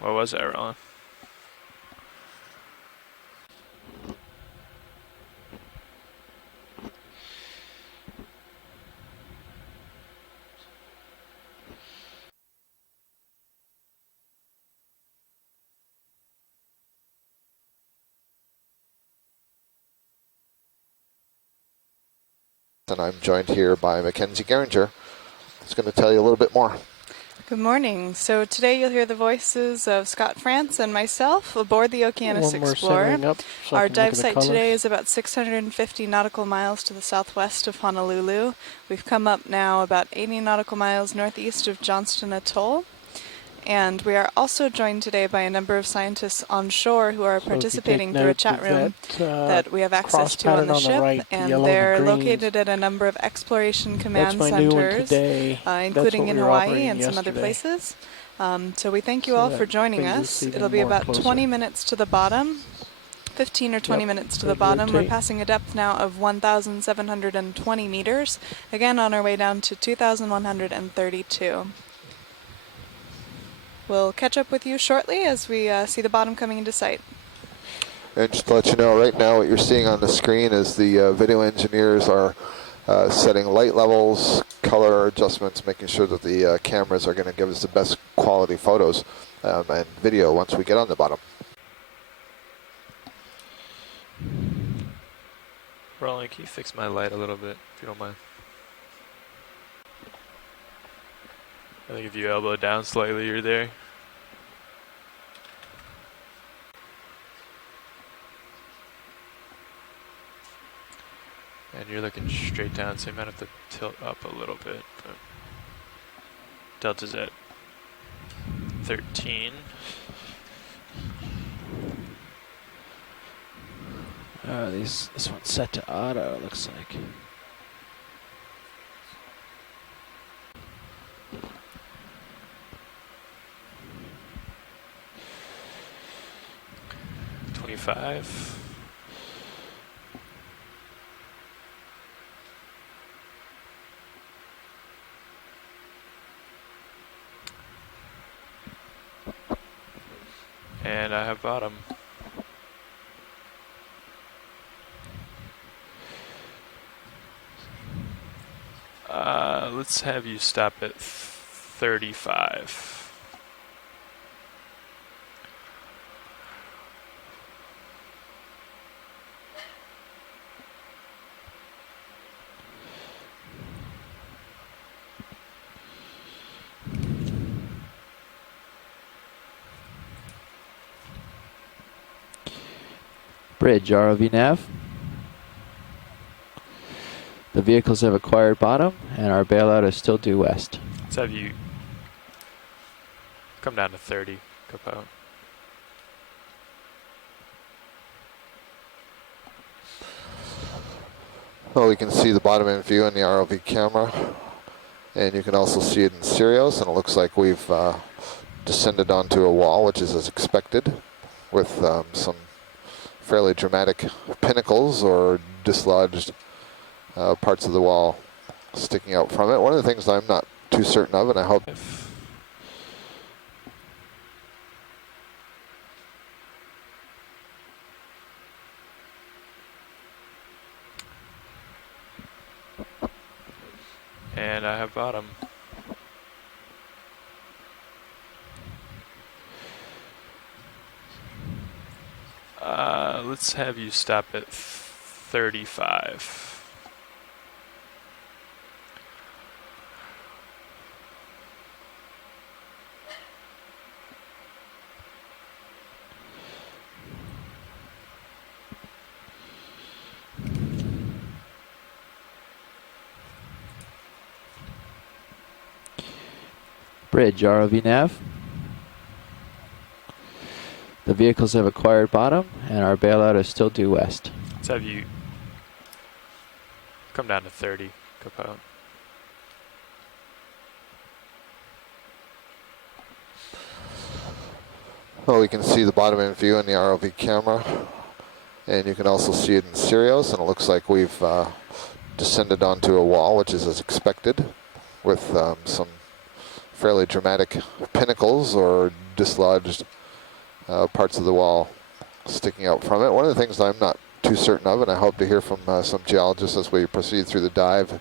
What was that, Ron? And I'm joined here by Mackenzie Geringer, who's going to tell you a little bit more. Good morning. So today you'll hear the voices of Scott France and myself aboard the Okeanos Explorer. Our dive site today is about 650 nautical miles to the southwest of Honolulu. We've come up now about 80 nautical miles northeast of Johnston Atoll. And we are also joined today by a number of scientists on shore who are participating through a chat room that we have access to on the ship. And they're located at a number of exploration command centers, including in Hawaii and some other places. So we thank you all for joining us. It'll be about 20 minutes to the bottom, 15 or 20 minutes to the bottom. We're passing a depth now of 1,720 meters, again on our way down to 2,132. We'll catch up with you shortly as we see the bottom coming into sight. And just to let you know, right now what you're seeing on the screen is the video engineers are setting light levels, color adjustments, making sure that the cameras are going to give us the best quality photos and video once we get on the bottom. Roland, can you fix my light a little bit, if you don't mind? I think if you elbow down slightly, you're there. And you're looking straight down, so you might have to tilt up a little bit. But delta's at 13. This one's set to auto, it looks like. $25. And I have bottom. Let's have you stop at 35. Bridge, ROV nav. The vehicles have acquired bottom, and our bailout is still due west. Let's have you come down to 30, cup out. Well, we can see the bottom end view in the ROV camera, and you can also see it in Sirius, and it looks like we've descended onto a wall, which is as expected, with some fairly dramatic pinnacles or dislodged parts of the wall sticking out from it. One of the things I'm not too certain of, and I hope... And I have bottom. Let's have you stop at 35. Bridge, ROV nav. The vehicles have acquired bottom, and our bailout is still due west. Let's have you come down to 30, cup out. Well, we can see the bottom end view in the ROV camera, and you can also see it in Sirius, and it looks like we've descended onto a wall, which is as expected, with some fairly dramatic pinnacles or dislodged parts of the wall sticking out from it. One of the things I'm not too certain of, and I hope to hear from some geologists as we proceed through the dive,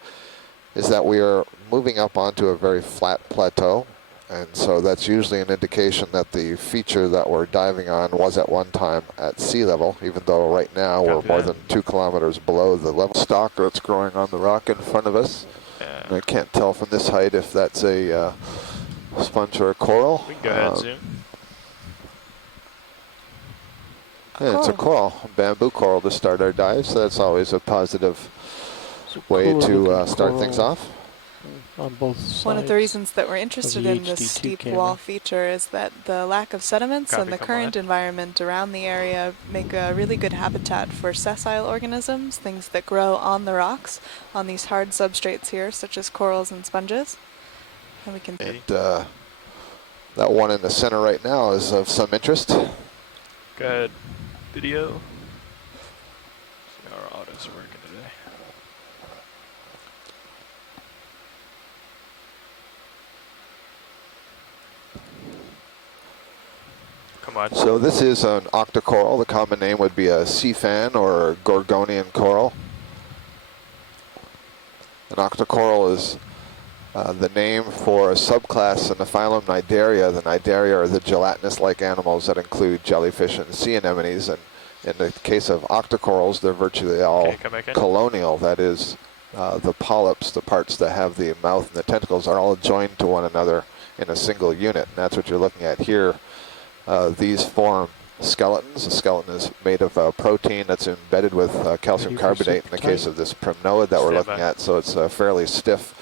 is that we are moving up onto a very flat plateau. And so that's usually an indication that the feature that we're diving on was at one time at sea level, even though right now we're more than 2 kilometers below the level stock that's growing on the rock in front of us. And I can't tell from this height if that's a sponge or a coral. We can go ahead and zoom. Yeah, it's a coral, a bamboo coral to start our dive, so that's always a positive way to start things off. On both sides. One of the reasons that we're interested in this HD2 steep camera. wall feature is that the lack of sediments and the current environment around the area make a really good habitat for sessile organisms, things that grow on the rocks, on these hard substrates here, such as corals and sponges. And we can And that one in the center right now is of some interest. Go ahead, video. See how our autos are working today. Come on. So this is an octocoral. The common name would be a sea fan or a Gorgonian coral. An octocoral is the name for a subclass in the phylum Cnidaria. The Cnidaria are the gelatinous-like animals that include jellyfish and sea anemones. And in the case of octocorals, they're virtually all colonial. That is, the polyps, the parts that have the mouth and the tentacles, are all joined to one another in a single unit. And that's what you're looking at here. These form skeletons. The skeleton is made of a protein that's embedded with calcium carbonate in the case of this primnoid that we're looking at. So it's fairly stiff.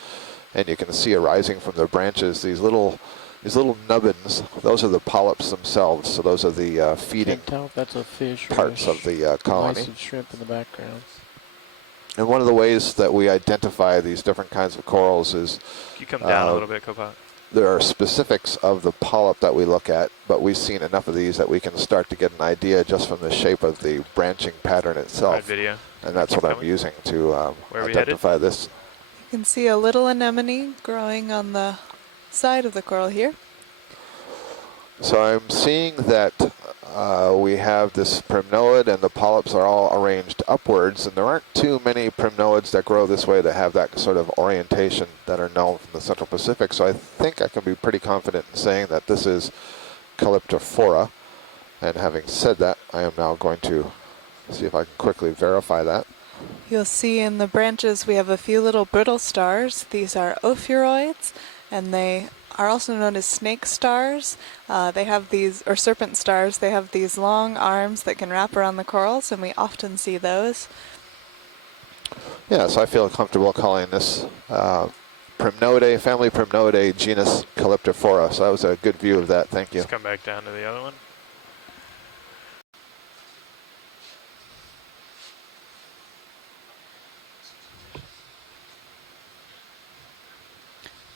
And you can see arising from the branches these little nubbins. Those are the polyps themselves. So those are the feeding that's a fish parts of the colony. Mice and shrimp in the background. And one of the ways that we identify these different kinds of corals is Can you come down a little bit, Copilot? there are specifics of the polyp that we look at, but we've seen enough of these that we can start to get an idea just from the shape of the branching pattern itself. Video. And that's what I'm using to identify this. You can see a little anemone growing on the side of the coral here. So I'm seeing that we have this primnoid and the polyps are all arranged upwards, and there aren't too many primnoids that grow this way that have that sort of orientation that are known from the Central Pacific. So I think I can be pretty confident in saying that this is Calyptophora. And having said that, I am now going to see if I can quickly verify that. You'll see in the branches we have a few little brittle stars. These are ophiuroids, and they are also known as snake stars. They have these, or serpent stars, they have these long arms that can wrap around the corals, and we often see those. Yeah, so I feel comfortable calling this Primnoidae, family Primnoidae, genus Calyptophora. So that was a good view of that. Thank you. Let's come back down to the other one.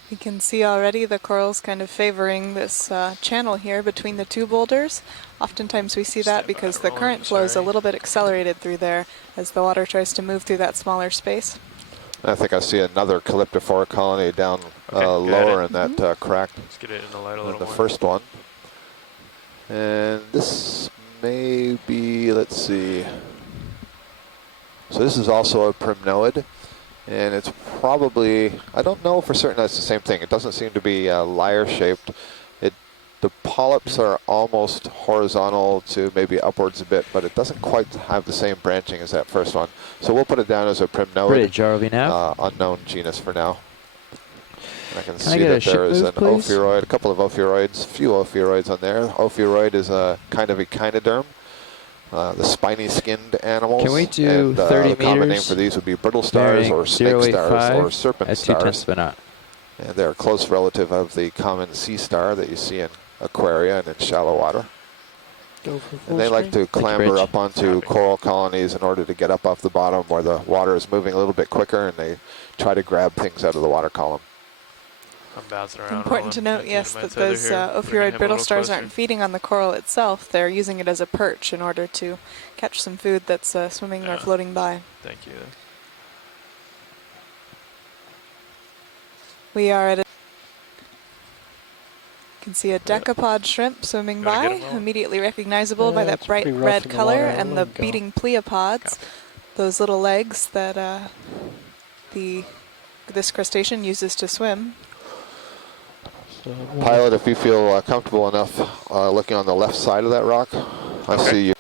You can see already the corals kind of favoring this channel here between the two boulders. Oftentimes we see that because the current flow is a little bit accelerated through there as the water tries to move through that smaller space. I think I see another Calyptophora colony down lower in that crack. Let's get it in the light a little the more. first one. And this may be, let's see. So this is also a primnoid. And it's probably, I don't know for certain that's the same thing. It doesn't seem to be lyre-shaped. The polyps are almost horizontal to maybe upwards a bit, but it doesn't quite have the same branching as that first one. So we'll put it down as a primnoid. Bridge, ROV nav. Unknown genus for now. And I can I see get a that there ship is move, an please? ophiuroid, a couple of ophiuroids, few ophiuroids on there. Ophiuroid is a kind of echinoderm. The spiny-skinned animals. Can we do and, 30 the common name meters for these would be brittle stars or snake stars or serpent at 2 stars. the knot. And they're a close relative of the common sea star that you see in aquaria and in shallow water. Go for full And they like screen. to clamber Bridge. up onto coral colonies in order to get up off the bottom where the water is moving a little bit quicker, and they try to grab things out of the water column. I'm bouncing around. Important to note, yes, that those ophiuroid brittle stars aren't feeding on the coral itself. They're using it as a perch in order to catch some food that's swimming or floating by. Thank you. We are at You can see a decapod shrimp swimming You wanna by, get 'em all? immediately recognizable by Yeah, that it's bright pretty rough red in the color, water. and the Let 'em go. beating pleopods, those little legs that this crustacean uses to swim. So Pilot, if you feel comfortable enough looking on the left side of that rock, I Okay. see you.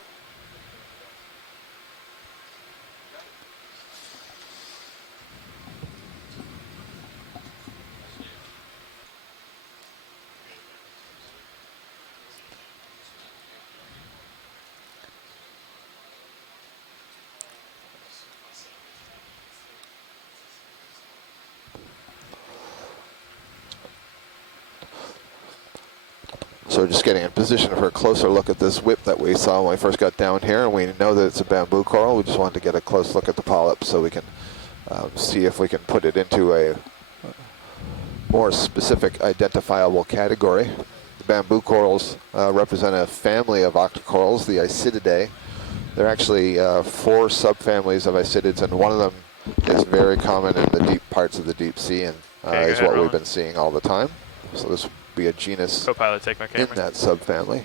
So just getting in position for a closer look at this whip that we saw when we first got down here, and we know that it's a bamboo coral. We just wanted to get a close look at the polyp so we can see if we can put it into a more specific identifiable category. The bamboo corals represent a family of octocorals, the Echinidae. There are actually 4 subfamilies of Echinids, and one of them is very common in the deep parts of the deep sea, and Okay, is go ahead, what we've Roland. been seeing all the time. So this would be a genus Co-pilot, take my in camera. that subfamily.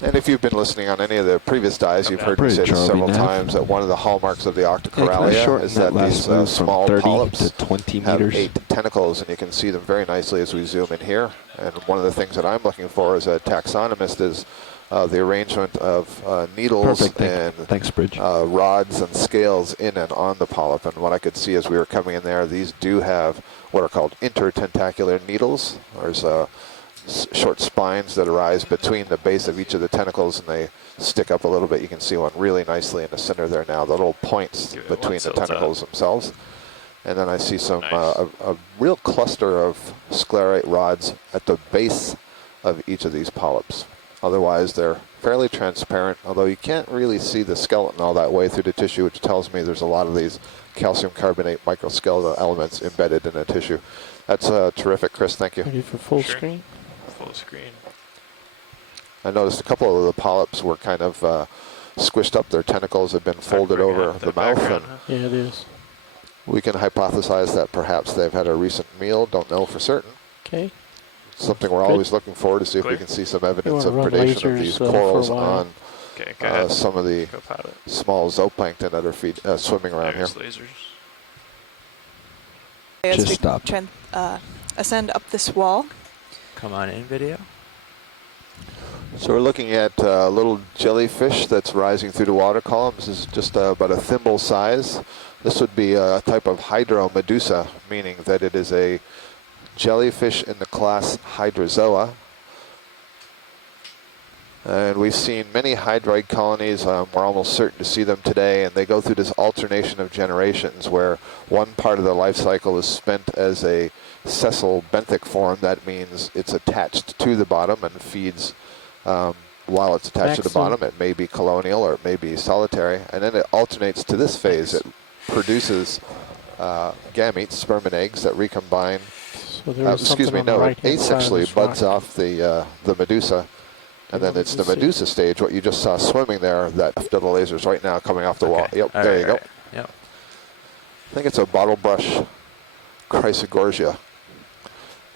And if you've been listening on any of the previous dives, you've heard me say this several times that one of the hallmarks of the Octocoralia is that these small polyps to 20 have meters. 8 tentacles, and you can see them very nicely as we zoom in here. And one of the things that I'm looking for as a taxonomist is the arrangement of needles Perfect. and Thanks, Bridge. rods and scales in and on the polyp. And what I could see as we were coming in there, these do have what are called intertentacular needles. There's short spines that arise between the base of each of the tentacles, and they stick up a little bit. You can see one really nicely in the center there now, the little points Give it between one the tilt up. tentacles themselves. And then I see some Nice. a real cluster of sclerate rods at the base of each of these polyps. Otherwise, they're fairly transparent, although you can't really see the skeleton all that way through the tissue, which tells me there's a lot of these calcium carbonate microskeletal elements embedded in the tissue. That's terrific, Chris. Thank you. ready for full Sure. screen? Full screen. I noticed a couple of the polyps were kind of squished up. Their tentacles have been folded Bring over out the that mouth, background, and huh? Yeah, it is. we can hypothesize that perhaps they've had a recent meal. Don't know for certain. Okay. Something we're Good. always looking for to see if we Clear. can see some evidence You of wanna run predation of lasers, these for a corals while? on Okay, go ahead. some of the Co-pilot. small zooplankton that are swimming around here. There's lasers. As Just we stop. ascend up this wall. Come on in, video. So we're looking at a little jellyfish that's rising through the water column. This is just about a thimble size. This would be a type of hydromedusa, meaning that it is a jellyfish in the class Hydrozoa. And we've seen many hydroid colonies. We're almost certain to see them today, and they go through this alternation of generations where one part of the life cycle is spent as a sessile benthic form. That means it's attached to the bottom and feeds while it's attached to the bottom. It may be colonial or it may be solitary, and then it alternates to this phase. It produces gametes, sperm and eggs that recombine. So there was Excuse me, something on the no, it right-hand side of asexually this buds rock. off the medusa. And then it's the Let's see. medusa stage, what you just saw swimming there, that left of the lasers right now coming off the wall. Okay. Yep, All there right, you go. all right. Yep. I think it's a bottle brush chrysogorgia.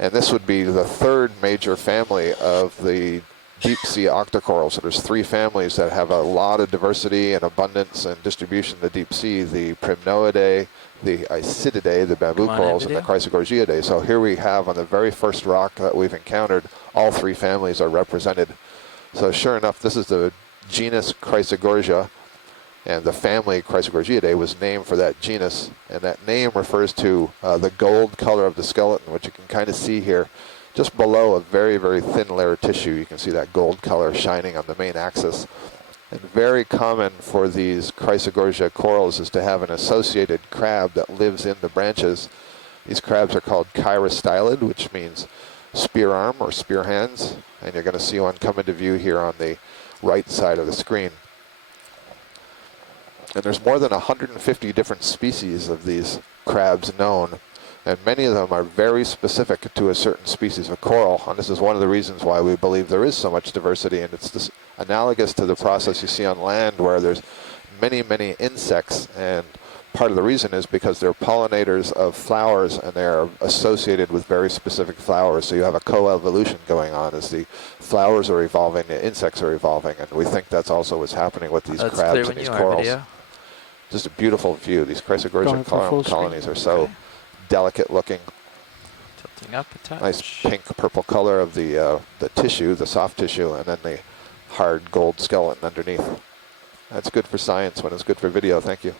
And this would be the 3rd major family of the deep sea octocorals. So there's 3 families that have a lot of diversity and abundance and distribution in the deep sea: the Primnoidae, the Echinidae, the bamboo Come on in, corals, and the Chrysogorgiidae. So here we have on the very first rock that we've encountered, all 3 families are represented. So sure enough, this is the genus Chrysogorgia, and the family Chrysogorgiidae was named for that genus, and that name refers to the gold color of the skeleton, which you can kind of see here just below a very, very thin layer of tissue. You can see that gold color shining on the main axis. And very common for these Chrysogorgia corals is to have an associated crab that lives in the branches. These crabs are called chirostylid, which means spear arm or spear hands, and you're going to see one come into view here on the right side of the screen. And there's more than 150 different species of these crabs known, and many of them are very specific to a certain species of coral, and this is one of the reasons why we believe there is so much diversity. And it's this analogous to the process you see on land where there's many, many insects and part of the reason is because they're pollinators of flowers, and they're associated with very specific flowers. So you have a coevolution going on as the flowers are evolving, the insects are evolving, and we think that's also what's happening with these crabs and these corals. Just a beautiful view. These Chrysogorgia colonies are so delicate looking. Tilting up a touch. Nice pink purple color of the tissue, the soft tissue, and then the hard gold skeleton underneath. That's good for science when it's good for video. Thank you.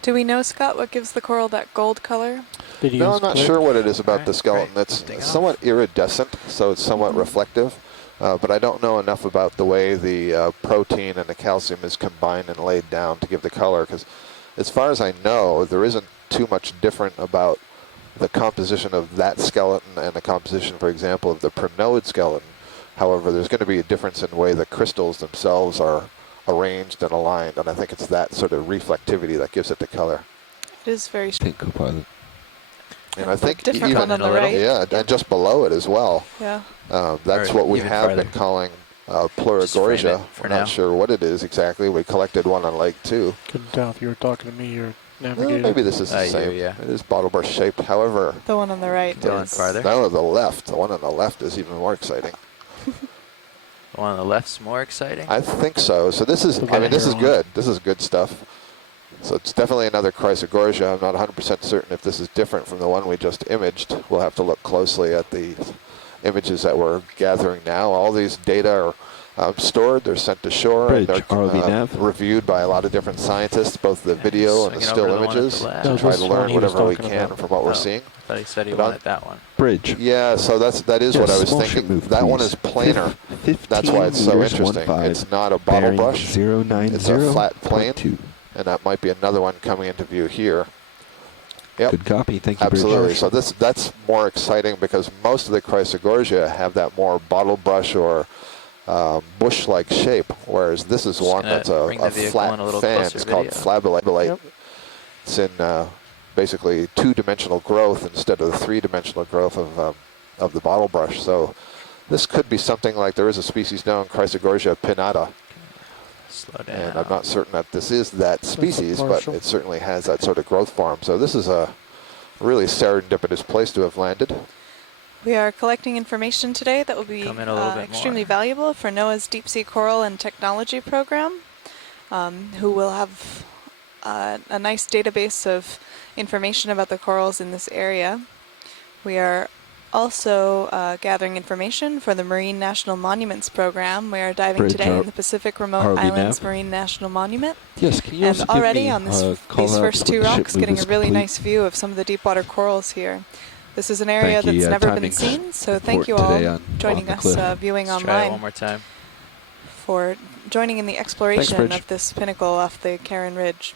Do we know, Scott, what gives the coral that gold color? No, I'm not sure what it is about the skeleton. It's somewhat iridescent, so it's somewhat reflective. But I don't know enough about the way the protein and the calcium is combined and laid down to give the color, because as far as I know, there isn't too much different about the composition of that skeleton and the composition, for example, of the crinoid skeleton. However, there's going to be a difference in the way the crystals themselves are arranged and aligned, and I think it's that sort of reflectivity that gives it the color. It is very Pink copilot. And I think different even one on the right. Yeah, and just below it as well. Yeah. That's what we have been calling Pleurogorgia. We're not sure what it is exactly. We collected one on Lake 2. Couldn't tell if you were talking to me or navigating. Maybe this is the same. It is bottle brush shaped. However, the one on the right is farther. No, the left. The one on the left is even more exciting. The one on the left's more exciting? I think so. So this is, I mean, this is good. This is good stuff. So it's definitely another Chrysogorgia. I'm not 100% certain if this is different from the one we just imaged. We'll have to look closely at the images that we're gathering now. All these data are stored. They're sent to shore. Bridge, and they're reviewed by a lot of different scientists, both the video and the still images, to try to learn whatever we can from what we're seeing. I thought he said he wanted that one. Bridge. Yeah, so that is what I was thinking. Move, that one please. is planar. That's why it's so interesting. It's not a bottle brush. 090. It's a flat plane. And that might be another one coming into view here. Yep. Good copy. Thank you. Absolutely. Bridge. So that's more exciting because most of the Chrysogorgia have that more bottle brush or bush-like shape, whereas this is one that's a flat fan. It's called flabellate. Yep. It's in basically two-dimensional growth instead of the three-dimensional growth of the bottle brush. So this could be something like there is a species known, Chrysogorgia pinnata. Slow down. And I'm not certain that this is that species, but it certainly has that sort of growth form. So this is a really serendipitous place to have landed. We are collecting information today that will be extremely valuable for NOAA's Deep Sea Coral and Technology program, who will have a nice database of information about the corals in this area. We are also gathering information for the Marine National Monuments program. We are diving today in the Pacific Remote Islands Marine National Monument. Yes, can you and also already give me, on these first two rocks, getting a really nice view of some of the deep water corals here. This is an area that's never been seen, so thank you all joining us viewing online. Try it one more time. For joining in the exploration of this pinnacle off the Karen Ridge.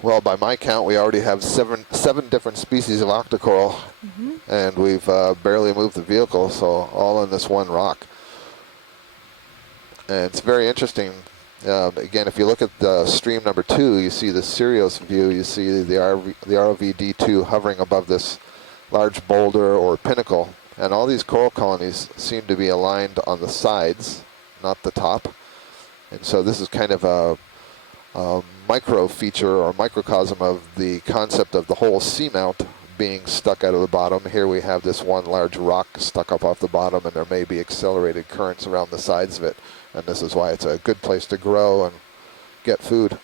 Well, by my count, we already have seven different species of octocoral, and we've barely moved the vehicle, so all on this one rock. And it's very interesting. Again, if you look at the stream number 2, you see the Sirios view. You see the ROV D2 hovering above this large boulder or pinnacle, and all these coral colonies seem to be aligned on the sides, not the top. And so this is kind of a micro feature or microcosm of the concept of the whole seamount being stuck out of the bottom. Here we have this one large rock stuck up off the bottom, and there may be accelerated currents around the sides of it, and this is why it's a good place to grow and get food.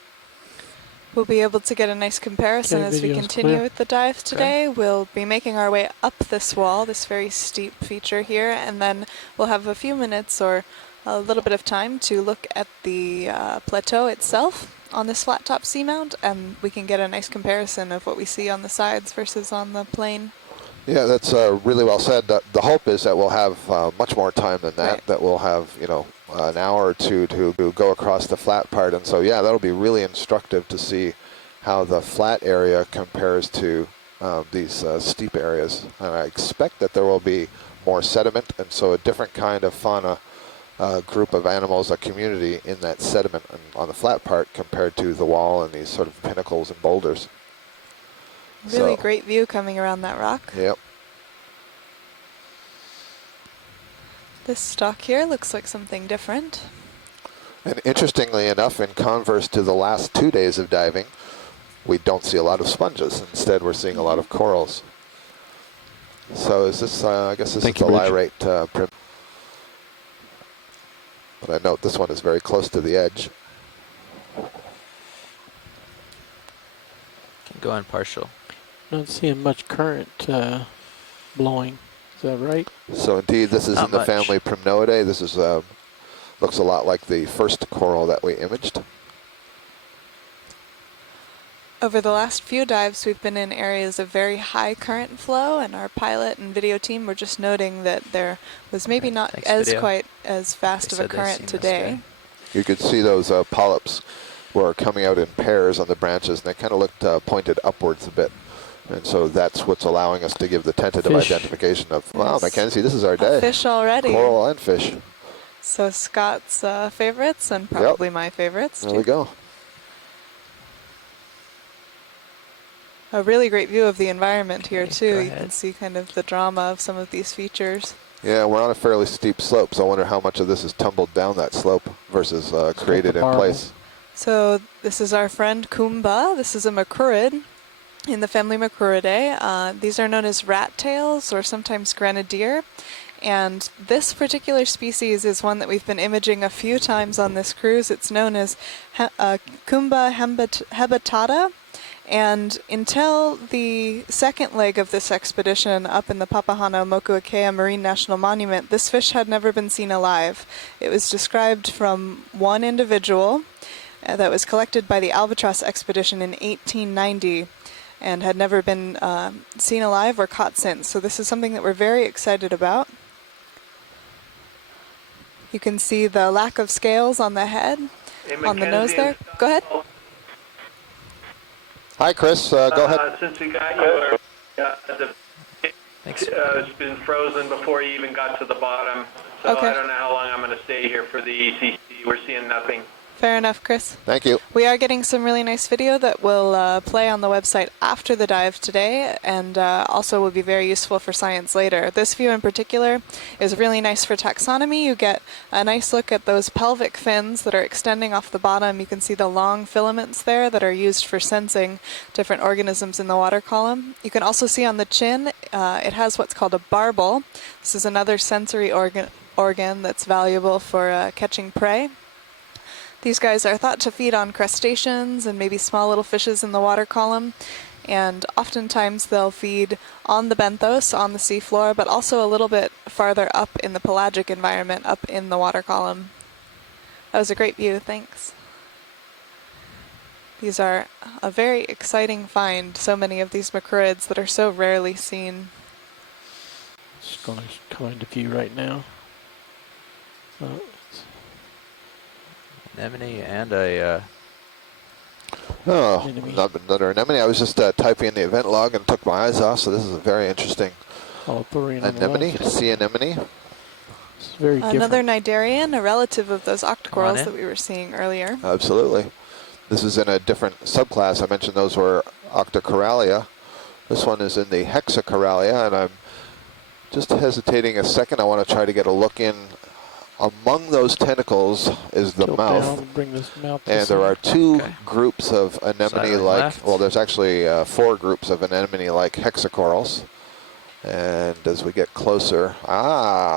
We'll be able to get a nice comparison as we continue with the dive today. We'll be making our way up this wall, this very steep feature here, and then we'll have a few minutes or a little bit of time to look at the plateau itself on this flat top seamount, and we can get a nice comparison of what we see on the sides versus on the plain. Yeah, that's really well said. The hope is that we'll have much more time than that, that we'll have, an hour or two to go across the flat part. And so, yeah, that'll be really instructive to see how the flat area compares to these steep areas. And I expect that there will be more sediment, and so a different kind of fauna group of animals, a community in that sediment on the flat part compared to the wall and these sort of pinnacles and boulders. Really great view coming around that rock. Yep. This stock here looks like something different. And interestingly enough, in converse to the last 2 days of diving, we don't see a lot of sponges. Instead, we're seeing a lot of corals. So is this, I guess this is the lyrate prim. But I note this one is very close to the edge. Can go on partial. Not seeing much current blowing. Is that right? So indeed, this is Not in the much. family Primnoidae. This is looks a lot like the first coral that we imaged. Over the last few dives, we've been in areas of very high current flow, and our pilot and video team were just noting that there was maybe not quite as fast of a current today. You could see those polyps were coming out in pairs on the branches, and they kind of looked pointed upwards a bit. And so that's what's allowing us to give the tentative identification of, wow, Mackenzie, this is our day. Fish already. Coral and fish. So Scott's favorites and probably my favorites too. There we go. A really great view of the environment here too. Go You ahead. can see kind of the drama of some of these features. Yeah, we're on a fairly steep slope, so I wonder how much of this is tumbled down that slope versus created in place. So this is our friend Kumba. This is a macrurid in the family Macruidae. These are known as rat tails or sometimes grenadier. And this particular species is one that we've been imaging a few times on this cruise. It's known as Kumba hebetata. And until the second leg of this expedition up in the Papahānaumokuākea Marine National Monument, this fish had never been seen alive. It was described from one individual that was collected by the Albatross expedition in 1890 and had never been seen alive or caught since. So this is something that we're very excited about. You can see the lack of scales on the head, on the nose there. Go ahead. Hi, Chris. Go ahead. Since we got you, Thanks. it's been frozen before you even got to the bottom. So Okay. I don't know how long I'm going to stay here for the ECC. We're seeing nothing. Fair enough, Chris. Thank you. We are getting some really nice video that will play on the website after the dive today, and also will be very useful for science later. This view in particular is really nice for taxonomy. You get a nice look at those pelvic fins that are extending off the bottom. You can see the long filaments there that are used for sensing different organisms in the water column. You can also see on the chin, it has what's called a barbel. This is another sensory organ that's valuable for catching prey. These guys are thought to feed on crustaceans and maybe small little fishes in the water column, and oftentimes they'll feed on the benthos, on the seafloor, but also a little bit farther up in the pelagic environment, up in the water column. That was a great view, thanks. These are a very exciting find, so many of these macrurids that are so rarely seen. Just going to come into view right now. Anemone and a Oh, Anemone. another anemone. I was just typing in the event log and took my eyes off, so this is a very interesting Polyporian on the anemone, left. sea anemone. It's very Another different. Cnidarian, a relative of those octocorals in. that we were seeing earlier. Absolutely. This is in a different subclass. I mentioned those were Octocoralia. This one is in the Hexacoralia, and I'm just hesitating a second. I want to try to get a look in. Among those tentacles is the Tilt mouth. down, bring this mouth to And the there are two Okay. groups of Side and anemone-like, left. well, there's actually 4 groups of anemone-like hexacorals. And as we get closer,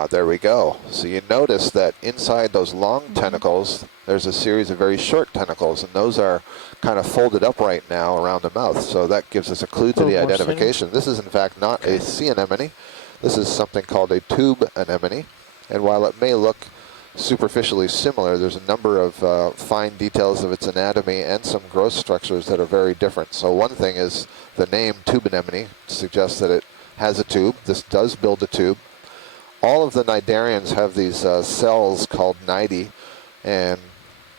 there we go. So you notice that inside those long tentacles, there's a series of very short tentacles, and those are kind of folded up right now around the mouth. So that gives us a clue to the Little more identification. This is in fact not a sea anemone. This is something called a tube anemone. And while it may look superficially similar, there's a number of fine details of its anatomy and some growth structures that are very different. So one thing is the name tube anemone suggests that it has a tube. This does build a tube. All of the cnidarians have these cells called cnidae, and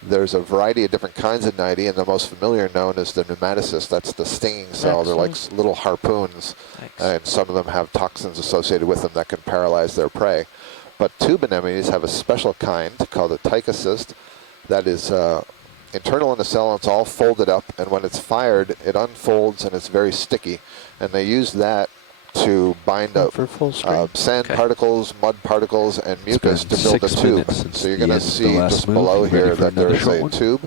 there's a variety of different kinds of cnidae, and the most familiar known is the pneumatocyst. That's the stinging cell. They're like little harpoons, and some of them have toxins associated with them that can paralyze their prey. But tube anemones have a special kind called a tychocyst that is internal in the cell, and it's all folded up, and when it's fired, it unfolds and it's very sticky. And they use that to bind up For full screen. sand Okay. particles, mud particles, and mucus been to build a 6 tube. minutes since So you're the going to end of the see last just move. below You ready here for that there another is short a one? tube,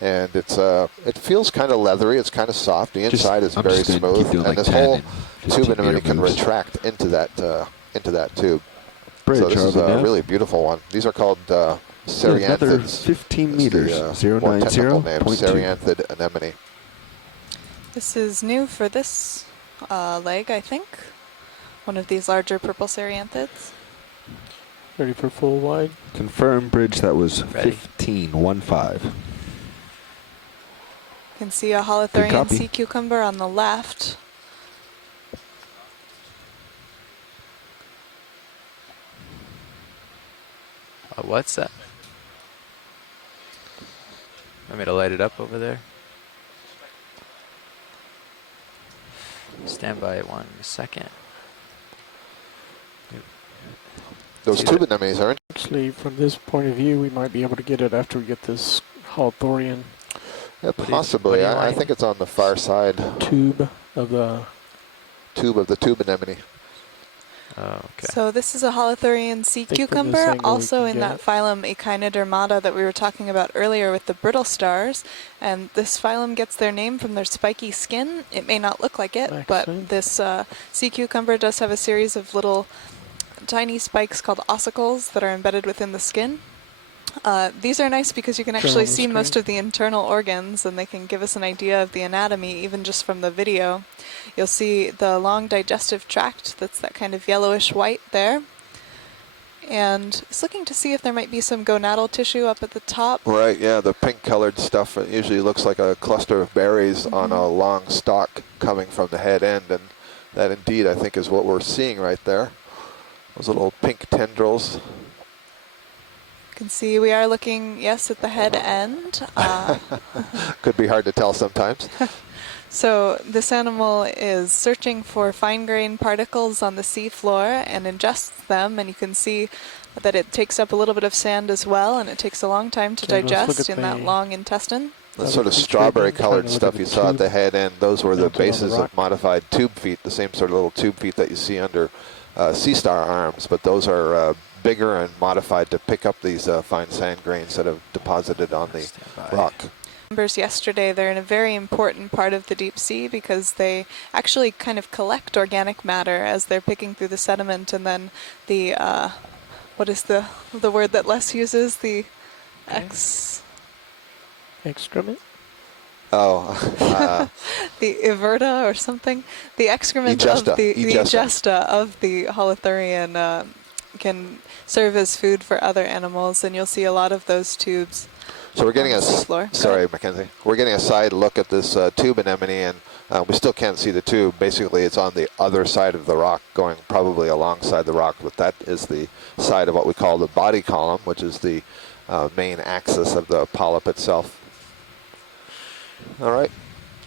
and it's it feels kind of leathery. It's kind of soft. The Just- inside is I'm very just gonna smooth, keep doing and like this 10 whole and 15 tube anemone meter can moves. retract into that tube. Bridge, So this is are we a now? really beautiful one. These are called Another Cereanthids. 15 That's meters. the more technical name, 090.2. Cereanthid anemone. This is new for this leg, I think. One of these larger purple cereanthids. Ready for full wide. Confirmed bridge, that was Ready. 15.15. You can see a holothurian copy. sea cucumber on the left. What's that? Want me to light it up over there? Stand by 1 second. Those See tube that? anemones are Actually, from this point of view, we might be able to get it after we get this holothurian yeah, do you- possibly. what do you I like? think it's on the far side tube of the. tube of the tube anemone. Oh, okay. So this is a holothurian sea Think from this cucumber, angle we also can in get that it. phylum Echinodermata that we were talking about earlier with the brittle stars. And this phylum gets their name from their spiky skin. It may not look like it, but Excellent. this sea cucumber does have a series of little tiny spikes called ossicles that are embedded within the skin. These are nice because you can Show actually on the see most screen. of the internal organs, and they can give us an idea of the anatomy even just from the video. You'll see the long digestive tract, that's that kind of yellowish white there. And it's looking to see if there might be some gonadal tissue up at the top. Right, yeah, the pink colored stuff, it usually looks like a cluster of berries on a long stalk coming from the head end, and that indeed I think is what we're seeing right there. Those little pink tendrils. You can see we are looking, yes, at the head end. Could be hard to tell sometimes. So this animal is searching for fine-grained particles on the seafloor and ingests them, and you can see that it takes up a little bit of sand as well, and it takes a long time to Okay, let's look digest at in that the- long intestine. The Other sort of picture, strawberry I'm trying colored to look stuff at you the saw at the tube head end, those were the mounted on the bases rock. of modified tube feet, the same sort of little tube feet that you see under sea star arms, but those are bigger and modified to pick up these fine sand grains that have deposited on the Stand by. rock. Members yesterday, they're in a very important part of the deep sea because they actually kind of collect organic matter as they're picking through the sediment, and then the what is the word that Les uses? The Excrement? Oh, the everta or something. The excrement Egesta, of the egesta. egesta of the holothurian can serve as food for other animals, and you'll see a lot of those tubes. so we're getting on a, the seafloor. Go sorry, ahead. Mackenzie, we're getting a side look at this tube anemone, and we still can't see the tube. Basically, it's on the other side of the rock, going probably alongside the rock, but that is the side of what we call the body column, which is the main axis of the polyp itself. All right,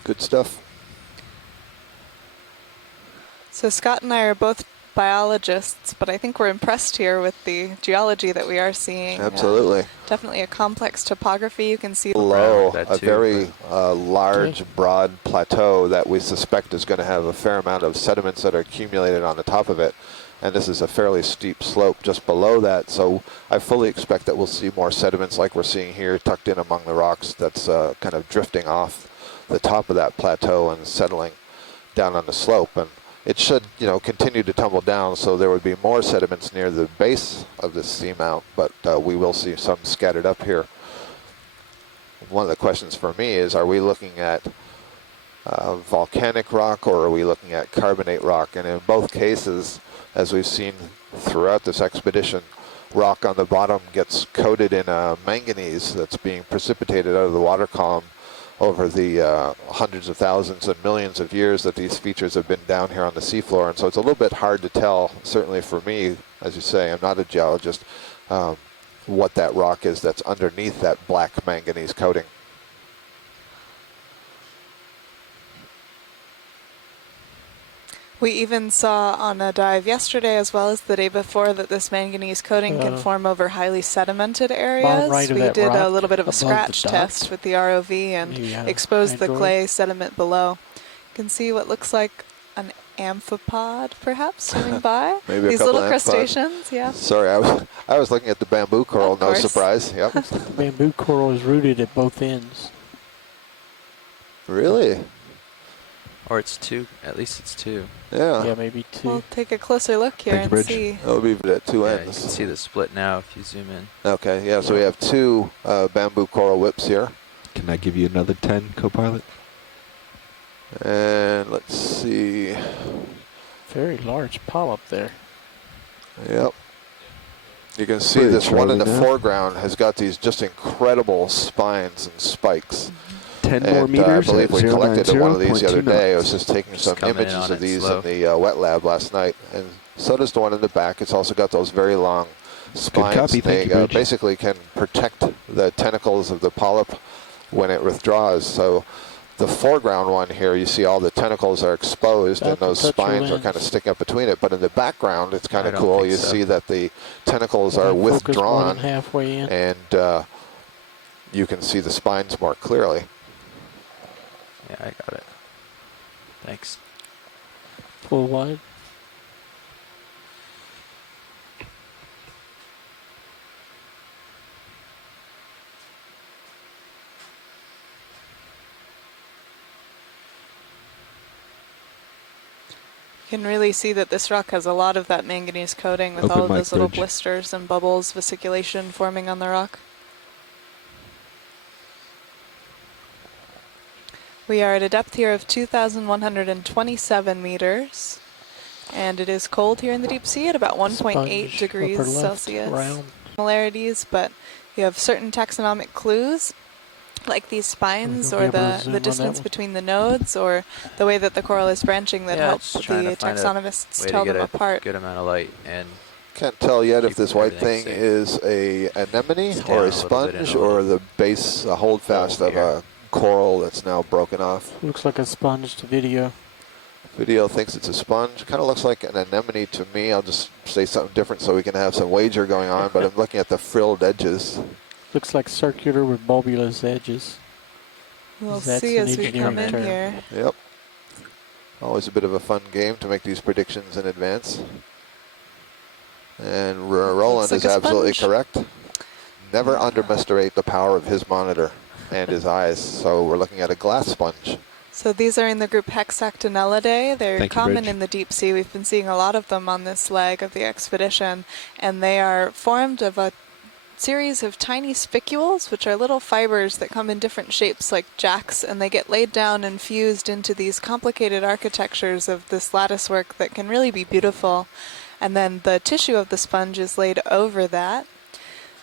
good stuff. So Scott and I are both biologists, but I think we're impressed here with the geology that we are seeing. Absolutely. Definitely a complex topography. You can see Below that a too, very large, Okay. broad plateau that we suspect is going to have a fair amount of sediments that are accumulated on the top of it. And this is a fairly steep slope just below that, so I fully expect that we'll see more sediments like we're seeing here tucked in among the rocks that's kind of drifting off the top of that plateau and settling down on the slope. And it should, continue to tumble down, so there would be more sediments near the base of this seamount, but we will see some scattered up here. One of the questions for me is, are we looking at volcanic rock or are we looking at carbonate rock? And in both cases, as we've seen throughout this expedition, rock on the bottom gets coated in manganese that's being precipitated out of the water column over the hundreds of thousands and millions of years that these features have been down here on the seafloor. And so it's a little bit hard to tell, certainly for me, as you say, I'm not a geologist, what that rock is that's underneath that black manganese coating. we even saw on a dive yesterday as well as the day before that this manganese coating can form over highly sedimented areas. right of We that did a rock little bit of a above the scratch dock. test with the ROV and Maybe, exposed the hydroid. clay sediment below. You can see what looks like an amphipod, perhaps, swimming by. Maybe a These couple little amphipods. crustaceans, yeah. Sorry, I was looking at the bamboo coral. Of No course. surprise. Yep. Bamboo coral is rooted at both ends. Really? Or it's two. At least it's two. Yeah. Yeah, maybe two. We'll take a closer look here Thank you, and Bridge. see. It'll be at two Yeah, you can ends. see the split now if you zoom in. Okay, yeah, so we have two bamboo coral whips here. Can I give you another 10, co-pilot? And let's see. Very large polyp there. Yep. You can see Pretty this one in the Charlie now. foreground has got these just incredible spines and spikes. 10 And more meters. I believe at we collected one of these the other 090.2 day. I was knots. just taking some coming in images on of it these slow. in the wet lab last night. And so does the one in the back. It's also got those very long spines. copy. They Thank you, Bridge. basically can protect the tentacles of the polyp when it withdraws. So the foreground one here, you see all the tentacles are exposed and About to those touch your spines are lens. kind of sticking up between it. But in the background, it's kind I of don't cool. think You so. see that the tentacles are Focus more withdrawn than halfway in. and you can see the spines more clearly. Yeah, I got it. Thanks. Full wide. You can really see that this rock has a lot of that manganese coating with Open all of mic, those little Bridge. blisters and bubbles, vesiculation forming on the rock. We are at a depth here of 2,127 meters, and it is cold here in the deep sea at about 1.8 Sponge, degrees upper left, Celsius. round. Similarities, but you have certain taxonomic clues, like these spines We're or gonna be able to the zoom on that distance one. between the nodes or the way that the coral is branching that Yeah, help just the trying to find a taxonomists way tell to them get a apart. good amount of light and Can't tell yet if Keep this white everything thing safe. is a anemone It's or down a a little bit sponge and a or little the base holdfast of here. a coral that's now broken off. Looks like a sponge to video. Video thinks it's a sponge. Kind of looks like an anemone to me. I'll just say something different so we can have some wager going on, but I'm looking at the frilled edges. Looks like circular with bulbulous edges. We'll That's see an as we come in engineering term. here. Yep. Always a bit of a fun game to make these predictions in advance. And Roland like is a absolutely sponge. correct. Never underestimate the power of his monitor and his eyes. So we're looking at a glass sponge. So these are in the group Hexactinellidae. They're Thank you, common Bridge. in the deep sea. We've been seeing a lot of them on this leg of the expedition, and they are formed of a series of tiny spicules, which are little fibers that come in different shapes like jacks, and they get laid down and fused into these complicated architectures of this lattice work that can really be beautiful. And then the tissue of the sponge is laid over that.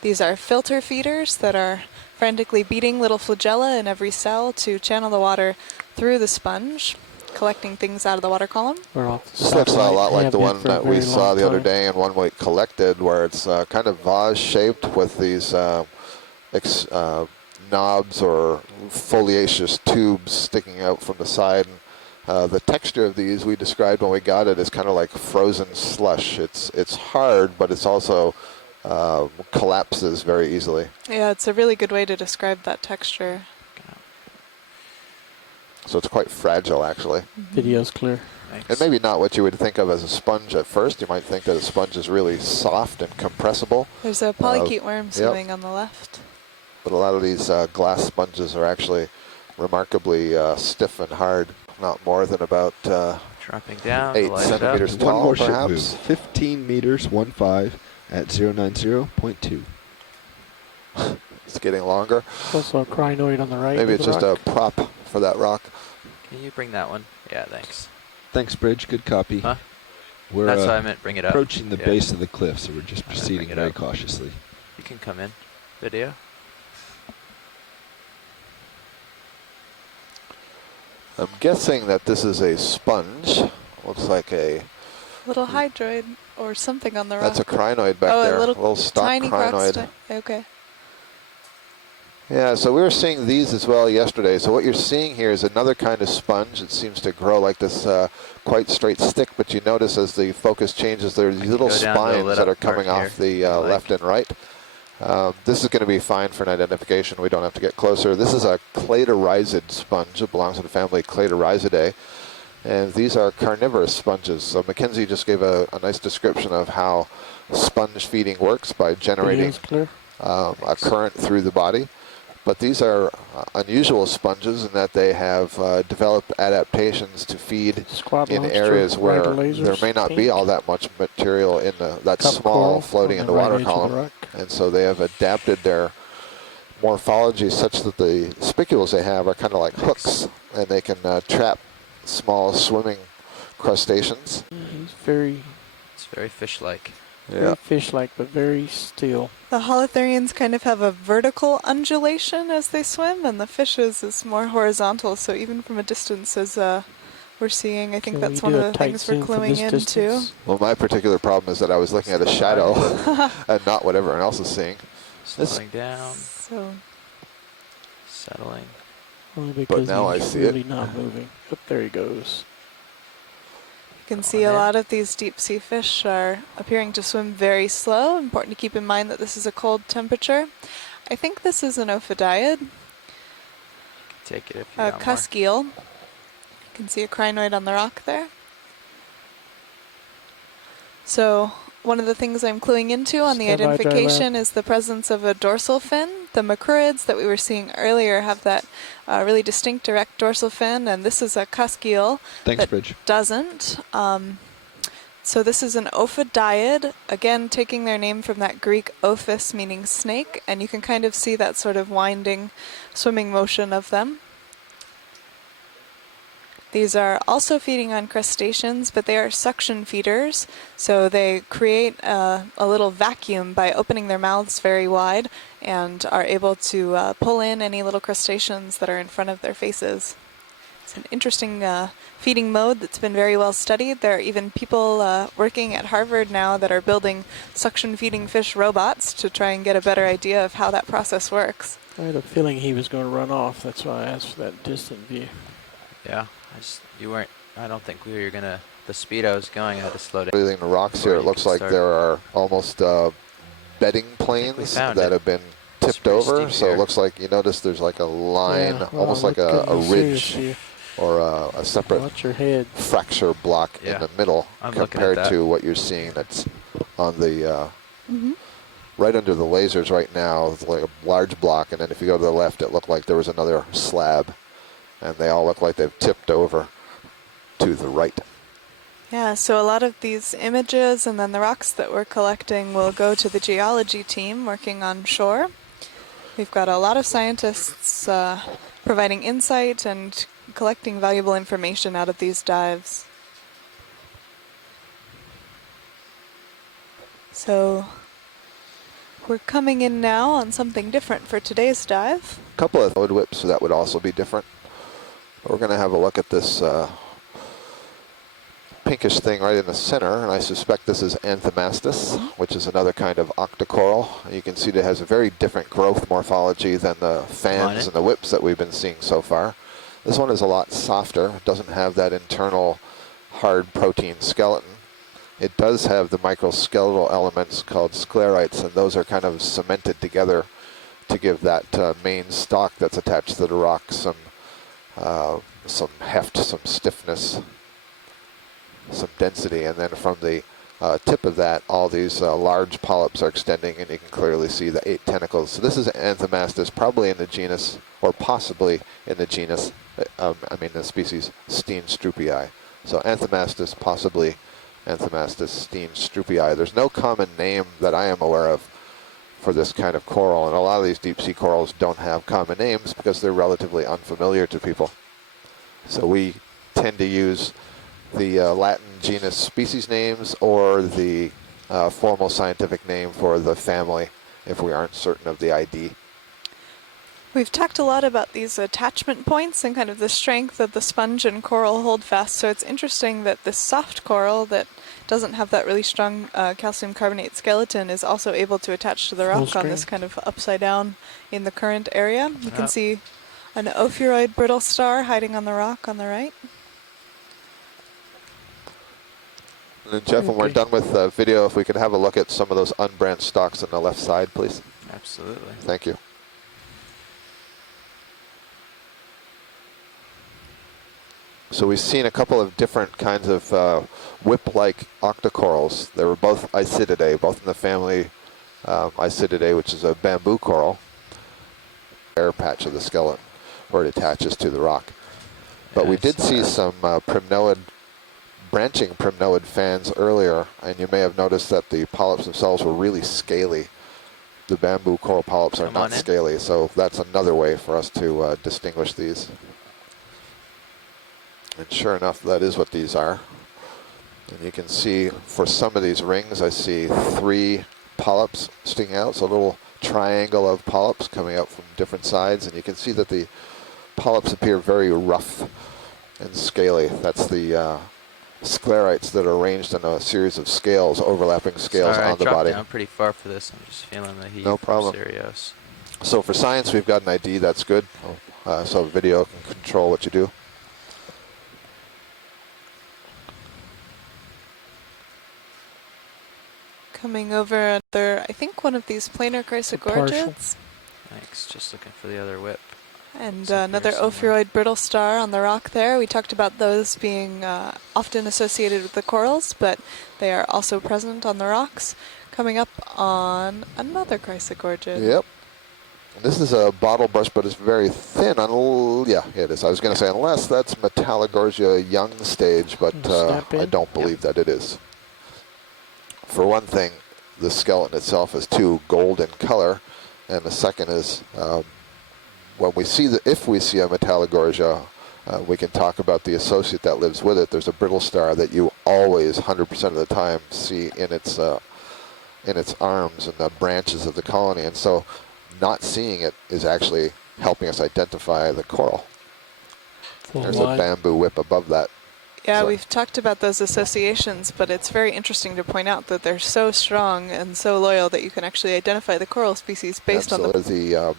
These are filter feeders that are frantically beating little flagella in every cell to channel the water through the sponge, collecting things out of the water column. We're off the This looks a satellite. lot like Have the been one for a that we very saw long the other time. day and one we collected, where it's kind of vase-shaped with these knobs or foliaceous tubes sticking out from the side. And, the texture of these we described when we got it is kind of like frozen slush. It's hard, but it's also collapses very easily. Yeah, it's a really good way to describe that texture. So it's quite fragile, actually. Video's clear. thanks. And maybe not what you would think of as a sponge at first. You might think that a sponge is really soft and compressible. There's a polychaete worm swimming on the left. But a lot of these glass sponges are actually remarkably stiff and hard. Not more than about Dropping down, 8 light it up. centimeters One tall, more ship perhaps. move. 15 meters, 1.5 at 090.2. It's getting longer. Also a crinoid on the right. Maybe of it's the just rock. a prop for that rock. Can you bring that one? Yeah, thanks. Thanks, Bridge. Good copy. Huh? We're That's what I meant, bring it up. approaching the Yeah. base of the cliff, so we're just I'm gonna proceeding bring it very up. cautiously. You can come in. Video. I'm guessing that this is a sponge. Looks like a, Little hydroid or something on the rock. that's a crinoid back oh, there. a little stock tiny crinoid. crocodile. Okay. Yeah, so we were seeing these as well yesterday. So what you're seeing here is another kind of sponge. It seems to grow like this quite straight stick, but you notice as the focus changes, there are these little go down to the spines lit that up are coming part off the here, like. left and right. This is going to be fine for an identification. We don't have to get closer. This is a cladorizid sponge. It belongs to the family Cladorhizidae. And these are carnivorous sponges. So Mackenzie just gave a nice description of how sponge feeding works by generating a current through the body. But these are unusual sponges in that they have developed adaptations to feed in areas where there may not be all that much material in that small floating in the water column. And so they have adapted their morphology such that the spicules they have are kind of like hooks, and they can trap small swimming crustaceans. It's very fish-like. Very fish-like, but very still. The holothurians kind of have a vertical undulation as they swim, and the fishes is more horizontal. So even from a distance, as we're seeing, I think that's one of the things we're cluing into. Well, my particular problem is that I was looking at a shadow and not what everyone else is seeing. Slowing down. So settling. Only because now he's really not moving. Up there he goes. You can see a lot of these deep sea fish are appearing to swim very slow. Important to keep in mind that this is a cold temperature. I think this is an ophidiid. Take it if you a got cusk eel. You can see a crinoid on the rock there. So one of the things I'm cluing into on the identification is the presence of a dorsal fin. The macrurids that we were seeing earlier have that really distinct direct dorsal fin, and this is a cusk eel that doesn't. So this is an ophidiid, again taking their name from that Greek ophis, meaning snake, and you can kind of see that sort of winding swimming motion of them. These are also feeding on crustaceans, but they are suction feeders, so they create a little vacuum by opening their mouths very wide and are able to pull in any little crustaceans that are in front of their faces. It's an interesting feeding mode that's been very well studied. There are even people working at Harvard now that are building suction feeding fish robots to try and get a better idea of how that process works. I had a feeling he was going to run off. That's why I asked for that distant view. Yeah, I don't think we were gonna. The speed I was going, I had to slow down. Breathing the rocks here, it looks like there are almost bedding planes that have been tipped over. So it looks like, you notice there's like a line, almost like a ridge or a separate fracture block in the middle compared to what you're seeing that's on the right under the lasers right now. It's like a large block, and then if you go to the left, it looked like there was another slab, and they all look like they've tipped over to the right. Yeah, so a lot of these images and then the rocks that we're collecting will go to the geology team working on shore. We've got a lot of scientists providing insight and collecting valuable information out of these dives. So we're coming in now on something different for today's dive. A couple of wood whips that would also be different. We're going to have a look at this pinkish thing right in the center, and I suspect this is Anthomastus, which is another kind of octocoral. You can see that it has a very different growth morphology than the fans and the whips that we've been seeing so far. This one is a lot softer. It doesn't have that internal hard protein skeleton. It does have the microskeletal elements called sclerites, and those are kind of cemented together to give that main stalk that's attached to the rock some heft, some stiffness, some density, and then from the tip of that, all these large polyps are extending, and you can clearly see the 8 tentacles. So this is Anthomastus, probably in the genus, or possibly in the genus, the species Steenstrupii. So Anthomastus, possibly Anthomastus Steenstrupii. There's no common name that I am aware of for this kind of coral, and a lot of these deep sea corals don't have common names because they're relatively unfamiliar to people. So we tend to use the Latin genus species names or the formal scientific name for the family if we aren't certain of the ID. We've talked a lot about these attachment points and kind of the strength of the sponge and coral holdfast, so it's interesting that this soft coral that doesn't have that really strong calcium carbonate skeleton is also able to attach to the rock on this kind of upside down in the current area. You can see an ophiuroid brittle star hiding on the rock on the right. And then Jeff, when we're done with the video, if we could have a look at some of those unbranched stalks on the left side, please. Absolutely. Thank you. So we've seen a couple of different kinds of whip-like octocorals. They were both Isididae, both in the family Isididae, which is a bamboo coral. Air patch of the skeleton where it attaches to the rock. But we did see some branching primnoid fans earlier, and you may have noticed that the polyps themselves were really scaly. The bamboo coral polyps are not scaly, so that's another way for us to distinguish these. And sure enough, that is what these are. And you can see for some of these rings, I see 3 polyps sticking out, so a little triangle of polyps coming out from different sides, and you can see that the polyps appear very rough and scaly. That's the sclerites that are arranged in a series of scales, overlapping scales on the body. I dropped down pretty far for this. I'm just feeling the heat. No problem. Serious. So for science, we've got an ID. That's good. So video can control what you do. Coming over another, I think one of these planar chrysogorgids. Thanks. Just looking for the other whip. And another ophiuroid brittle star on the rock there. We talked about those being often associated with the corals, but they are also present on the rocks. Coming up on another chrysogorgid. Yep. This is a bottle brush, but it's very thin. Yeah, it is. I was going to say, unless that's Metallogorgia young stage, but I don't believe that it is. For one thing, the skeleton itself is too gold in color, and the second is when we see if we see a Metallogorgia, we can talk about the associate that lives with it. There's a brittle star that you always, 100% of the time, see in its arms and the branches of the colony, and so not seeing it is actually helping us identify the coral. There's a bamboo whip above that. Yeah, we've talked about those associations, but it's very interesting to point out that they're so strong and so loyal that you can actually identify the coral species based on the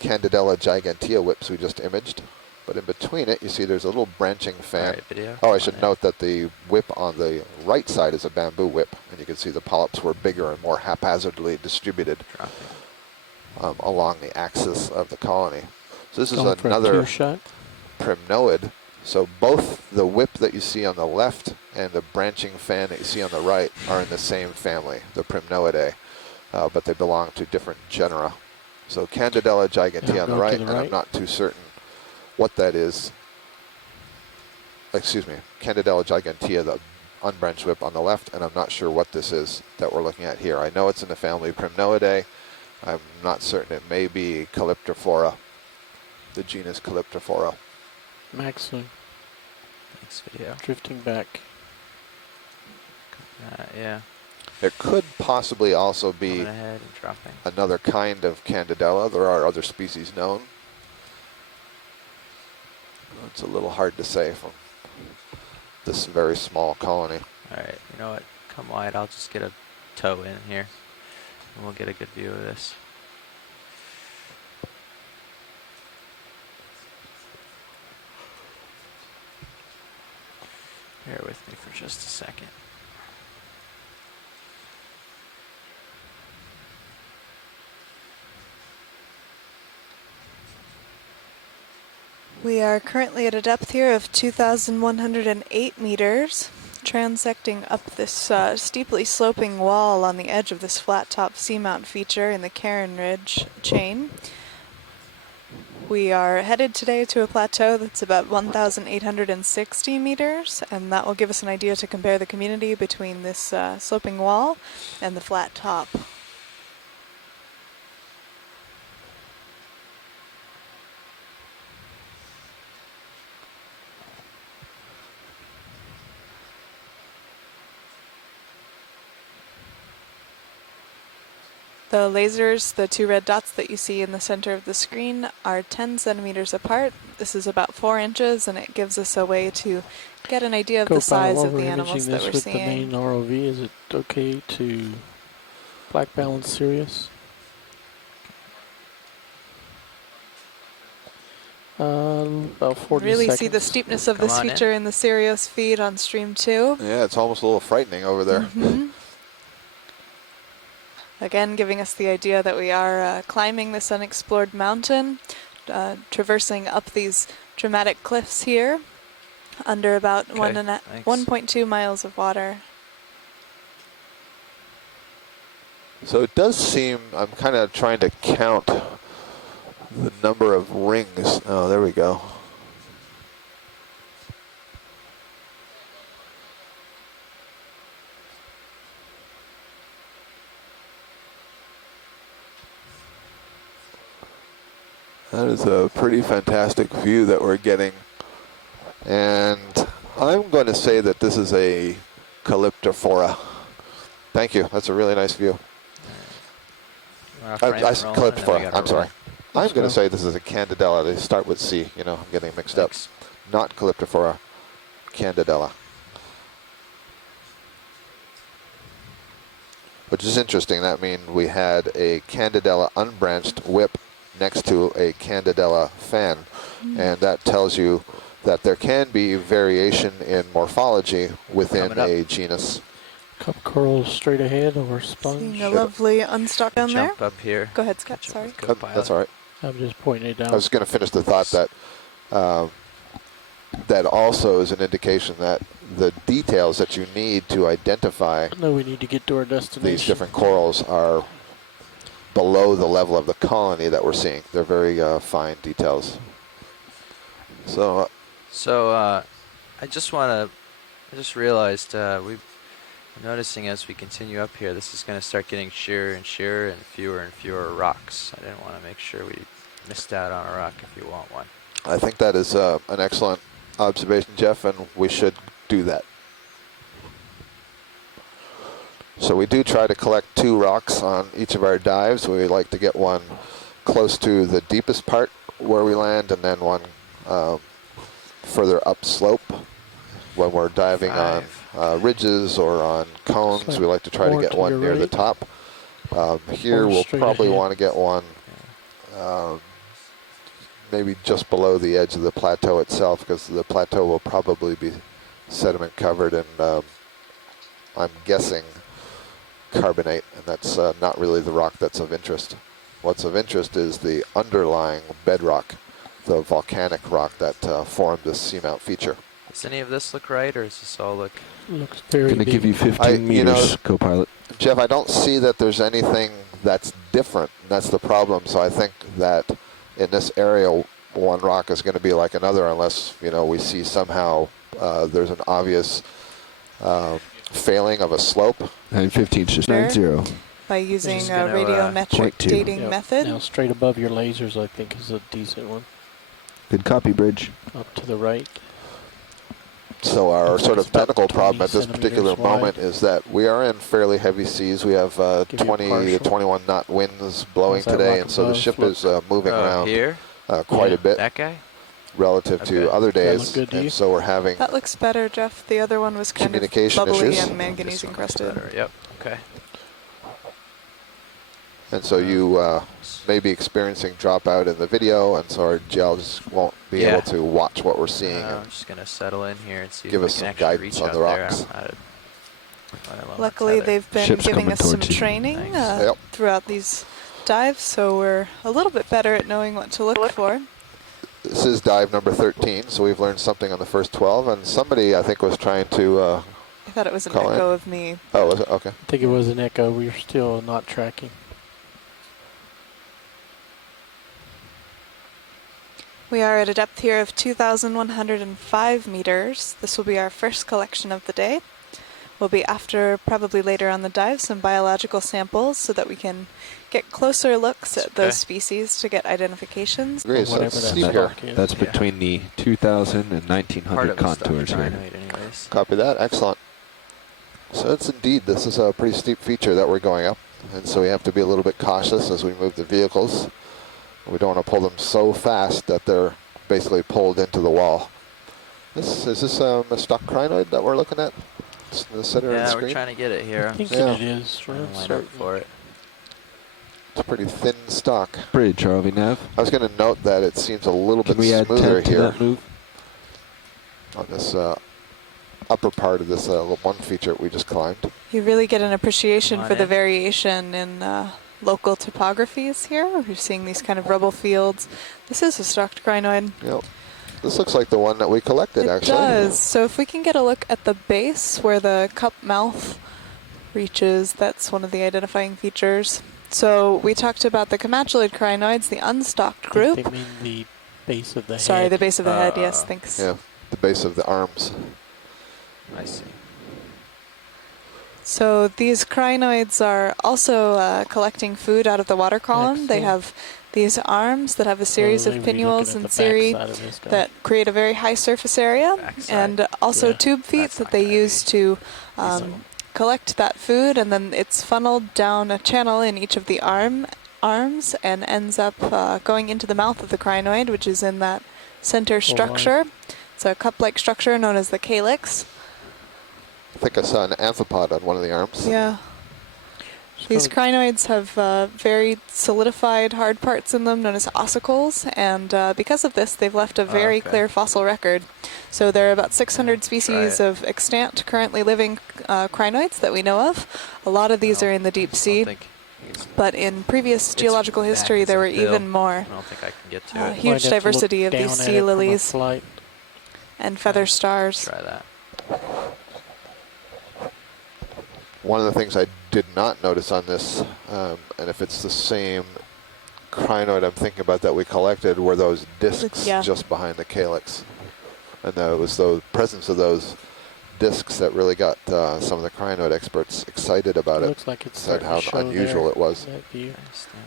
Candidella gigantea whips we just imaged. But in between it, you see there's a little branching fan. I should note that the whip on the right side is a bamboo whip, and you can see the polyps were bigger and more haphazardly distributed along the axis of the colony. So this is another primnoid. So both the whip that you see on the left and the branching fan that you see on the right are in the same family, the Primnoidae, but they belong to different genera. So Candidella gigantea on the right, and I'm not too certain what that is. Excuse me, Candidella gigantea, the unbranched whip on the left, and I'm not sure what this is that we're looking at here. I know it's in the family Primnoidae. I'm not certain. It may be Calyptrophora, the genus Calyptrophora. Maxwell. Thanks, video. Drifting back. Yeah. It could possibly also be ahead and dropping. Another kind of Candidella. There are other species known. It's a little hard to say from this very small colony. All right, you know what? Come wide. I'll just get a toe in here, and we'll get a good view of this. Bear with me for just a second. We are currently at a depth here of 2,108 meters, transecting up this steeply sloping wall on the edge of this flat-top seamount feature in the Cairn Ridge chain. We are headed today to a plateau that's about 1,860 meters, and that will give us an idea to compare the community between this sloping wall and the flat top. The lasers, the 2 red dots that you see in the center of the screen, are 10 centimeters apart. This is about 4 inches, and it gives us a way to get an idea of the size of the animals that we're seeing. The main ROV, is it okay to black balance Sirius? About 40 really seconds. See the steepness of this feature in the Sirius feed on stream 2. Yeah, it's almost a little frightening over there. Mm-hmm. Again, giving us the idea that we are climbing this unexplored mountain, traversing up these dramatic cliffs here. under about Okay, 1.2 miles of water. So it does seem, I'm kind of trying to count the number of rings. Oh, there we go. That is a pretty fantastic view that we're getting. And I'm going to say that this is a Calyptophora. Thank you. That's a really nice view. I said Calyptophora. I'm sorry. I'm going to say this is a Candidella. They start with C. You know, I'm getting mixed up. Not Calyptophora, Candidella. Which is interesting. That means we had a Candidella unbranched whip next to a Candidella fan. And that tells you that there can be variation in morphology within a genus. Cup corals straight ahead or sponge. Seeing a lovely unstock down there. Jump up here. Go ahead, Scott, sorry. That's all right. I'm just pointing it out. I was going to finish the thought that that also is an indication that the details that you need to identify No, we need to get to our destination. these different corals are below the level of the colony that we're seeing. They're very fine details. So I just realized I'm noticing as we continue up here, this is going to start getting shearer and shearer and fewer rocks. I didn't want to make sure we missed out on a rock if you want one. I think that is an excellent observation, Jeff, and we should do that. So we do try to collect 2 rocks on each of our dives. We like to get one close to the deepest part where we land, and then one further upslope when we're diving on ridges or on cones. We like to try to get one near the top. Here we'll probably want to get one maybe just below the edge of the plateau itself, because the plateau will probably be sediment covered, and I'm guessing carbonate, and that's not really the rock that's of interest. What's of interest is the underlying bedrock, the volcanic rock that formed this seamount feature. Does any of this look right, or does this all look... Looks very Going to big. give you 15 meters, co-pilot. Jeff, I don't see that there's anything that's different. That's the problem. So I think that in this area, one rock is going to be like another, unless we see somehow there's an obvious failing of a slope. 915 is just 90. By using a gonna, radiometric dating Yep. method. Now straight above your lasers, I think, is a decent one. Good copy, Bridge. Up to the right. So our Looks sort like of it's about technical 20 problem at this particular centimeters wide. moment is that we are in fairly heavy seas. We have Give you a 20 to partial. 21 knot winds blowing How's that today, rock and so the above ship look? is moving around Here? quite Yeah. a bit That guy? relative to Okay. other Does that days, look good to you? and so we're having That looks better, Jeff. The other one was kind of communication bubbly issues. and manganese This one looks encrusted. better. Yep, okay. And so you may be experiencing dropout in the video, and so our geologists won't be able to watch what we're seeing. I'm just going to settle in here and see give if us I some can actually guidance reach on out the there. rocks. I love my Luckily, tether. they've been Ship's giving coming us some towards you. training Thanks. Yep. throughout these dives, so we're a little bit better at knowing what to look for. This is dive number 13, so we've learned something on the first 12, and somebody, I think, was trying to... I thought it was an Call in. echo of me. oh, was it? Okay. I think it was an echo. We're still not tracking. We are at a depth here of 2,105 meters. This will be our first collection of the day. We'll be after, probably later on the dive, some biological samples so that we can get closer looks at those species to get identifications. Great, so Whatever it's that steep here. stock is. That's Yeah. between the 2,000 and Part 1,900 of it's contours here. crinoid anyways. Copy that. Excellent. So it's indeed, this is a pretty steep feature that we're going up, and so we have to be a little bit cautious as we move the vehicles. We don't want to pull them so fast that they're basically pulled into the wall. Is this a stock crinoid that we're looking at? It's in the center of the Yeah, screen. we're trying to get it here. I think Yeah. it is. Trying Right? to line up Certain. for it. It's a pretty thin stock. Bridge, ROV nav. I was going to note that it seems a little Can bit we add smoother 10 to here that move? on this upper part of this one feature we just climbed. You really get an appreciation Come on for the in. variation in local topographies here. We're seeing these kind of rubble fields. This is a stocked crinoid. Yep. This looks like the one that we collected, actually. It does. So if we can get a look at the base where the cup mouth reaches, that's one of the identifying features. So we talked about the comatulid crinoids, the unstocked group. They mean the base of the head. Sorry, the base of the head, yes, thanks. Yeah, the base of the arms. I see. So these crinoids are also collecting food out of the water column. They have these arms that have a series of pinnules and cirri that create a very high surface area, and also tube feet that they use to collect that food, and then it's funneled down a channel in each of the arms and ends up going into the mouth of the crinoid, which is in that center structure. It's a cup-like structure known as the calyx. I think I saw an amphipod on one of the arms. Yeah. These crinoids have very solidified hard parts in them known as ossicles, and because of this they've left a very clear fossil record. So there are about 600 species of extant currently living crinoids that we know of. A lot of these are in the deep sea, but in previous geological history there were even more. I don't think I can get to it. Huge diversity of these sea lilies and feather stars. Try that. One of the things I did not notice on this, and if it's the same crinoid I'm thinking about that we collected, were those discs just behind the calyx. And it was the presence of those discs that really got some of the crinoid experts excited about it. Looks like it's said how unusual it was.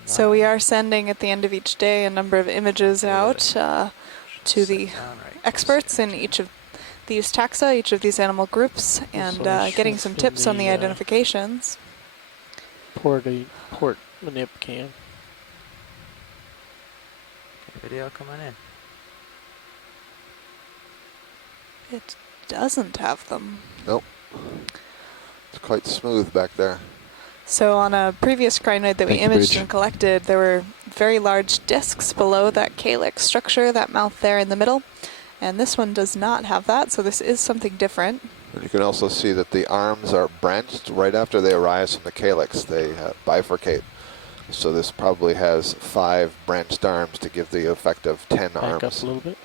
So we are sending at the end of each day a number of images out to the experts in each of these taxa, each of these animal groups, and getting some tips on the identifications. Port manip cam. Video coming in. It doesn't have them. Nope. It's quite smooth back there. So on a previous crinoid that we imaged and collected, there were very large discs below that calyx structure, that mouth there in the middle. And this one does not have that, so this is something different. And you can also see that the arms are branched right after they arise from the calyx. They bifurcate. So this probably has 5 branched arms to give the effect of 10 arms. Back up a little bit.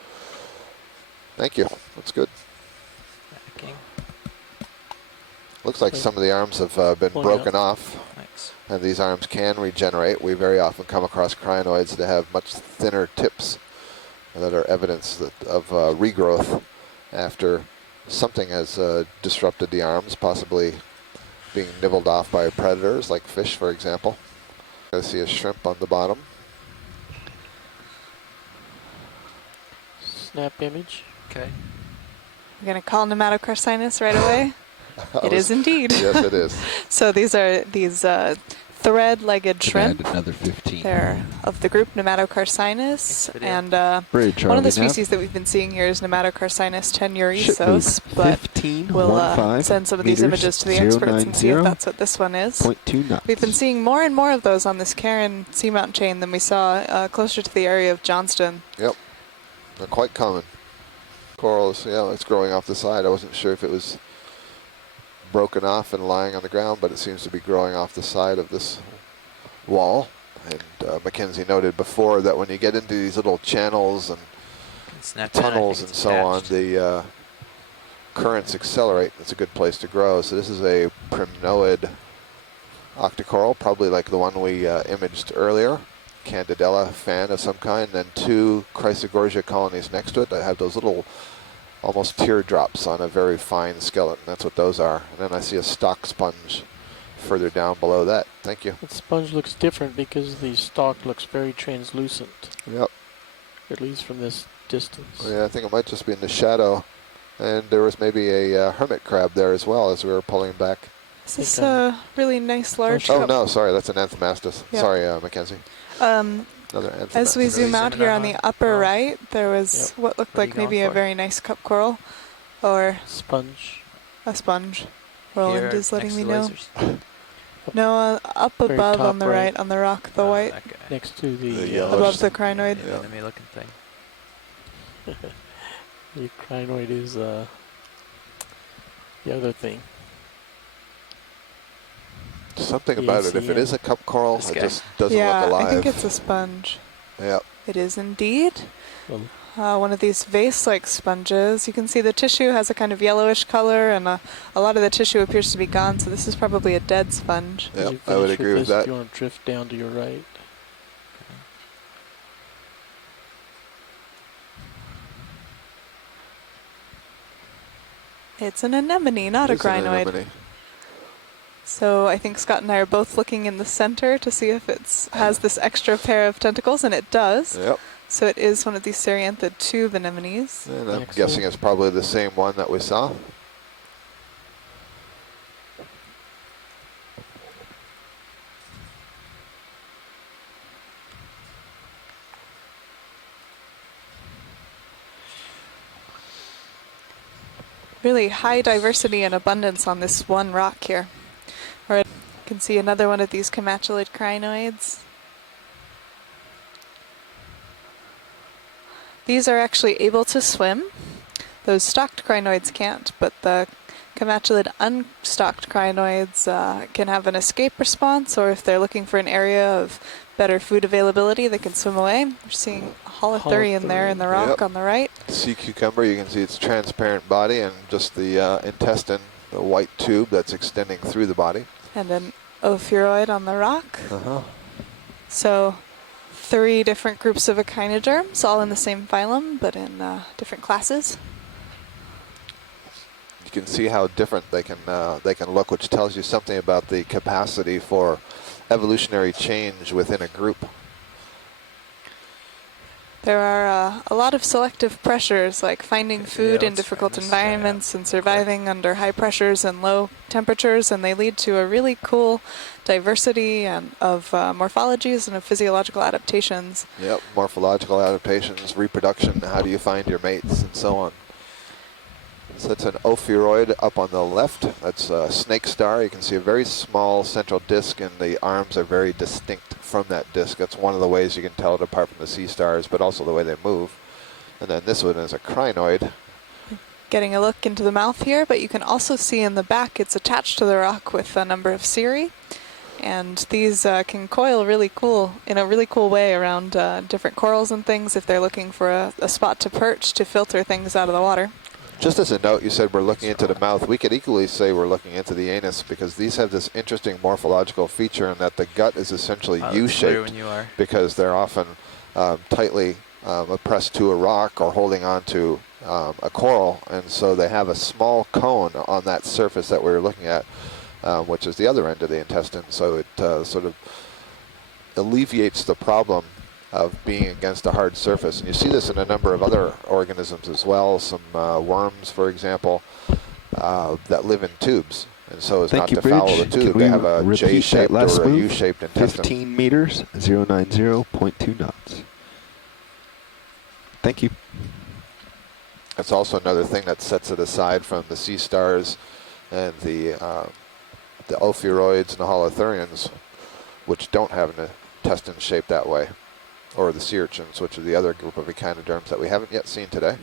Thank you. That's good. Backing. Looks like some of the arms have been broken off. Thanks. And these arms can regenerate. We very often come across crinoids that have much thinner tips that are evidence of regrowth after something has disrupted the arms, possibly being nibbled off by predators like fish, for example. I see a shrimp on the bottom. Snap image. Okay. We're going to call nematocarcinus right away. It is indeed. Yes, it is. So these are these thread-legged shrimp. Another 15. They're of the group Nematocarcinus, and one of the species that we've been seeing here is Nematocarcinus tenuresos, but we'll send some of these images to the experts and see if that's what this one is. 0.2 knots. We've been seeing more and more of those on this Karen seamount chain than we saw closer to the area of Johnston. Yep, they're quite common. Corals, yeah, it's growing off the side. I wasn't sure if it was broken off and lying on the ground, but it seems to be growing off the side of this wall. And Mackenzie noted before that when you get into these little channels and tunnels and so on, the currents accelerate. It's a good place to grow. So this is a primnoid octocoral, probably like the one we imaged earlier. Candidella fan of some kind, then 2 Chrysogorgia colonies next to it that have those little almost teardrops on a very fine skeleton. That's what those are. And then I see a stalk sponge further down below that. Thank you. The sponge looks different because the stalk looks very translucent. Yep. At least from this distance. Yeah, I think it might just be in the shadow. And there was maybe a hermit crab there as well as we were pulling back. This is a really nice large Oh, no, sorry, that's an Anthomastus. Yep. Sorry, Mackenzie. As we zoom out here on the upper right, there was what looked like maybe a very nice cup coral or sponge. A sponge. Roland is letting me know. No, up above on the right, on the rock, the white. Next to the above the crinoid. The enemy looking thing. The crinoid is the other thing. Something about it. If it is a cup coral, it just doesn't look alive. I think it's a sponge. Yep. It is indeed. one of these vase-like sponges. You can see the tissue has a kind of yellowish color, and a lot of the tissue appears to be gone, so this is probably a dead sponge. Yep, I would agree with that. You want to drift down to your right. It's an anemone, not a crinoid. Anemone. So I think Scott and I are both looking in the center to see if it has this extra pair of tentacles, and it does. Yep. So it is one of these serianthid tube anemones. And I'm guessing it's probably the same one that we saw. Really high diversity and abundance on this one rock here. Or you can see another one of these comatuloid crinoids. These are actually able to swim. Those stocked crinoids can't, but the comatulid unstocked crinoids can have an escape response, or if they're looking for an area of better food availability, they can swim away. We're seeing a holothurian there in the rock on the right. Sea cucumber, you can see its transparent body and just the intestine, the white tube that's extending through the body. And an ophiuroid on the rock. So 3 different groups of echinoderms, all in the same phylum, but in different classes. You can see how different they can look, which tells you something about the capacity for evolutionary change within a group. There are a lot of selective pressures, like finding food in difficult environments and surviving under high pressures and low temperatures, and they lead to a really cool diversity of morphologies and of physiological adaptations. Yep, morphological adaptations, reproduction, how do you find your mates, and so on. So that's an ophiuroid up on the left. That's a snake star. You can see a very small central disc, and the arms are very distinct from that disc. That's one of the ways you can tell it apart from the sea stars, but also the way they move. And then this one is a crinoid. Getting a look into the mouth here, but you can also see in the back it's attached to the rock with a number of cirri. And these can coil in a really cool way around different corals and things if they're looking for a spot to perch to filter things out of the water. Just as a note, you said we're looking into the mouth. We could equally say we're looking into the anus, because these have this interesting morphological feature in that the gut is essentially U-shaped, because they're often tightly pressed to a rock or holding on to a coral, and so they have a small cone on that surface that we were looking at, which is the other end of the intestine. So it sort of alleviates the problem of being against a hard surface. And you see this in a number of other organisms as well, some worms, for example, that live in tubes. And so as not to foul the tube, they have a J-shaped or a U-shaped intestine. 15 meters, 090.2 knots. Thank you. That's also another thing that sets it aside from the sea stars and the ophiuroids and the holothurians, which don't have an intestine shaped that way, or the sea urchins, which are the other group of echinoderms that we haven't yet seen today.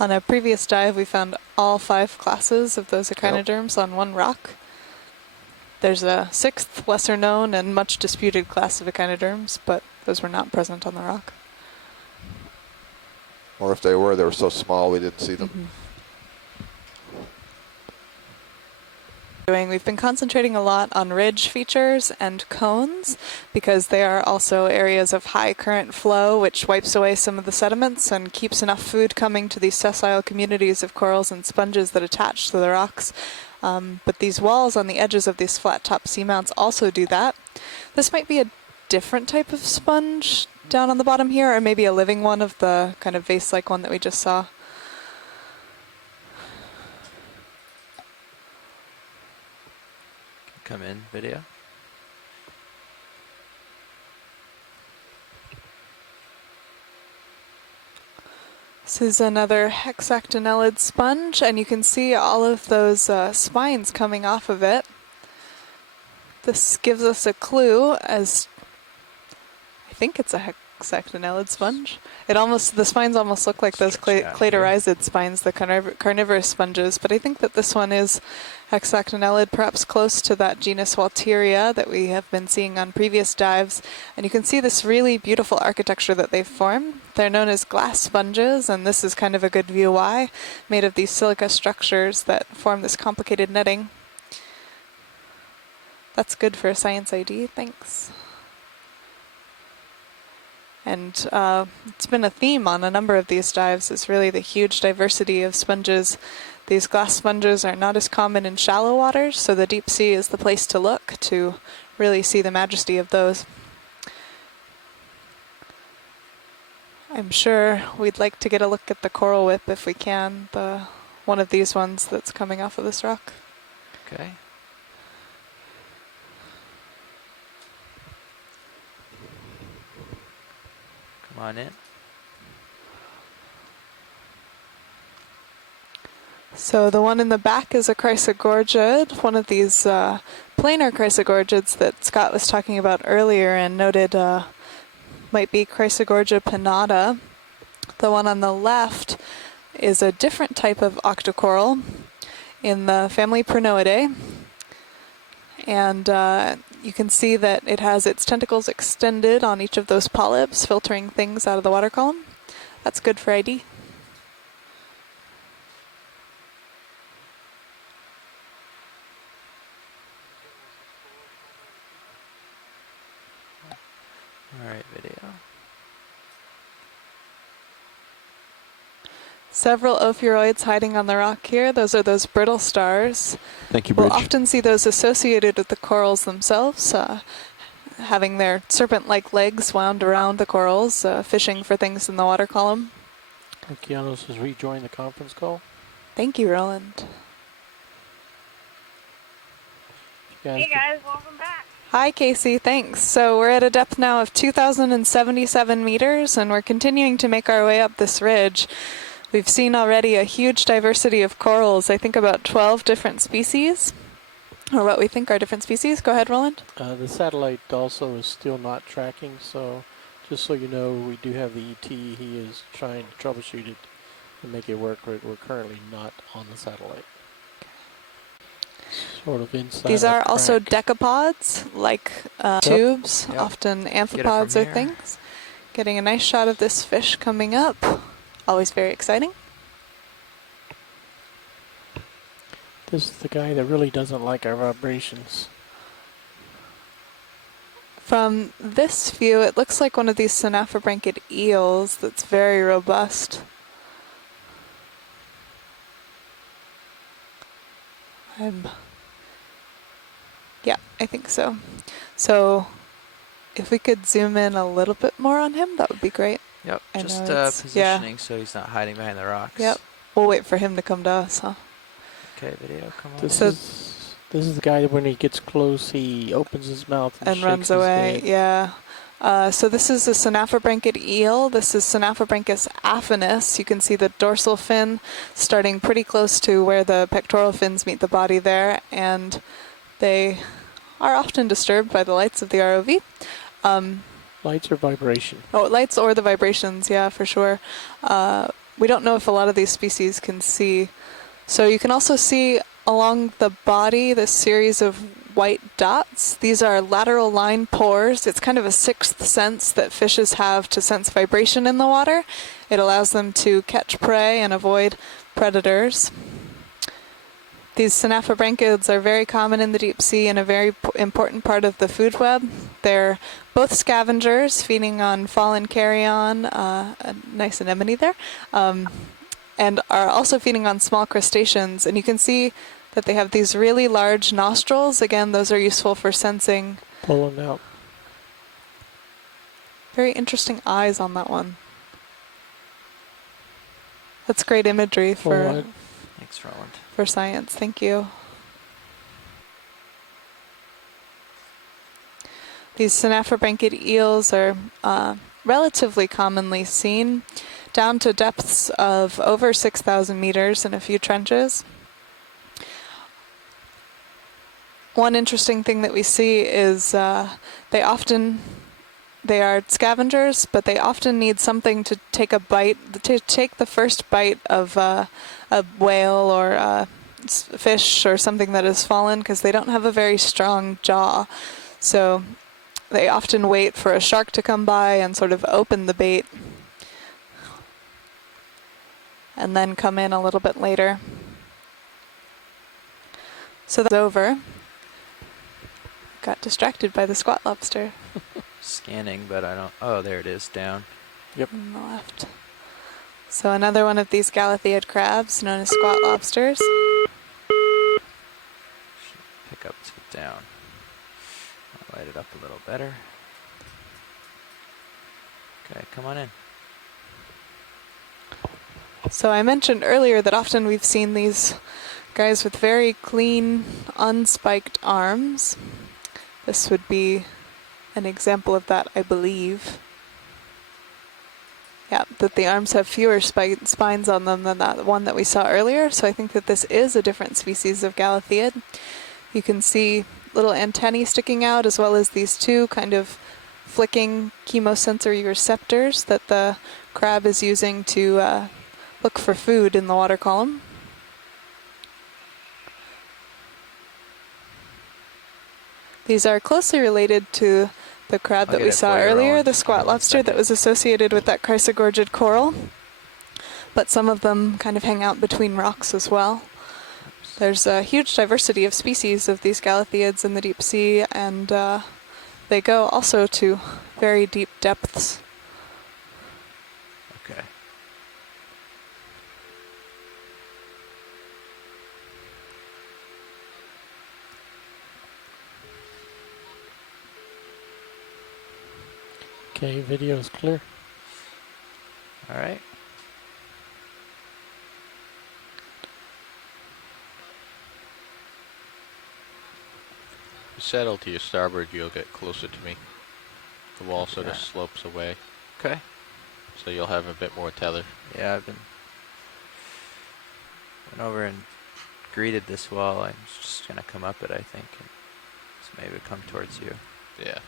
On a previous dive, we found all 5 classes of those echinoderms on one rock. There's a 6th, lesser known and much disputed class of echinoderms, but those were not present on the rock. Or if they were so small we didn't see them. We've been concentrating a lot on ridge features and cones because they are also areas of high current flow, which wipes away some of the sediments and keeps enough food coming to these sessile communities of corals and sponges that attach to the rocks. But these walls on the edges of these flat top seamounts also do that. This might be a different type of sponge down on the bottom here, or maybe a living one of the kind of vase-like one that we just saw. Come in, video. This is another hexactinellid sponge, and you can see all of those spines coming off of it. This gives us a clue as I think it's a hexactinellid sponge. The spines almost look like those Stretch out cladorizid spines, the carnivorous sponges, but I think that this one is hexactinellid, perhaps close to that genus Walteria that we have been seeing on previous dives. And you can see this really beautiful architecture that they've formed. They're known as glass sponges, and this is kind of a good view why, made of these silica structures that form this complicated netting. That's good for a science ID, thanks. And it's been a theme on a number of these dives, is really the huge diversity of sponges. These glass sponges are not as common in shallow waters, so the deep sea is the place to look to really see the majesty of those. I'm sure we'd like to get a look at the coral whip if we can, one of these ones that's coming off of this rock. Okay. Come on in. So the one in the back is a chrysogorgid, one of these planar chrysogorgids that Scott was talking about earlier and noted might be Chrysogorgia pinnata. The one on the left is a different type of octocoral in the family Crinoidae. And you can see that it has its tentacles extended on each of those polyps, filtering things out of the water column. That's good for ID. All right, video. Several ophiuroids hiding on the rock here. Those are those brittle stars. Thank you, We'll Bridge. often see those associated with the corals themselves, having their serpent-like legs wound around the corals, fishing for things in the water column. Okeanos has rejoined the conference call. Thank you, Roland. Hey guys, welcome back. Hi, Casey. Thanks. So we're at a depth now of 2,077 meters, and we're continuing to make our way up this ridge. We've seen already a huge diversity of corals, I think about 12 different species, or what we think are different species. Go ahead, Roland. The satellite also is still not tracking, so just so you know, we do have the ET. He is trying to troubleshoot it and make it work. We're currently not on the satellite. Sort of inside. These are also decapods, like tubes, Yep. often amphipods or here. things. Getting a nice shot of this fish coming up. Always very exciting. This is the guy that really doesn't like our vibrations. From this view, it looks like one of these synaphobranchid eels that's very robust. Yeah, I think so. So if we could zoom in a little bit more on him, that would be great. Yep, I just know positioning so he's not hiding behind the rocks. Yep. We'll wait for him to come to us, huh? Okay, video, come on. This So- is the guy that when he gets close, he opens his mouth and And shakes runs his away, head. yeah. So this is a synaphobranchid eel. This is Synaphobranchus affinis. You can see the dorsal fin starting pretty close to where the pectoral fins meet the body there, and they are often disturbed by the lights of the ROV. Lights or vibration? Oh, lights or the vibrations, yeah, for sure. We don't know if a lot of these species can see. So you can also see along the body this series of white dots. These are lateral line pores. It's kind of a sixth sense that fishes have to sense vibration in the water. It allows them to catch prey and avoid predators. These synaphobranchids are very common in the deep sea and a very important part of the food web. They're both scavengers, feeding on fallen carrion, a nice anemone there, and are also feeding on small crustaceans. And you can see that they have these really large nostrils. Again, those are useful for sensing. Pulling out. Very interesting eyes on that one. That's great imagery for Thanks, Roland. for science. Thank you. These synaphobranchid eels are relatively commonly seen down to depths of over 6,000 meters in a few trenches. One interesting thing that we see is they often they are scavengers, but they often need something to take a bite, to take the first bite of a whale or a fish or something that has fallen, because they don't have a very strong jaw. So they often wait for a shark to come by and sort of open the bait, and then come in a little bit later. So that's over. Got distracted by the squat lobster. Scanning, but I don't. Oh, there it is, down. Yep. On the left. So another one of these Galatheid crabs, known as squat lobsters. Pick up to down. I'll light it up a little better. Okay, come on in. So I mentioned earlier that often we've seen these guys with very clean, unspiked arms. This would be an example of that, I believe. Yeah, that the arms have fewer spines on them than that one that we saw earlier, so I think that this is a different species of Galatheid. You can see little antennae sticking out, as well as these two kind of flicking chemosensory receptors that the crab is using to look for food in the water column. These are closely related to the crab that we saw earlier, the squat lobster that was associated with that chrysogorgid coral. But some of them kind of hang out between rocks as well. There's a huge diversity of species of these Galatheids in the deep sea, and they go also to very deep depths. Okay. Okay, video is clear. All right. Settle to your starboard, you'll get closer to me. The wall sort of slopes away, Okay. so you'll have a bit more tether. Yeah, went over and greeted this wall. I'm just gonna come up it, I think, and just maybe come towards you. Yeah.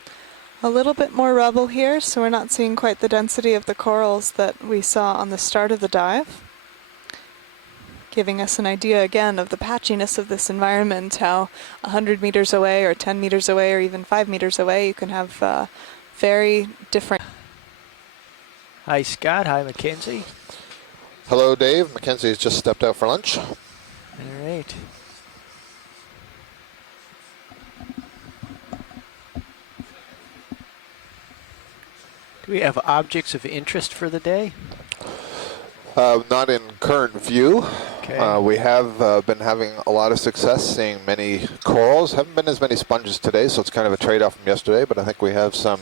A little bit more rubble here, so we're not seeing quite the density of the corals that we saw on the start of the dive. Giving us an idea again of the patchiness of this environment, how 100 meters away or 10 meters away or even 5 meters away you can have very different... Hi Scott, hi Mackenzie. Hello Dave, Mackenzie's just stepped out for lunch. All right. Do we have objects of interest for the day? Not in current view. Okay. We have been having a lot of success seeing many corals. Haven't been as many sponges today, so it's kind of a trade-off from yesterday, but I think we have some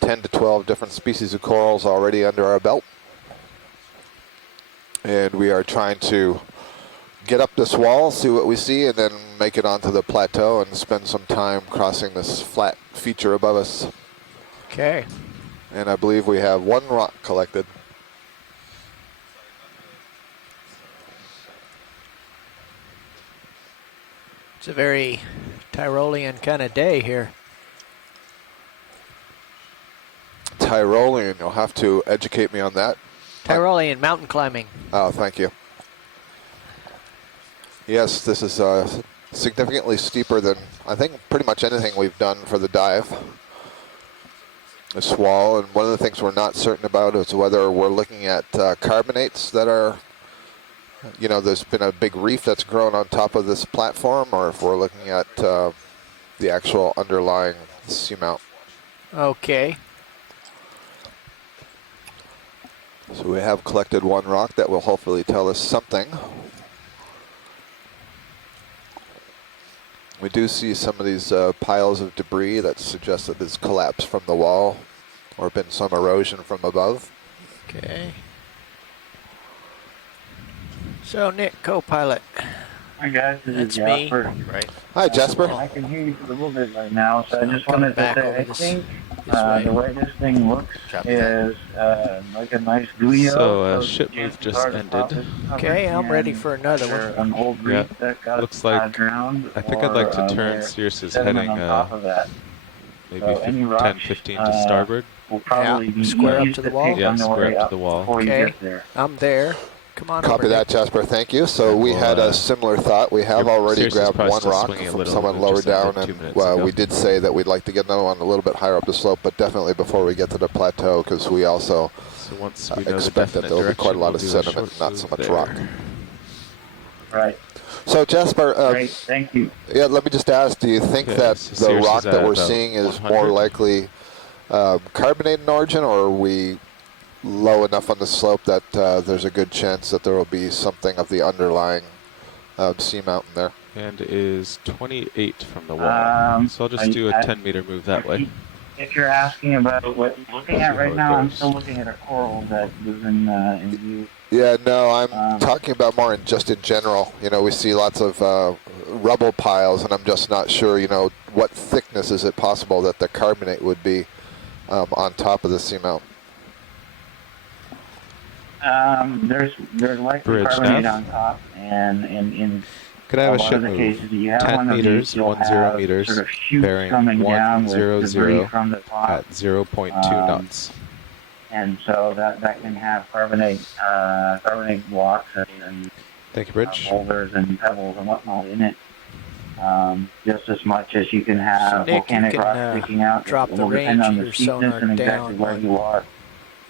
10 to 12 different species of corals already under our belt. And we are trying to get up this wall, see what we see, and then make it onto the plateau and spend some time crossing this flat feature above us. Okay. And I believe we have one rock collected. It's a very Tyrolean kind of day here. Tyrolean, you'll have to educate me on that. Tyrolean mountain climbing. Oh, thank you. Yes, this is significantly steeper than, I think, pretty much anything we've done for the dive. This wall, and one of the things we're not certain about is whether we're looking at carbonates that are, you know, there's been a big reef that's grown on top of this platform, or if we're looking at the actual underlying seamount. Okay. So we have collected one rock that will hopefully tell us something. We do see some of these piles of debris that suggest that there's collapse from the wall or been some erosion from above. Okay. So Nick, co-pilot. Hi guys, this That's is Jasper. me. Right. Hi Jasper. I can hear you a little bit right now, so I just coming wanted to back say, over I this think way. the way this thing looks is like a nice Guyot. So ship move just ended. Okay, I'm ready for another one. An old Yeah, reef that got looks like drowned, I think I'd like to or turn there's Sears is sediment heading on top of that. maybe So any 10, rocks 15 to starboard. will probably be Square up easy to the wall? pick Yeah, on the square way up to up the wall. before you Okay, get there. I'm there. Come on Copy over, that, Nick. Jasper. Thank you. So And we we'll, had a similar thought. We have your already Sirius is grabbed probably one still rock swinging a from little. someone It lower just ended down, 2 and minutes ago. we did say that we'd like to get another one a little bit higher up the slope, but definitely before we get to the plateau, because we also So once we know expect the that there will be quite a direction, lot we'll of do a sediment, short not so move much there. rock. Right. So Jasper, Great. Thank you. yeah, let me just ask, do you think Okay, that so the Sirius rock is that at we're about seeing is 100. more likely carbonate in origin, or are we low enough on the slope that there's a good chance that there will be something of the underlying seamountain there? And is 28 from the wall. So I'll just do a 10-meter move that way. If you're asking about what I'm looking at See right how it now, I'm goes. still looking at a coral that was in view. Yeah, no, I'm talking about more in just in general. You know, we see lots of rubble piles, and I'm just not sure, you know, what thickness is it possible that the carbonate would be on top of the seamount? There's likely Bridge carbonate nav. on top, and in Could I have a a lot ship of the move? cases, you have 10 one of these, meters, you'll 10 have meters, sort of shoots bearing coming down with 100 debris from the top. at 0.2 knots. And so that can have carbonate blocks and Thank you, Bridge. boulders and pebbles and whatnot in it. Just as much as you can have Nick, you volcanic can, rocks sticking out. drop It the will depend range on of the your steepness sonar and exactly down where one. you are.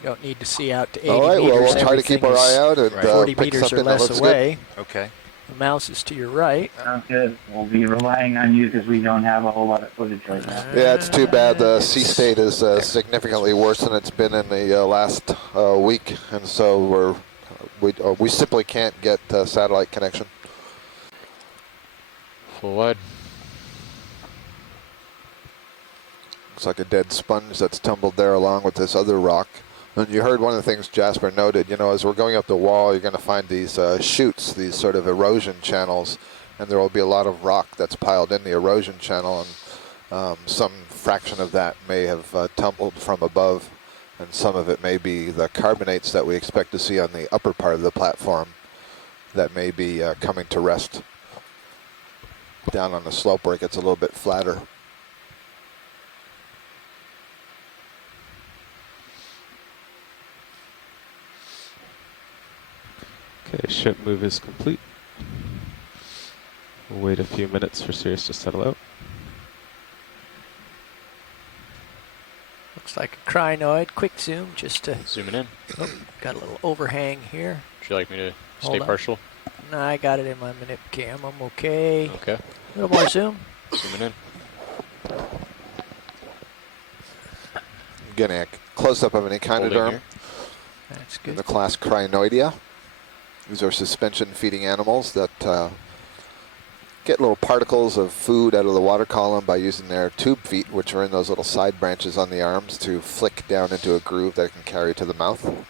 You don't need to see out to 80 All right, meters. well, we'll try to keep our Everything is eye out and 40 pick meters or something that less looks away. Okay. The mouse is to your right. Sounds good. We'll be relying on you because we don't have a whole lot of footage right now. Yeah, it's too bad. The sea state is significantly worse than it's been in the last week, and so we simply can't get satellite connection. Full wide. Looks like a dead sponge that's tumbled there along with this other rock. And you heard one of the things Jasper noted, you know, as we're going up the wall, you're going to find these chutes, these sort of erosion channels, and there will be a lot of rock that's piled in the erosion channel, and some fraction of that may have tumbled from above, and some of it may be the carbonates that we expect to see on the upper part of the platform that may be coming to rest down on the slope where it gets a little bit flatter. Okay, ship move is complete. We'll wait a few minutes for Sirius to settle out. Looks like a crinoid. Quick zoom just to... Zooming in. Oh, got a little overhang here. Would you like me to Hold stay on. partial? No, I got it in my manip cam. I'm okay. Okay. A little more zoom. Zooming in. Getting a close-up of an Echinoderm That's in good. the class Crinoidea. These are suspension-feeding animals that get little particles of food out of the water column by using their tube feet, which are in those little side branches on the arms, to flick down into a groove that it can carry to the mouth.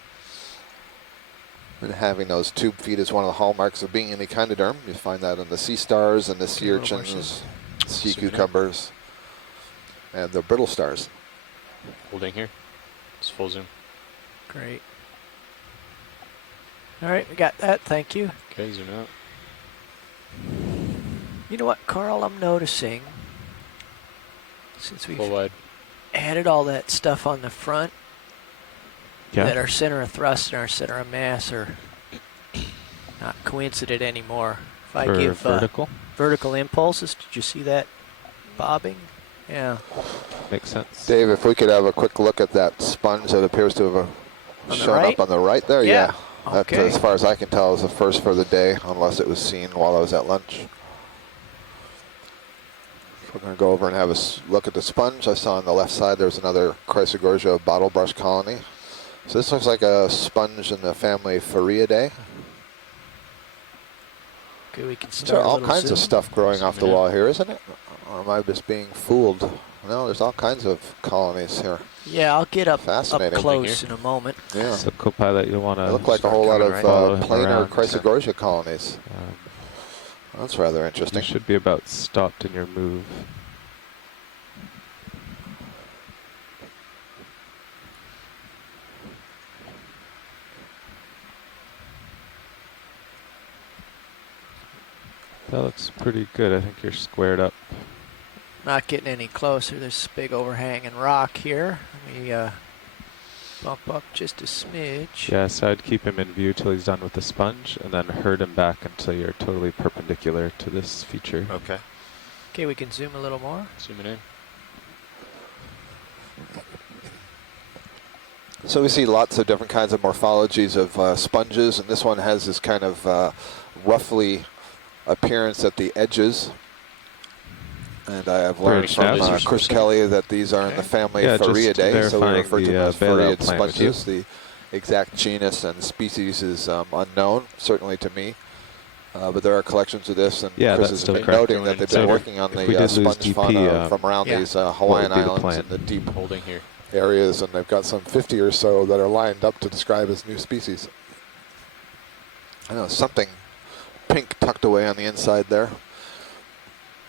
And having those tube feet is one of the hallmarks of being an Echinoderm. You find that in the sea stars and the sea urchins, sea cucumbers, and the brittle stars. Holding here. It's full zoom. Great. All right, we got that. Thank you. Okay, zoom out. You know what, Carl, I'm noticing, since we've Full wide. added all that stuff on the front, Yeah. that our center of thrust and our center of mass are not coincident anymore. If I For give vertical? vertical impulses, did you see that bobbing? Yeah. Makes sense. Dave, if we could have a quick look at that sponge that appears to have the shown right? up on the right there. Yeah. That, Okay. as far as I can tell, is the first for the day, unless it was seen while I was at lunch. We're going to go over and have a look at the sponge. I saw on the left side there's another Chrysogorgia bottle brush colony. So this looks like a sponge in the family Fariidae. Okay, we can There's start all a little kinds zoom. of stuff growing off the wall here, isn't it? Or am I just being fooled? No, there's all kinds of colonies here. Yeah, I'll get up Fascinating. close in a moment. Yeah. So co-pilot, you'll want They to look like a whole lot of planar around. Chrysogorgia colonies. That's rather You interesting. should be about stopped in your move. That looks pretty good. I think you're squared up. not getting any closer. There's a big overhanging rock here. Let me bump up just a smidge. Yeah, so I'd keep him in view till he's done with the sponge, and then herd him back until you're totally perpendicular to this feature. Okay. Okay, we can zoom a little more. Zooming in. So we see lots of different kinds of morphologies of sponges, and this one has this kind of roughly appearance at the edges. And I have learned from Chris Kelly that these are in the family of Phoriidae, so we refer to them as Phoriid sponges. The exact genus and species is unknown, certainly to me. But there are collections of this, and Chris has been noting that they've been working on the sponge fauna from around these Hawaiian Islands and the deep holding here areas, and they've got some 50 or so that are lined up to describe as new species. I know something pink tucked away on the inside there.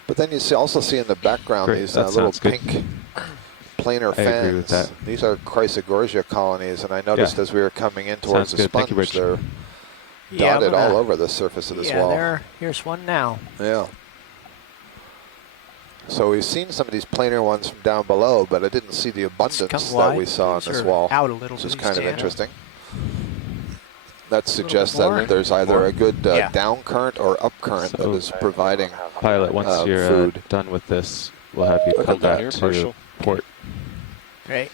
But then you also see in the background these little pink planar fans. These are Chrysogorgia colonies, and I noticed as we were coming in towards the sponge, they're dotted all over the surface of this wall. Here's one now. Yeah. So we've seen some of these planar ones from down below, but I didn't see the abundance that we saw on this wall, which is kind of interesting. That suggests that there's either a good down current or up current that is providing Pilot, once you're done with this, we'll have you come back to port. Great.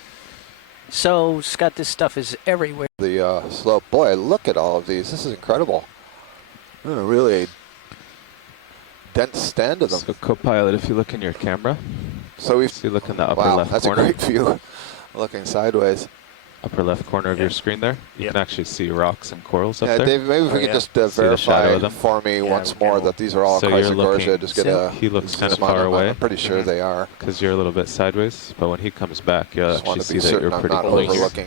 So, Scott, this stuff is everywhere. The slope. Boy, look at all of these. This is incredible. Really dense stand of them. So, co-pilot, if you look in your camera, so we look in the upper left corner. That's a great view. Looking sideways. Upper left corner of your screen there, you can actually see rocks and corals up there. Dave, maybe if we could just verify for me once more that these are all Chrysogorgia. Just get a he looks kind of far away. I'm pretty sure they are. Because you're a little bit sideways, but when he comes back, you'll actually see that you're pretty close. Overlooking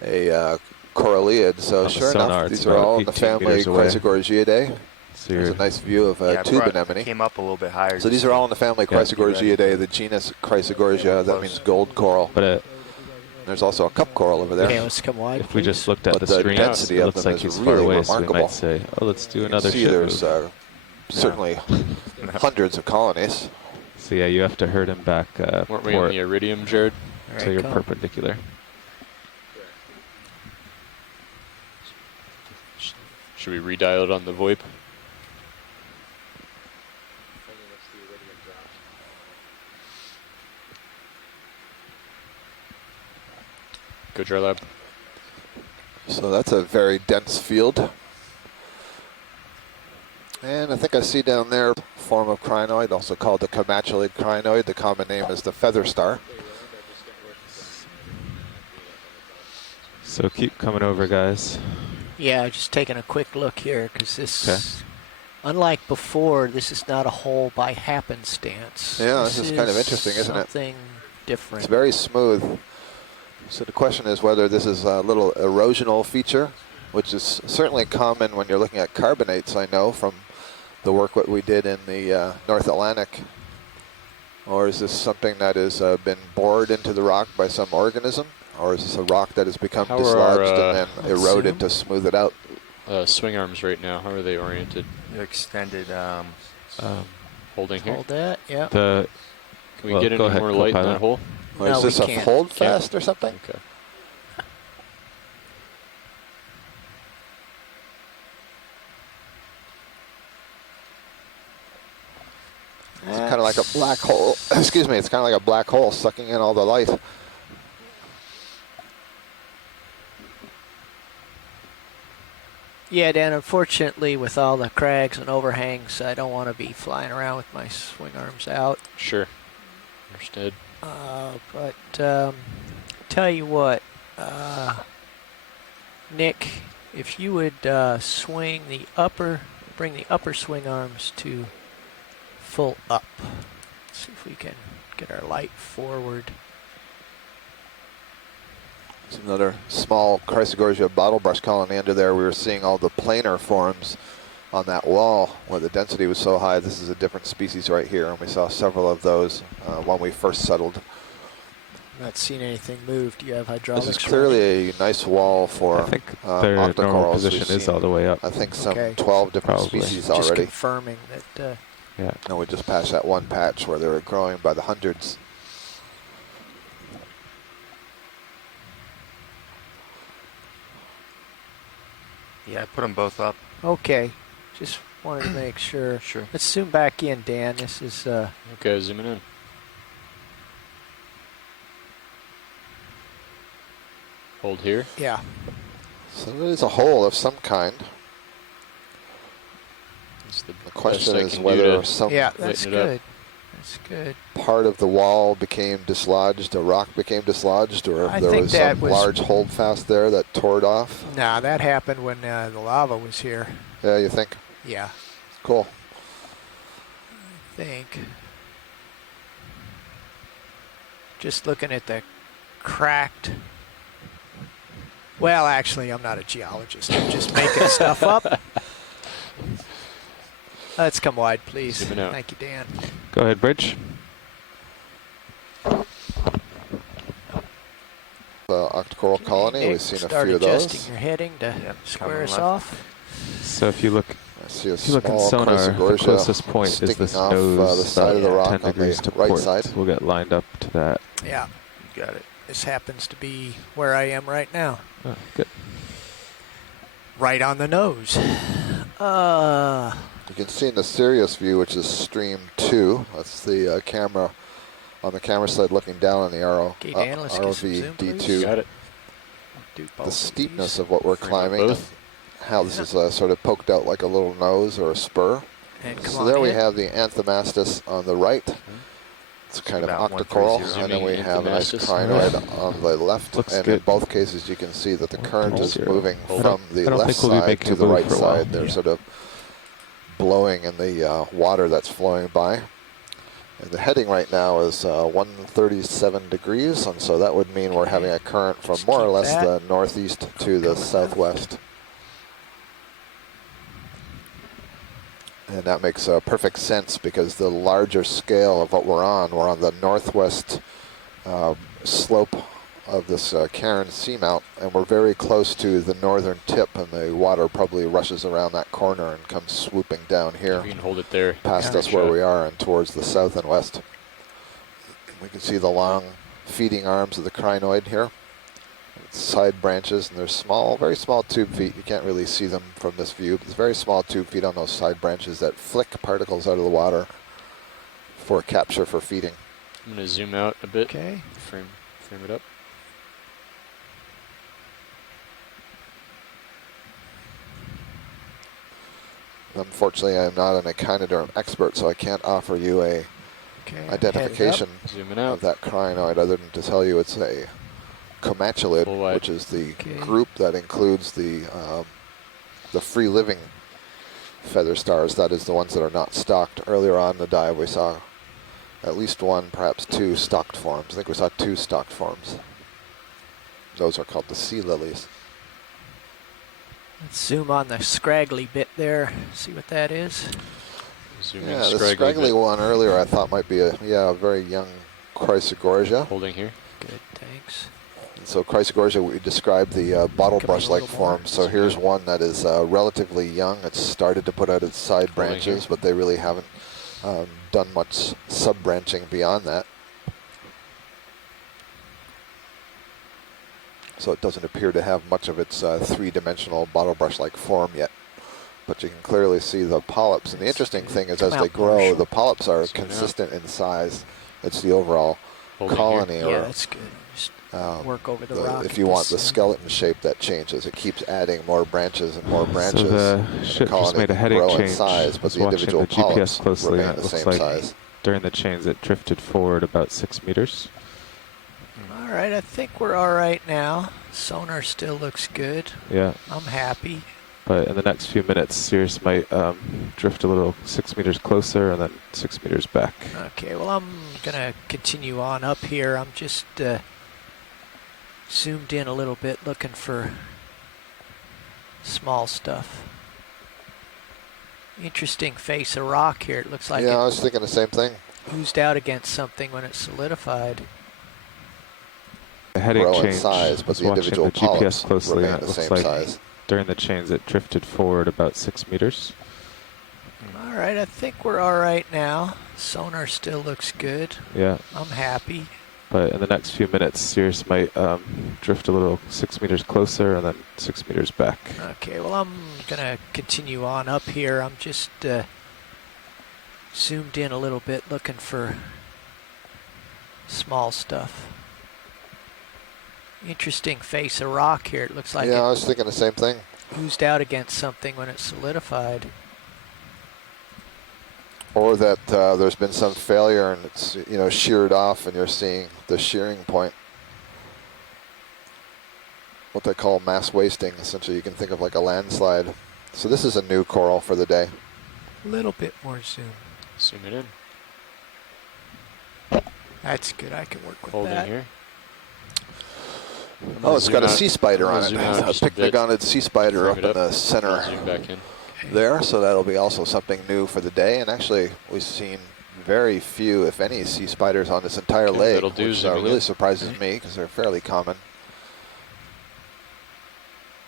a coralliid. So sure enough, these are all in the family Chrysogorgiidae. There's a nice view of a tube anemone. Came up a little bit higher. So these are all in the family Chrysogorgiidae, the genus Chrysogorgia. That means gold coral. But there's also a cup coral over there. Okay, let's come wide. If we just looked at the screen, it looks like he's far away, so we might say, oh, let's do another ship move. There's certainly hundreds of colonies. So yeah, you have to herd him back. Weren't we on the iridium, Jared? So you're perpendicular. Should we redial it on the VoIP? Go Dry Lab. So that's a very dense field. And I think I see down there a form of crinoid, also called the Comatulid crinoid. The common name is the feather star. So keep coming over, guys. Yeah, just taking a quick look here, because this, unlike before, this is not a hole by happenstance. Yeah, this is kind of interesting, isn't it? Something different. It's very smooth. So the question is whether this is a little erosional feature, which is certainly common when you're looking at carbonates, I know, from the work that we did in the North Atlantic. Or is this something that has been bored into the rock by some organism? Or is this a rock that has become dislodged and then eroded to smooth it out? Swing arms right now, how are they oriented? They're extended. Holding here? Hold that, yeah. Can we get any more light in that hole? Or is this a hold fast or something? Okay. It's kind of like a black hole. Excuse me, it's kind of like a black hole sucking in all the light. Yeah, Dan, unfortunately, with all the crags and overhangs, I don't want to be flying around with my swing arms out. Sure. Understood. But tell you what, Nick, if you would bring the upper swing arms to full up. Let's see if we can get our light forward. There's another small Chrysogorgia bottlebrush colony under there. We were seeing all the planar forms on that wall where the density was so high. This is a different species right here, and we saw several of those when we first settled. Not seen anything move. Do you have hydraulics? This is clearly a nice wall for I think their normal octocorals. position is all the way up. I think some 12 different species just already. Confirming that Yeah. And we just passed that one patch where they were growing by the hundreds. Yeah, I put them both up. Okay. Just wanted to make sure. Sure. Let's zoom back in, Dan. This is... Okay, zooming in. Hold here. Yeah. So it is a hole of some kind. The question is whether some yeah, that's good. That's good. part of the wall became dislodged, a rock became dislodged, or if there was some large holdfast there that tore it off. Nah, that happened when the lava was here. Yeah, you think? Yeah. Cool. I think. Just looking at the cracked... Well, actually, I'm not a geologist. I'm just making stuff up. Let's come wide, please. Thank you, Dan. Go ahead, Bridge. The octocoral colony, we've seen a few of those. Start adjusting your heading to square us off. So if you look, if you look in sonar, the closest point is this off, nose the side of the rock 10 degrees to right port. side. We'll get lined up to that. Yeah. Got it. This happens to be where I am right now. Oh, good. Right on the nose. You can see in the Sirius view, which is stream 2. That's the camera on the camera side looking down on the Okay, Dan, let's get some ROV zoom, D2. please. Got it. The steepness of what we're climbing, and how this is sort of poked out like a little nose or a spur. And So there we have the Anthomastus on the right. It's kind of octocoral, and then we have a nice crinoid on the left. And in both cases, you can see that the current is moving from the left side to the right side. They're sort of blowing in the water that's flowing by. And the heading right now is 137 degrees, and so that would mean we're having a current from more or less the northeast to the southwest. And that makes perfect sense because the larger scale of what we're on the northwest slope of this Cairn seamount, and we're very close to the northern tip, and the water probably rushes around that corner and comes swooping down here. You can hold it there. Past us where we are and towards the south and west. We can see the long feeding arms of the crinoid here. Side branches, and there's small, very small tube feet. You can't really see them from this view, but there's very small tube feet on those side branches that flick particles out of the water for capture for feeding. I'm going to zoom out a bit. Okay. Frame it up. Unfortunately, I'm not an Echinoderm expert, so I can't offer you a identification of that crinoid other than to tell you it's a comatulid, which is the group that includes the free-living feather stars. That is the ones that are not stocked. Earlier on in the dive, we saw at least one, perhaps two stocked forms. I think we saw 2 stocked forms. Those are called the sea lilies. Let's zoom on the scraggly bit there. See what that is. Yeah, the scraggly one earlier I thought might be a very young Chrysogorgia. Holding here. Good, thanks. So Chrysogorgia, we described the bottle brush-like form. So here's one that is relatively young. It's started to put out its side branches, but they really haven't done much sub-branching beyond that. So it doesn't appear to have much of its three-dimensional bottle brush-like form yet. But you can clearly see the polyps. And the interesting thing is as they grow, the polyps are consistent in size. It's the overall colony. Yeah, that's good. Work over the rock. If you want the skeleton shape that changes, it keeps adding more branches and more branches. So the ship just made a heading change. In size, but the individual the GPS polyps closely, remain and it the looks same like size. during the change it drifted forward about 6 meters. All right, I think we're all right now. Sonar still looks good. Yeah. I'm happy. But in the next few minutes, Sirius might drift a little 6 meters closer and then 6 meters back. Okay, well, I'm going to continue on up here. I'm just zoomed in a little bit looking for small stuff. Interesting face of rock here. It looks like I was thinking the same thing. Oozed out against something when it's solidified. The heading Grow in change. size, but was the individual watching the polyps GPS closely, remain and it the looks same like size. during the change it drifted forward about 6 meters. All right, I think we're all right now. Sonar still looks good. Yeah. I'm happy. But in the next few minutes, Sirius might drift a little 6 meters closer and then 6 meters back. Okay, well, I'm going to continue on up here. I'm just zoomed in a little bit looking for small stuff. Interesting face of rock here. It looks like I was thinking the same thing. Oozed out against something when it solidified. Or that there's been some failure and it's sheared off, and you're seeing the shearing point. What they call mass wasting. Essentially, you can think of like a landslide. So this is a new coral for the day. A little bit more zoom. Zoom it in. That's good. I can work with Holding that. here. Oh, it's got a sea spider on it. Zoom out A just a bit. pycnogonid sea spider Frame up it in up. the center Zoom back in. there. So that'll be also something new for the day. And actually, we've seen very few, if any, sea spiders on this entire Okay, lake, that'll do, which zooming really in. surprises me because they're fairly common.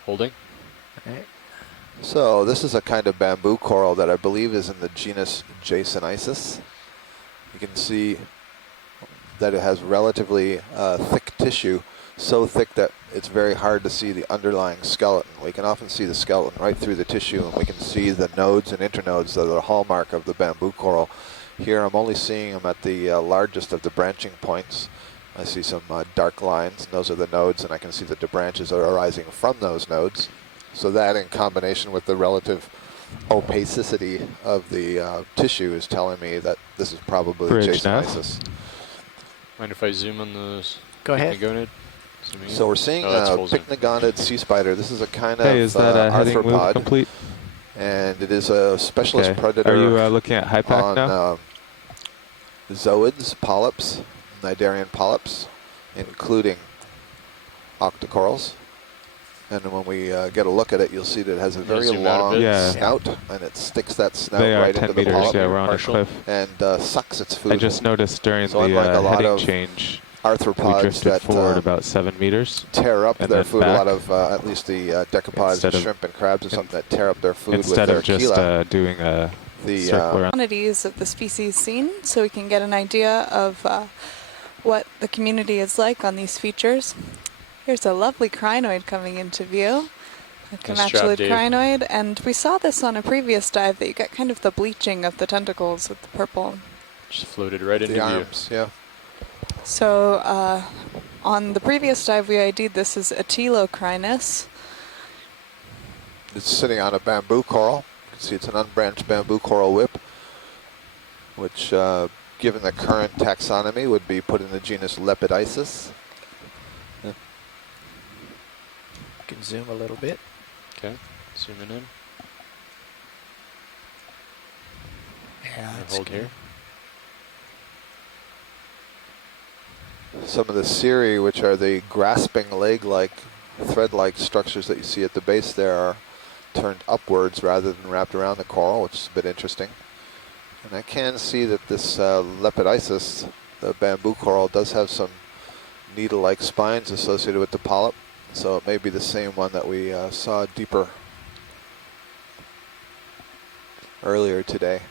Holding. Okay. So this is a kind of bamboo coral that I believe is in the genus Jasonisis. You can see that it has relatively thick tissue, so thick that it's very hard to see the underlying skeleton. We can often see the skeleton right through the tissue, and we can see the nodes and internodes that are the hallmark of the bamboo coral. Here I'm only seeing them at the largest of the branching points. I see some dark lines, and those are the nodes, and I can see that the branches are arising from those nodes. So that, in combination with the relative opacity of the tissue, is telling me that this is probably Bridge nav. Jasonisis. Mind if I zoom on those? Go ahead. Pycnogonid? Zooming in. So we're seeing Oh, that's a full zoom. pycnogonid sea spider. This is a kind Hey, of is that heading move arthropod, complete? and it is a specialist Okay. predator Are you looking at high pack on now? zooids, polyps, cnidarian polyps, including octocorals. And when we get a look at it, you'll see that it has a Yeah, very zoom out a long bit. Yeah. snout, and it sticks that snout They are right 10 into the meters, polyp yeah, we're on a Partial. cliff. and sucks its food. I just noticed during So the unlike a lot heading of change, arthropods we drifted that forward about 7 meters. tear up and their then food, a back. lot of at least the decapods, Instead of- shrimp and crabs, are something that tear up their food with Instead their of just chela. doing a The circle around. Quantities of the species seen, so we can get an idea of what the community is like on these features. Here's a lovely crinoid coming into view. A Nice job, Camachalid Dave. crinoid, and we saw this on a previous dive that you get kind of the bleaching of the tentacles with the purple. Just floated right into the view. arms, yeah. So on the previous dive we ID'd this as Atelocrinus. It's sitting on a bamboo coral. You can see it's an unbranched bamboo coral whip, which, given the current taxonomy, would be put in the genus Lepidisis. You can zoom a little bit. Okay, zooming in. Yeah, And that's hold good. here. Some of the cirri, which are the grasping leg-like, thread-like structures that you see at the base there, are turned upwards rather than wrapped around the coral, which is a bit interesting. And I can see that this Lepidisis, the bamboo coral, does have some needle-like spines associated with the polyp. So it may be the same one that we saw deeper earlier today.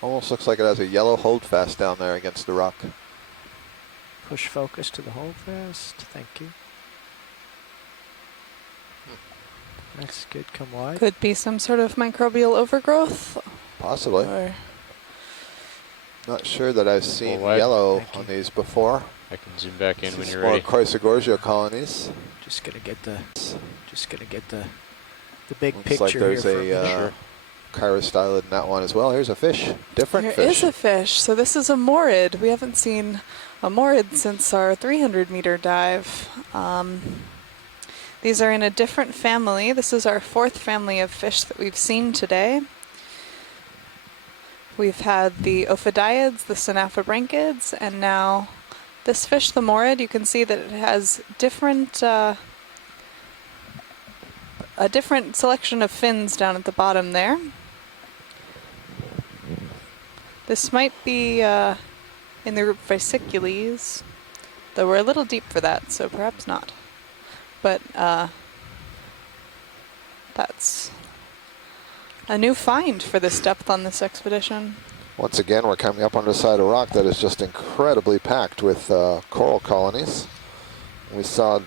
Almost looks like it has a yellow holdfast down there against the rock. Push focus to the holdfast. Thank you. That's good. Come wide. Could be some sort of microbial overgrowth. Possibly. Or Not sure that I've seen wide. yellow Thank on you. these before. I can zoom back in when These you're more ready. Chrysogogia colonies. Just gonna get the big Looks picture like there's here for a a minute. chirostylid in that one as well. Here's a fish. Different there fish. is a fish. So this is a morid. We haven't seen a morid since our 300-meter dive. These are in a different family. This is our 4th family of fish that we've seen today. We've had the ophidiids, the synaphobranchids, and now this fish, the morid. You can see that it has different a different selection of fins down at the bottom there. This might be in the group Vesicules, though we're a little deep for that, so perhaps not. But that's a new find for this depth on this expedition. Once again, we're coming up on the side of rock that is just incredibly packed with coral colonies. We saw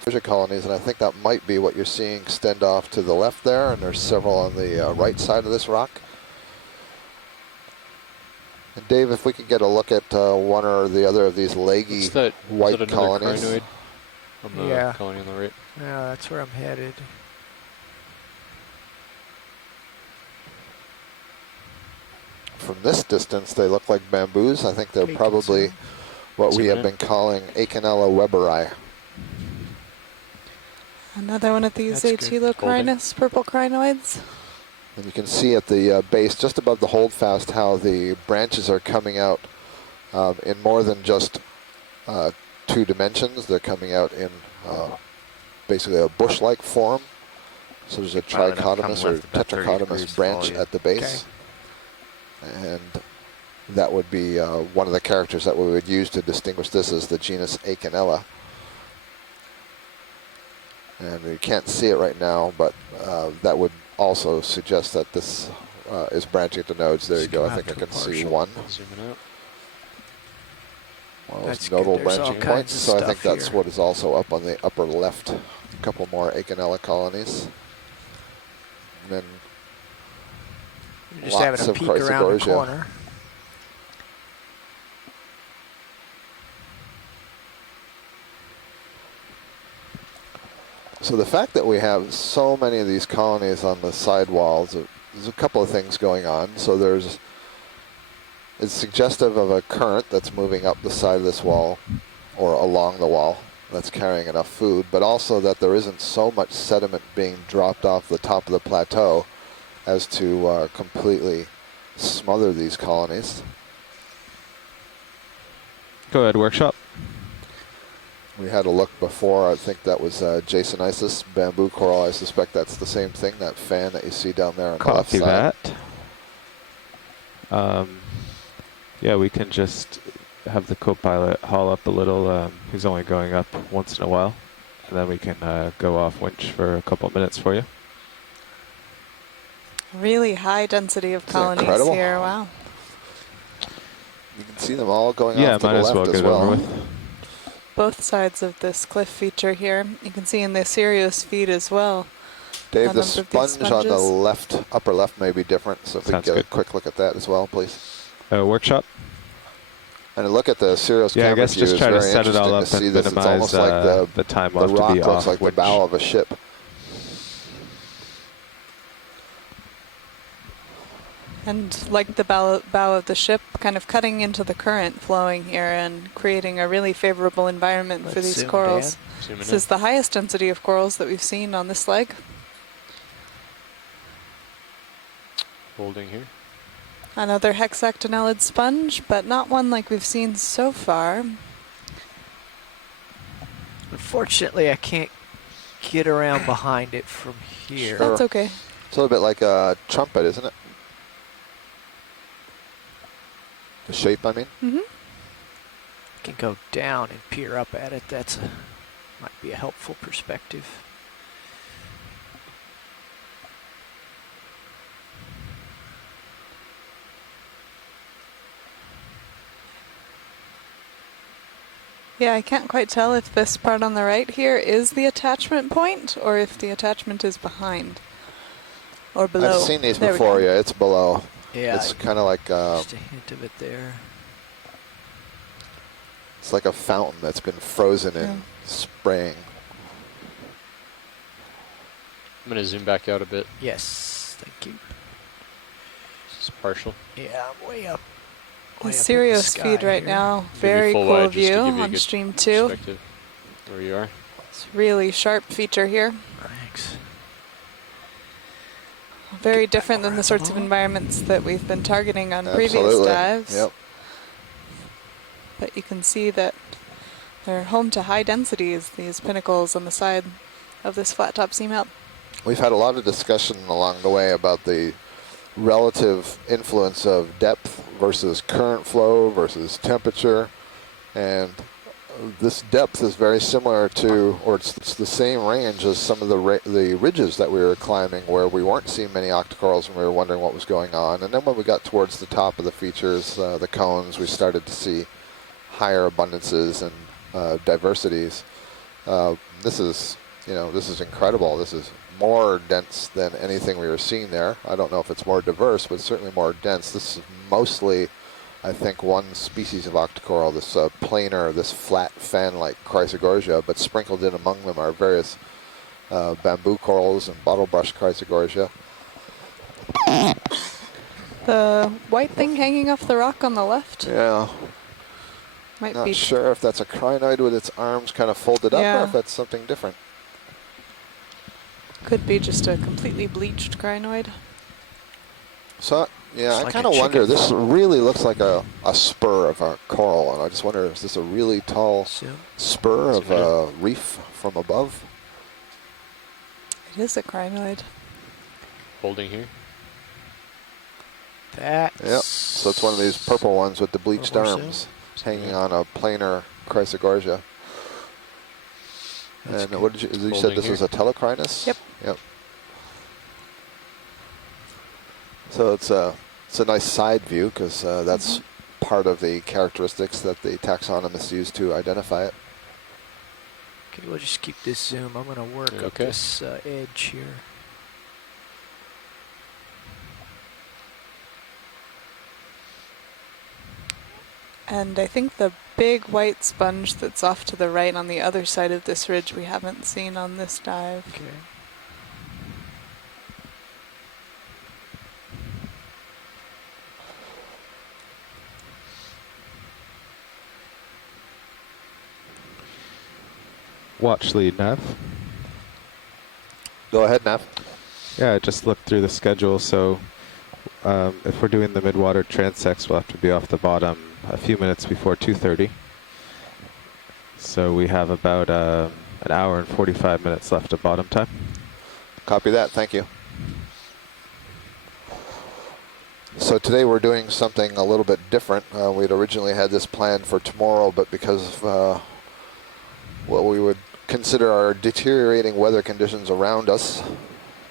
fisher colonies, and I think that might be what you're seeing extend off to the left there, and there's several on the right side of this rock. And Dave, if we could get a look at one or the other of these leggy white colonies. Crinoid on the Yeah. colony on the right. Yeah, that's where I'm headed. From this distance, they look like bamboos. I think they're probably what we have been calling Echinella weberi. Another one of these That's good. Atelocrinus purple crinoids. And you can see at the base, just above the holdfast, how the branches are coming out in more than just 2 dimensions. They're coming out in basically a bush-like form. So there's a trichotomous or tetrachotomous branch at the base. And that would be one of the characters that we would use to distinguish this as the genus Echinella. And you can't see it right now, but that would also suggest that this is branching at the nodes. There you go. I think I can see one. Zooming out. One of those nodal branching points. So I think that's what is also up on the upper left. A couple more Echinella colonies. And then You're just having a peek around the corner. So the fact that we have so many of these colonies on the side walls, there's a couple of things going on. So it's suggestive of a current that's moving up the side of this wall or along the wall that's carrying enough food, but also that there isn't so much sediment being dropped off the top of the plateau as to completely smother these colonies. Go ahead, workshop. We had a look before. I think that was Jasonisis bamboo coral. I suspect that's the same thing, that fan that you see down there on the left Copy side. that. Yeah, we can just have the co-pilot haul up a little. He's only going up once in a while. And then we can go off winch for a couple minutes for you. Really high density of colonies here. Wow. You can see them all going yeah, off to the might as left well as get well. over with. Both sides of this cliff feature here. You can see in the Sirius feed as well. Dave, the sponge on the left, upper left may be different, so if we can get a quick look at that as well, please. Workshop. And a look at the Sirius yeah, I camera guess view just is try to very set it all up interesting and to see this. It's minimize almost like the time the left rock to be looks off like the winch. bow of a ship. And like the bow of the ship, kind of cutting into the current flowing here and creating a really favorable environment for these corals. This is the highest density of corals that we've seen on this leg. Holding here. Another hexactinellid sponge, but not one like we've seen so far. Unfortunately, I can't get around behind it from here. Sure. That's okay. It's a little bit like a trumpet, isn't it? The shape, I mean? Mm-hmm. Can go down and peer up at it. Might be a helpful perspective. Yeah, I can't quite tell if this part on the right here is the attachment point or if the attachment is behind or below. I've seen these before, yeah, it's below. Yeah. It's kind of like just a hint of it there. It's like a fountain that's been frozen in spraying. I'm going to zoom back out a bit. Yes, thank you. This is partial. Yeah, I'm way up. The Sirius feed right now, very cool view on stream 2. Where you are. It's really sharp feature here. Thanks. Very different than the sorts of environments that we've been targeting on previous dives. Yep. But you can see that they're home to high densities, these pinnacles on the side of this flat top seamount. We've had a lot of discussion along the way about the relative influence of depth versus current flow versus temperature, and this depth is very similar to, or it's the same range as some of the ridges that we were climbing, where we weren't seeing many octocorals and we were wondering what was going on. And then when we got towards the top of the features, the cones, we started to see higher abundances and diversities. This is incredible. This is more dense than anything we were seeing there. I don't know if it's more diverse, but certainly more dense. This is mostly, I think, one species of octocoral, this planar, this flat fan-like Chrysogorgia, but sprinkled in among them are various bamboo corals and bottlebrush Chrysogorgia. The white thing hanging off the rock on the left? Yeah. Might Not be sure if that's a crinoid with its arms kind of folded up or if that's something different. Could be just a completely bleached crinoid. So, yeah, I like kind a of wonder, chicken this really looks like a spur of a coral, and I just wonder, is this a really tall spur of a reef from above? It is a crinoid. Holding here. Yep, so it's one of these purple ones with the bleached arms hanging on a planar Chrysogorgia. And what did you said this was a telecrinus? Yep. Yep. So it's a nice side view because that's part of the characteristics that the taxonomists use to identify it. Okay, we'll just keep this zoom. I'm going to work up this edge here. And I think the big white sponge that's off to the right on the other side of this ridge we haven't seen on this dive. Okay. Watch lead, Nav. Go ahead, Nav. Yeah, I just looked through the schedule, so if we're doing the midwater transects, we'll have to be off the bottom a few minutes before 2:30. So we have about an hour and 45 minutes left of bottom time. Copy that, thank you. So today we're doing something a little bit different. We'd originally had this planned for tomorrow, but because of what we would consider our deteriorating weather conditions around us,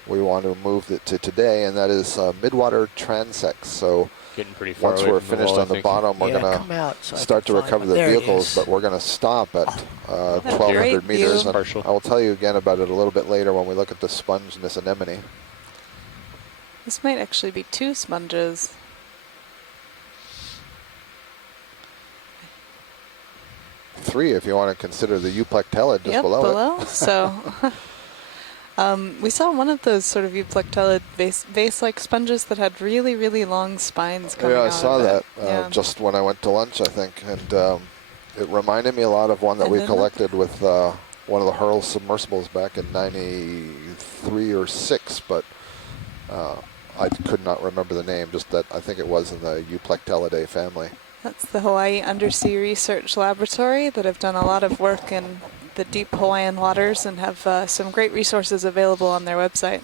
we want to move it to today, and that is midwater transects. So getting pretty far once away we're from the finished wall, on the bottom, we're going to start to recover the vehicles, but we're going to stop at 1,200 meters. And I will tell you again about it a little bit later when we look at the sponge in this anemone. This might actually be two sponges. Three, if you want to consider the euplectellid just below it. So we saw one of those sort of euplectellid vase-like sponges that had really, really long spines coming out. Yeah, I saw of that just when I went to lunch, I think, and it reminded me a lot could that we collected with one of the Hurl submersibles back in '93 or '6, but I could not remember the name. Just that I think it was in the Euplectellidae family. That's the Hawaii Undersea Research Laboratory that have done a lot of work in the deep Hawaiian waters and have some great resources available on their website.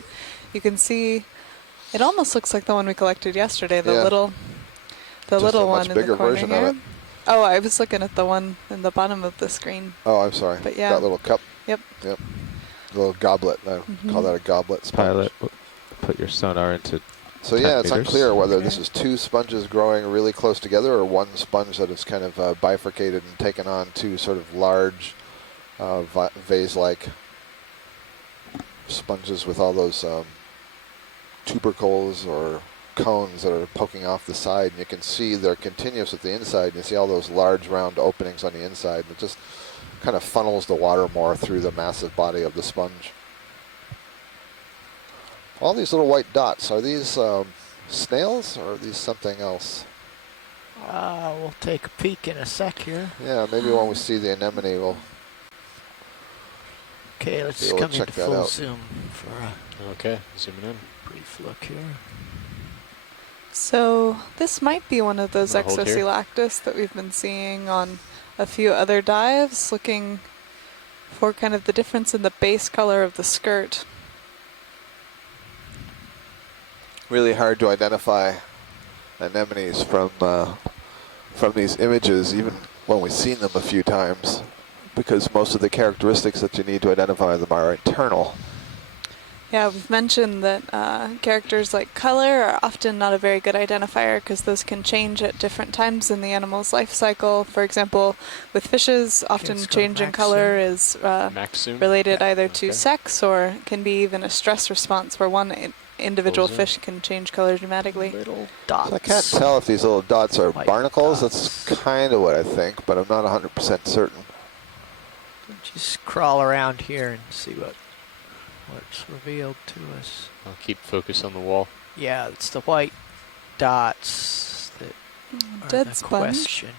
You can see, it almost looks like the one we collected yesterday, the little one in the corner here. Of it. Oh, I was looking at the one in the bottom of the screen. Oh, I'm sorry. But yeah. That little cup. Yep. Yep. The little goblet. I call that a goblet sponge. Pilot, put your sonar into So yeah, it's unclear whether this is two sponges growing really close together or one sponge that is kind of bifurcated and taken on two sort of large vase-like sponges with all those tubercles or cones that are poking off the side. And you can see they're continuous at the inside. And you see all those large round openings on the inside. And it just kind of funnels the water more through the massive body of the sponge. All these little white dots, are these snails or are these something else? We'll take a peek in a sec here. Yeah, maybe when we see the anemone, we'll. Okay, let's come into full zoom for okay, zooming in. Brief look here. So this might be one of those Exocoelactis that we've been seeing on a few other dives, looking for kind of the difference in the base color of the skirt. Really hard to identify anemones from these images, even when we've seen them a few times, because most of the characteristics that you need to identify them are internal. Yeah, we've mentioned that characters like color are often not a very good identifier because those can change at different times in the animal's life cycle. For example, with fishes, often change in color is related either to sex or can be even a stress response where one individual fish can change color dramatically. Little dots. So I can't tell if these little dots are barnacles. That's kind of what I think, but I'm not 100% certain. Just crawl around here and see what's revealed to us. I'll keep focus on the wall. Yeah, it's the white dots that are dead the sponge. question.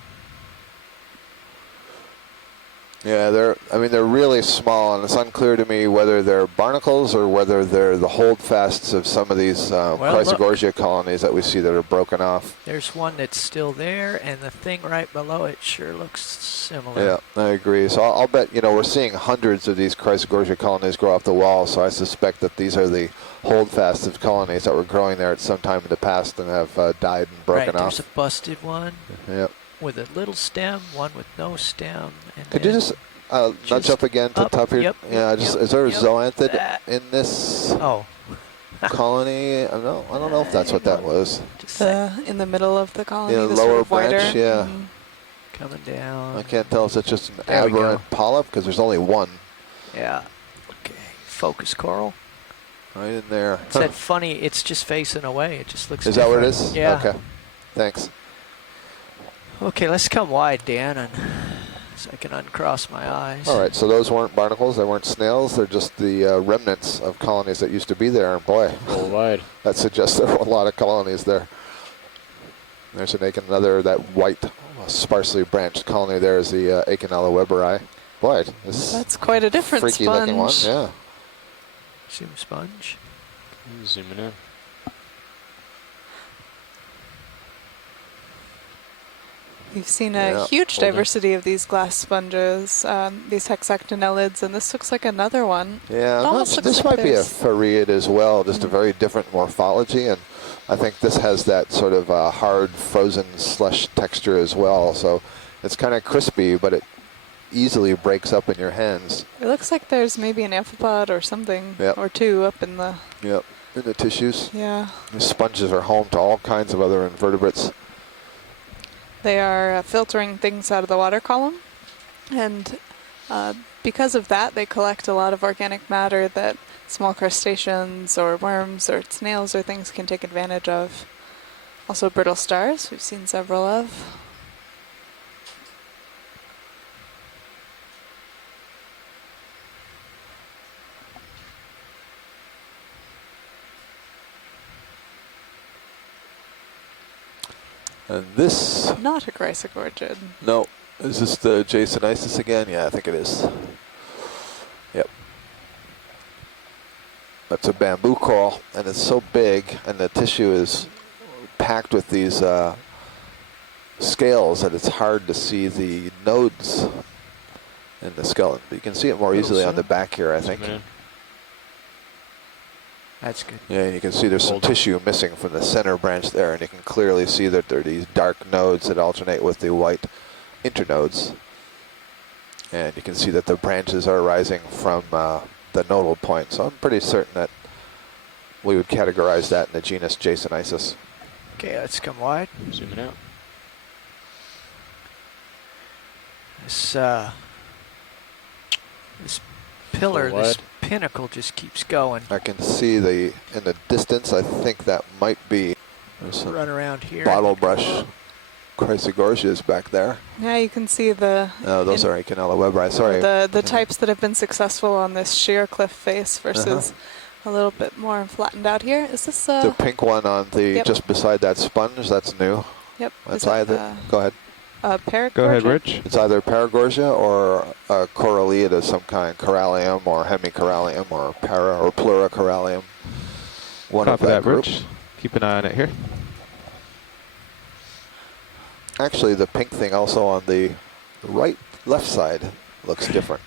Yeah, they're really small, and it's unclear to me whether they're barnacles or whether they're the holdfasts of some of these Chrysogorgia colonies that we see that are broken off. There's one that's still there, and the thing right below it sure looks similar. Yeah, I agree. So I'll bet, we're seeing hundreds of these Chrysogorgia colonies grow off the wall, so I suspect that these are the holdfasts of colonies that were growing there at some time in the past and have died and broken off. There's a busted one. Yep. With a little stem, one with no stem. And could you just nudge up again to the top here? Yep, is there a zoanthid in this colony? I don't know if that's what that was. In the middle of the colony, the the lower sort of branch, wider. yeah. Coming down. I can't tell if it's just an There we go. aberrant polyp because there's only one. Yeah. Okay. Focus coral. Right in there. It's that funny, it's just facing away. It just looks Is different. that what it is? Yeah. Okay. Thanks. Okay, let's come wide, Dan, and so I can uncross my eyes. All right, so those weren't barnacles, they weren't snails, they're just the remnants of colonies that used to be there, and boy, wide. That suggests there were a lot of colonies there. There's that white, sparsely branched colony there is the Echinoderm. Boy, that's quite a different freaky sponge. looking one, yeah. Zoom sponge. Zooming in. We've seen a huge diversity of these glass sponges, these hexactinellids, and this looks like another one. Yeah, this might be a farreid as well, just a very different morphology, and I think this has that sort of hard frozen slush texture as well, so it's kind of crispy, but it easily breaks up in your hands. It looks like there's maybe an amphipod or something, or two up in the... Yep, in the tissues. Yeah. The sponges are home to all kinds of other invertebrates. They are filtering things out of the water column, and because of that, they collect a lot of organic matter that small crustaceans or worms or snails or things can take advantage of. Also brittle stars, we've seen several of. And this... Not a Chrysogorgid. No. Is this the Jasonisis again? Yeah, I think it is. Yep. That's a bamboo coral, and it's so big, and the tissue is packed with these scales that it's hard to see the nodes in the skeleton. But you can see it more easily on the back here, I think. That's good. Yeah, you can see there's some tissue missing from the center branch there, and you can clearly see that there are these dark nodes that alternate with the white internodes. And you can see that the branches are rising from the nodal point. So I'm pretty certain that we would categorize that in the genus Jasonisis. Okay, let's come wide. Zooming out. This pillar, this pinnacle just keeps going. I can see in the distance, I think that might be run around here. Bottle brush Chrysogorgias back there. Yeah, you can see the... No, those are Echinoderm. Sorry. The types that have been successful on this sheer cliff face versus a little bit more flattened out here. Is this... the pink one on the just beside that sponge, that's new. Yep. That's either... go ahead. Paragorgia? Go ahead, Rich. It's either Paragorgia or a coralliid of some kind, corallium or hemicorallium or para or pluricorallium. One of that group. Rich. Keep an eye on it here. Actually, the pink thing also on the left side looks different.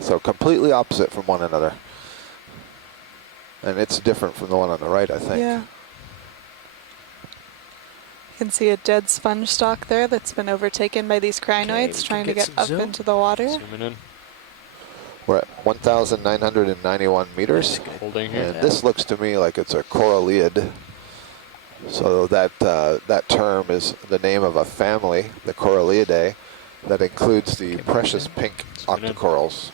So completely opposite from one another. And it's different from the one on the right, I think. Yeah. You can see a dead sponge stock there that's been overtaken by these crinoids trying to get up into the water. Zooming in. We're at 1,991 meters. Holding here. And this looks to me like it's a coralliid. So that term is the name of a family, the Coralliidae, that includes the precious pink octocorals.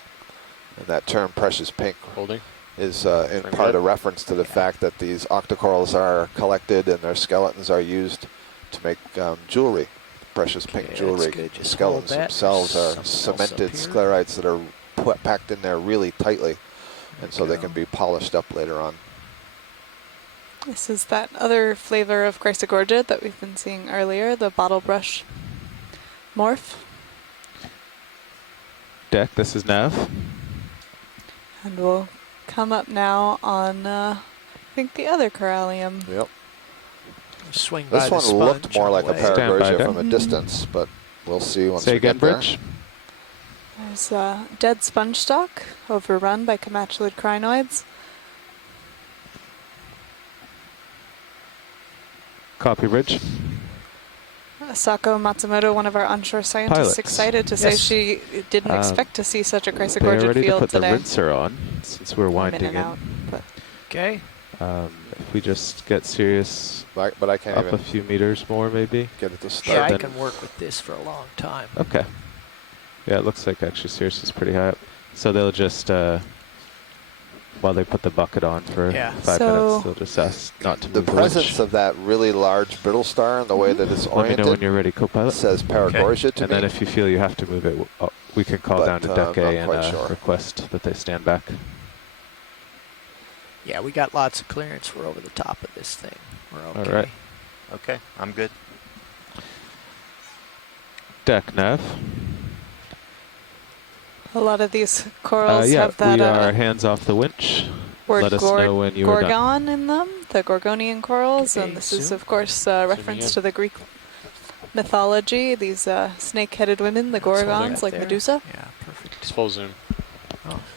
And that term, precious pink, Holding. is in part a reference to the fact that these octocorals are collected and their skeletons are used to make jewelry, precious pink jewelry. The skeletons themselves are cemented sclerites that are packed in there really tightly, and so they can be polished up later on. This is that other flavor of Chrysogorgia that we've been seeing earlier, the bottle brush morph. Deck, this is Nav. And we'll come up now on, I think, the other corallium. Yep. Swing by this one looked more like a Paragorgia from a distance, but we'll see once we get there. Bridge. There's a dead sponge stock overrun by comatulid crinoids. Copy, Bridge. Sako Matsumoto, one of our onshore scientists, Pilots. Excited to say she didn't expect to see such a They're Chrysogorgia ready field to put today. the rinser on, since we're winding in. Out, okay. If we just get serious, but I can't up even a few meters more, maybe. Get it to start. Yeah, I Then- can work with this for a long time. Okay. Yeah, it looks like actually Sirius is pretty high up. So they'll just, while they put the bucket on for 5 minutes, they'll just ask not to The move the presence winch. of that really large brittle star and the way that it's Let me oriented know when you're ready, co-pilot. says Paragorgia to And me. then if you feel you have to move it, we can call down to deck A I'm not and quite sure. request that they stand back. Yeah, we got lots of clearance. We're over the top of this thing. We're okay. All right. Okay, I'm good. Deck, Nav. A lot of these corals Yeah, have that we are hands off the winch. word Let us know when you are done. gorgon in them, the Gorgonian corals, Okay, and this is zoom. of course a reference to the Greek mythology. These snake-headed women, the Gorgons, like there. Medusa. Yeah, perfect. It's full zoom.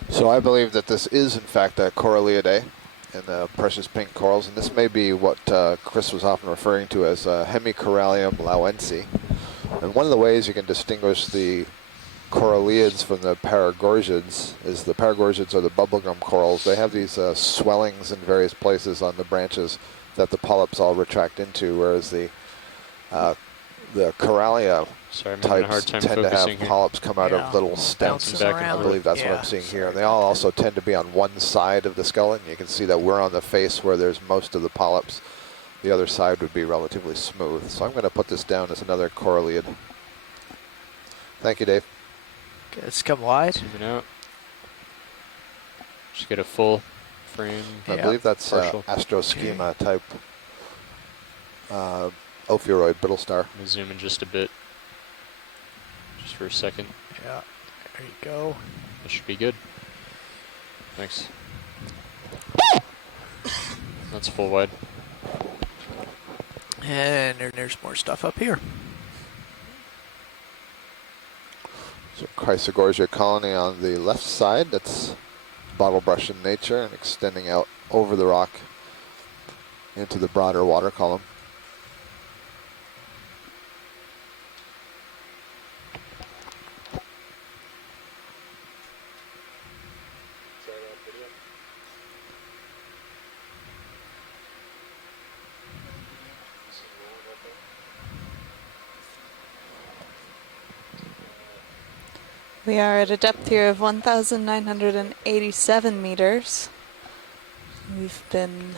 So I believe that this is in fact a Coralliidae and the precious pink corals, and this may be what Chris was often referring to as Hemicorallium lauensi. And one of the ways you can distinguish the coralliids from the paragorgiids is the paragorgiids are the bubblegum corals. They have these swellings in various places on the branches that the polyps all retract into, whereas the corallia Sorry, I'm having a hard types time tend to have focusing here. polyps come out of little stems. Bouncing I around. believe that's what Yeah. I'm seeing here. And they all also tend to be on one side of the skeleton. You can see that we're on the face where there's most of the polyps. The other side would be relatively smooth. So I'm going to put this down as another coralliid. Thank you, Dave. Okay, let's come wide. Zooming out. Just get a full frame. I believe that's partial. astroschema type ophiuroid brittle star. I'm gonna zoom in just a bit. Just for a second. Yeah, there you go. That should be good. Thanks. That's full wide. And there's more stuff up here. So Chrysogorgia colony on the left side, that's bottle brush in nature and extending out over the rock into the broader water column. We are at a depth here of 1,987 meters. We've been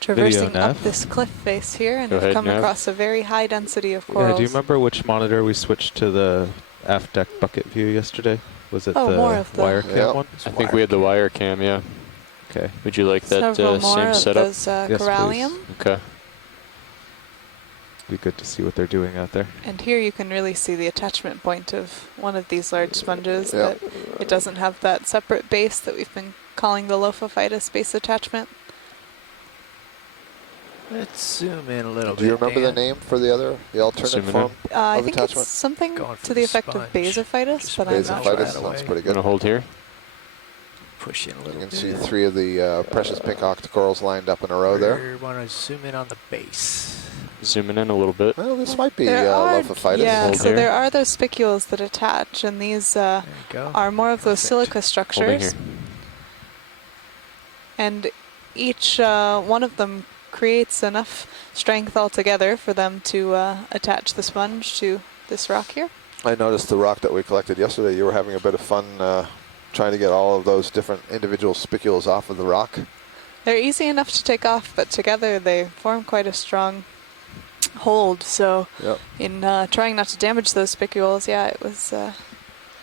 traversing Nav. up this cliff face here and Go have ahead, come Nav. across a very high density of Yeah, corals. do you remember which monitor we switched to the aft deck bucket view yesterday? Was it more the of the- wire cam Yeah. one? I think we had the wire cam, yeah. Okay. Would you like that Several more same of setup? those Yes, corallium. please. Okay. Be good to see what they're doing out there. And here you can really see the attachment point of one of these large sponges. Yeah. That it doesn't have that separate base that we've been calling the Lophophytus base attachment. Let's zoom in a little bit. Do you remember the Dan. name for the alternate Zoom in. form I of think attachment? it's something Going for to the the effect of sponge. Basophytus, Just but I'm not Basophytus. sure. Basophytus, right sounds away. pretty I'm good. gonna hold here. Push in a You little can bit. see three of the precious pink octocorals lined up in a row there. We want to zoom in on the base. Zooming in a little bit. Well, this might be There Lophifitus. yeah, so there are those spicules that attach, and these are more of those silica structures. And each one of them creates enough strength altogether for them to attach the sponge to this rock here. I noticed the rock that we collected yesterday, you were having a bit of fun trying to get all of those different individual spicules off of the rock. They're easy enough to take off, but together they form quite a strong hold. So in trying not to damage those spicules, yeah, it was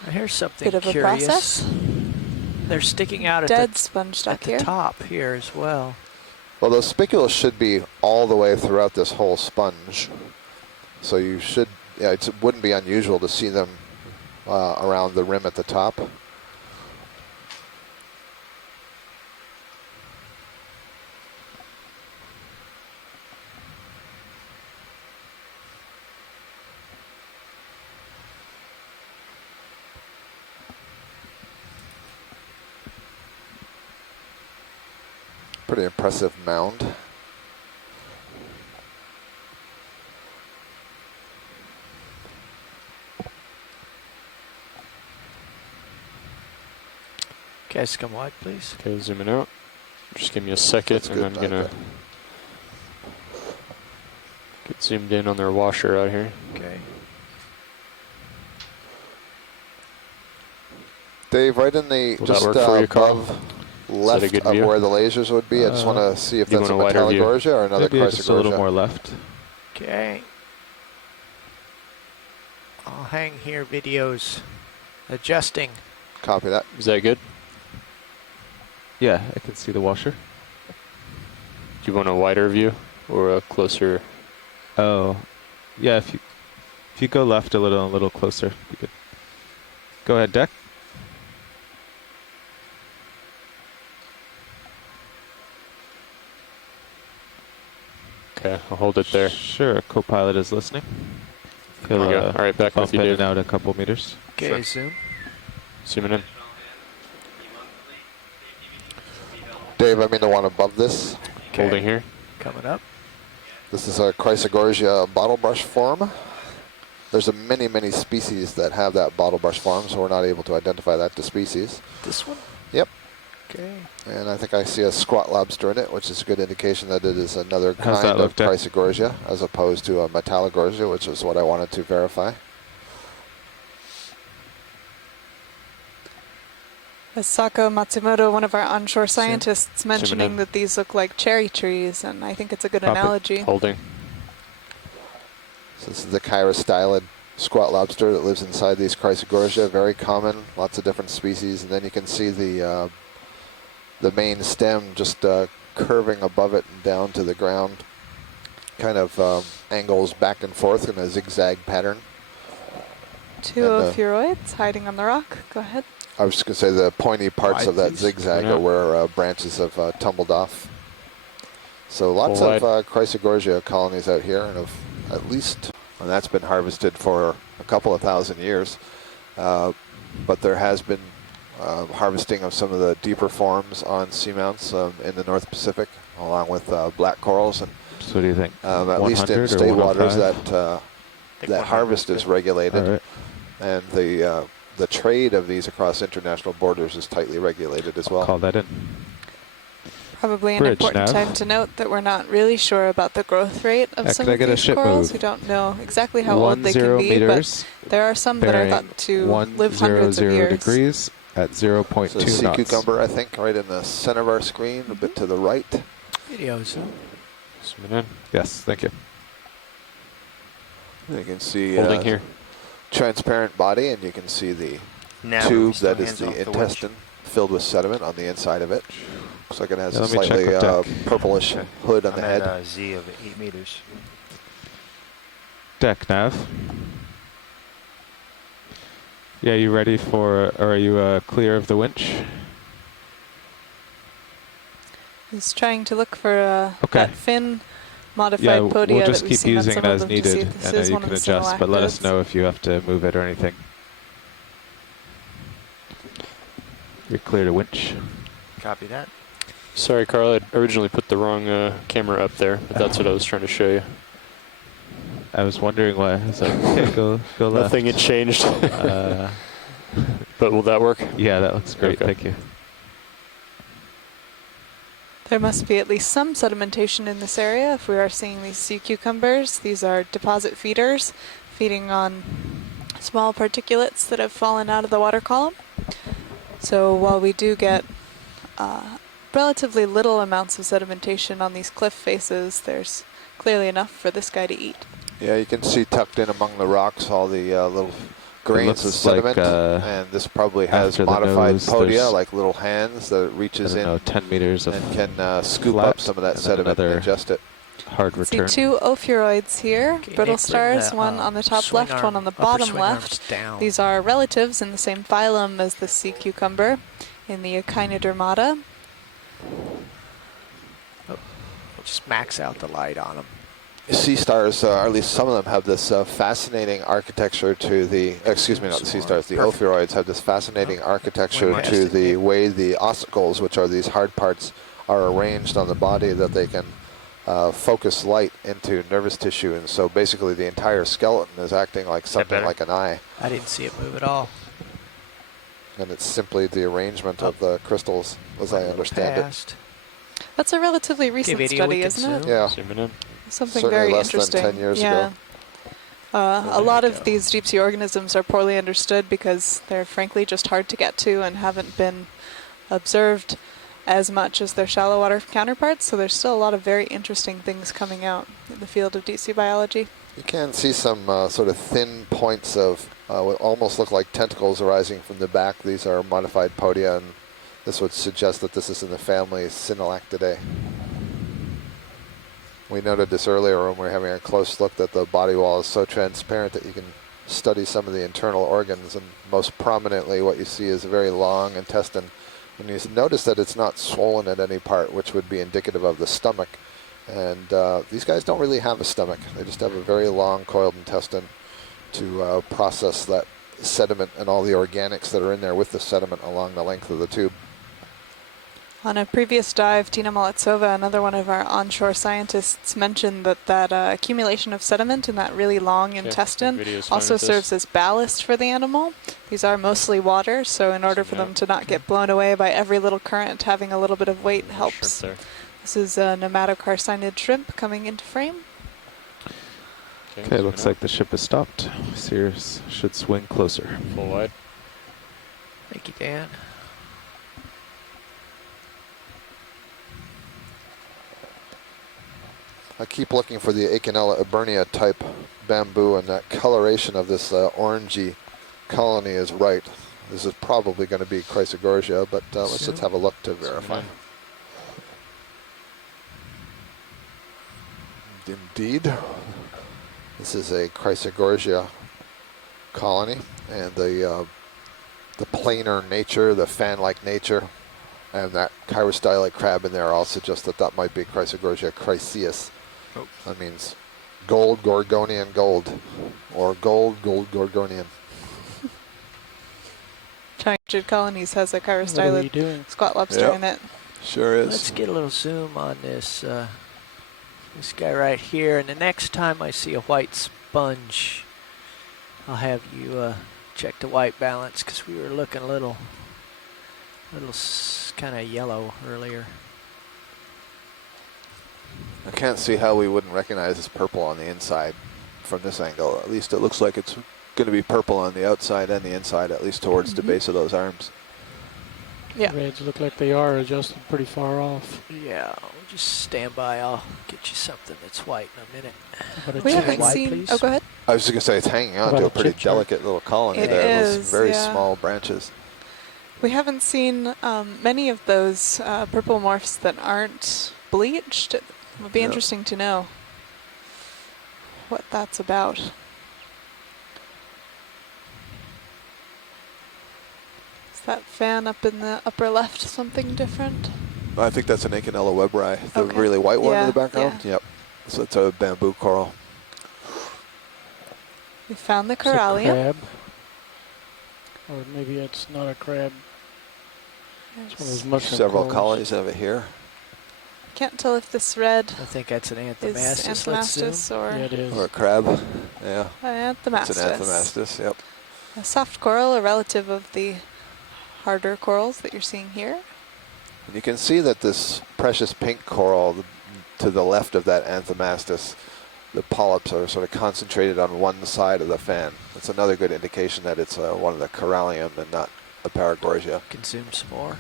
here's something bit of curious. a process. They're sticking out Dead at sponge the here. top here as well. Well, those spicules should be all the way throughout this whole sponge. So you should, it wouldn't be unusual to see them around the rim at the top. Pretty impressive mound. Guys, come wide, please. Okay, zooming out. Just give me a second, and I'm gonna get zoomed in on their washer out here. Okay. Dave, right in the Will just that work for you, Carl? above left a good of view? where the lasers would be. I just want to see if you that's a want a wider view? Metallogorgia or another Maybe just a little Chrysogorgia. more left. Okay. I'll hang here videos adjusting. Copy that. Is that good? Yeah, I can see the washer. Do you want a wider view or a closer? Oh, yeah. If you go left a little closer, you could. Go ahead, Deck. Okay, I'll hold it there. Sure, co-pilot is listening. There we go. All right, back with you, in Dave. and out a couple meters. Okay, Sure. zoom. Zooming in. Dave, I mean the one above this. Okay. Holding here. Coming up. This is a Chrysogorgia bottle brush form. There's many, many species that have that bottle brush form, so we're not able to identify that to species. This one? Yep. Okay. And I think I see a squat lobster in it, which is a good indication that it is another How's kind that of look, Dick? Chrysogorgia, as opposed to a Metallogorgia, which is what I wanted to verify. As Sako Matsumoto, one of our onshore scientists, mentioning in. that these look like cherry trees, and I think it's a good Copy. analogy. Holding. So this is the chirostylid squat lobster that lives inside these Chrysogorgia, very common, lots of different species. And then you can see the main stem just curving above it and down to the ground, kind of angles back and forth in a zigzag pattern. Two ophiuroids hiding on the rock. Go ahead. I was just going to say the pointy parts of that zigzag are where branches have tumbled off. So lots of Chrysogorgia colonies out here, and of at least, and that's been harvested for a couple of thousand years. But there has been harvesting of some of the deeper forms on seamounts in the North Pacific, along with black corals. And So what do you think? at least in 100 or state waters, 105? that harvest is regulated, All right. and the trade of these across international borders is tightly regulated as well. Call that in. Probably an Bridge important nav. time to note that we're not really sure about the growth rate of some Can I of get a these ship corals. move? We don't know exactly how old they 10 can be, meters, but there are some that are bearing thought to live hundreds of 100 years. degrees at 0.2 So sea knots. cucumber, I think, right in the center of our screen, a bit to the right. Videos. Zooming in. Yes, thank you. You can see Holding here. transparent body, and you can see the Now tube still that is hands the off the winch. intestine filled with sediment on the inside of it. Looks like it has Yeah, a let me check slightly with Deck. purplish hood on I'm the at head. a Z of 8 meters. Deck nav. Yeah, you ready for, or are you clear of the winch? He's trying to look for Okay. that fin modified Yeah, podia we'll that just we've keep seen on using some it of as them to see needed. if this I know is you one can of the adjust, but let us synallactids. know if you have to move it or anything. You're clear to winch. Copy that. Sorry, Carl. I originally put the wrong camera up there, but that's what I was trying to show you. I was wondering why. I was like, okay, go left. Nothing had changed. But will that work? Yeah, that looks great. Okay. Thank you. There must be at least some sedimentation in this area if we are seeing these sea cucumbers. These are deposit feeders feeding on small particulates that have fallen out of the water column. So while we do get relatively little amounts of sedimentation on these cliff faces, there's clearly enough for this guy to eat. Yeah, you can see tucked in among the rocks all the little grains of sediment, like, and this probably has modified podia, like little hands that it reaches in 10 meters of and can scoop up some of that sediment and ingest it. Hard return. See 2 ophiuroids here, Okay, brittle Nick, bring stars, the, one on the top swing left, arm, one on the upper bottom swing arms left. down. These are relatives in the same phylum as the sea cucumber in the Echinodermata. Just max out the light on them. Sea stars, or at least some of them, have this fascinating architecture to the, excuse me, not the sea stars, the ophiuroids have this fascinating architecture to the way the ossicles, which are these hard parts, are arranged on the body that they can focus light into nervous tissue. And so basically the entire skeleton is acting like something like an eye. I didn't see it move at all. And it's simply the arrangement of the crystals, as I understand it. That's a relatively recent study, isn't it? Yeah. Something Certainly very less interesting. than 10 years yeah. ago. A lot of these deep sea organisms are poorly understood because they're frankly just hard to get to and haven't been observed as much as their shallow water counterparts. So there's still a lot of very interesting things coming out in the field of deep sea biology. You can see some sort of thin points of what almost look like tentacles arising from the back. These are modified podia, and this would suggest that this is in the family Synallactidae. We noted this earlier when we were having a close look that the body wall is so transparent that you can study some of the internal organs, and most prominently what you see is a very long intestine. And you notice that it's not swollen at any part, which would be indicative of the stomach. And these guys don't really have a stomach. They just have a very long coiled intestine to process that sediment and all the organics that are in there with the sediment along the length of the tube. On a previous dive, Tina Maletsova, another one of our onshore scientists, mentioned that accumulation of sediment in that really long intestine also serves as ballast for the animal. These are mostly water, so in order for them to not get blown away by every little current, having a little bit of weight helps. This is a nematocarcinid shrimp coming into frame. Okay, looks like the ship has stopped. Sears should swing closer. Full wide. Thank you, Dan. I keep looking for the Acanella eburnia type bamboo, and that coloration of this orangey colony is right. This is probably going to be Chrysogorgia, but let's just have a look to verify. Indeed, this is a Chrysogorgia colony, and the planar nature, the fan-like nature, and that chirostylate crab in there all suggest that that might be Chrysogorgia chryseus. Oh. That means gold Gorgonian gold, or gold Gorgonian. Triangular colonies has a chirostylate squat lobster in it. Sure is. Let's get a little zoom on this this guy right here, and the next time I see a white sponge, I'll have you check the white balance, because we were looking a little kind of yellow earlier. I can't see how we wouldn't recognize this purple on the inside from this angle. At least it looks like it's going to be purple on the outside and the inside, at least towards the base of those arms. Yeah. Reds look like they are adjusted pretty far off. Yeah, we'll just stand by. I'll get you something that's white in a minute. We haven't seen. Please? Oh, go ahead. I was just going to say it's hanging on to a pretty delicate little colony there. Those very small branches. We haven't seen many of those purple morphs that aren't bleached. It would be interesting to know what that's about. Is that fan up in the upper left something different? I think that's an Acanella webri, the really white one in the background. Yeah. Yep. So it's a bamboo coral. We found the corallium. Crab. Or maybe it's not a crab. It's one of those mushroom Several corals. colonies of it here. Can't tell if this red I think that's an is Anthomastus. Let's zoom. Anthomastus or Yeah, it is. Or a crab. Yeah. Anthomastus. It's an Anthomastus, yep. A soft coral, a relative of the harder corals that you're seeing here. And you can see that this precious pink coral to the left of that Anthomastus, the polyps are sort of concentrated on one side of the fan. That's another good indication that it's one of the corallium and not the Paragorgia. Can zoom some more.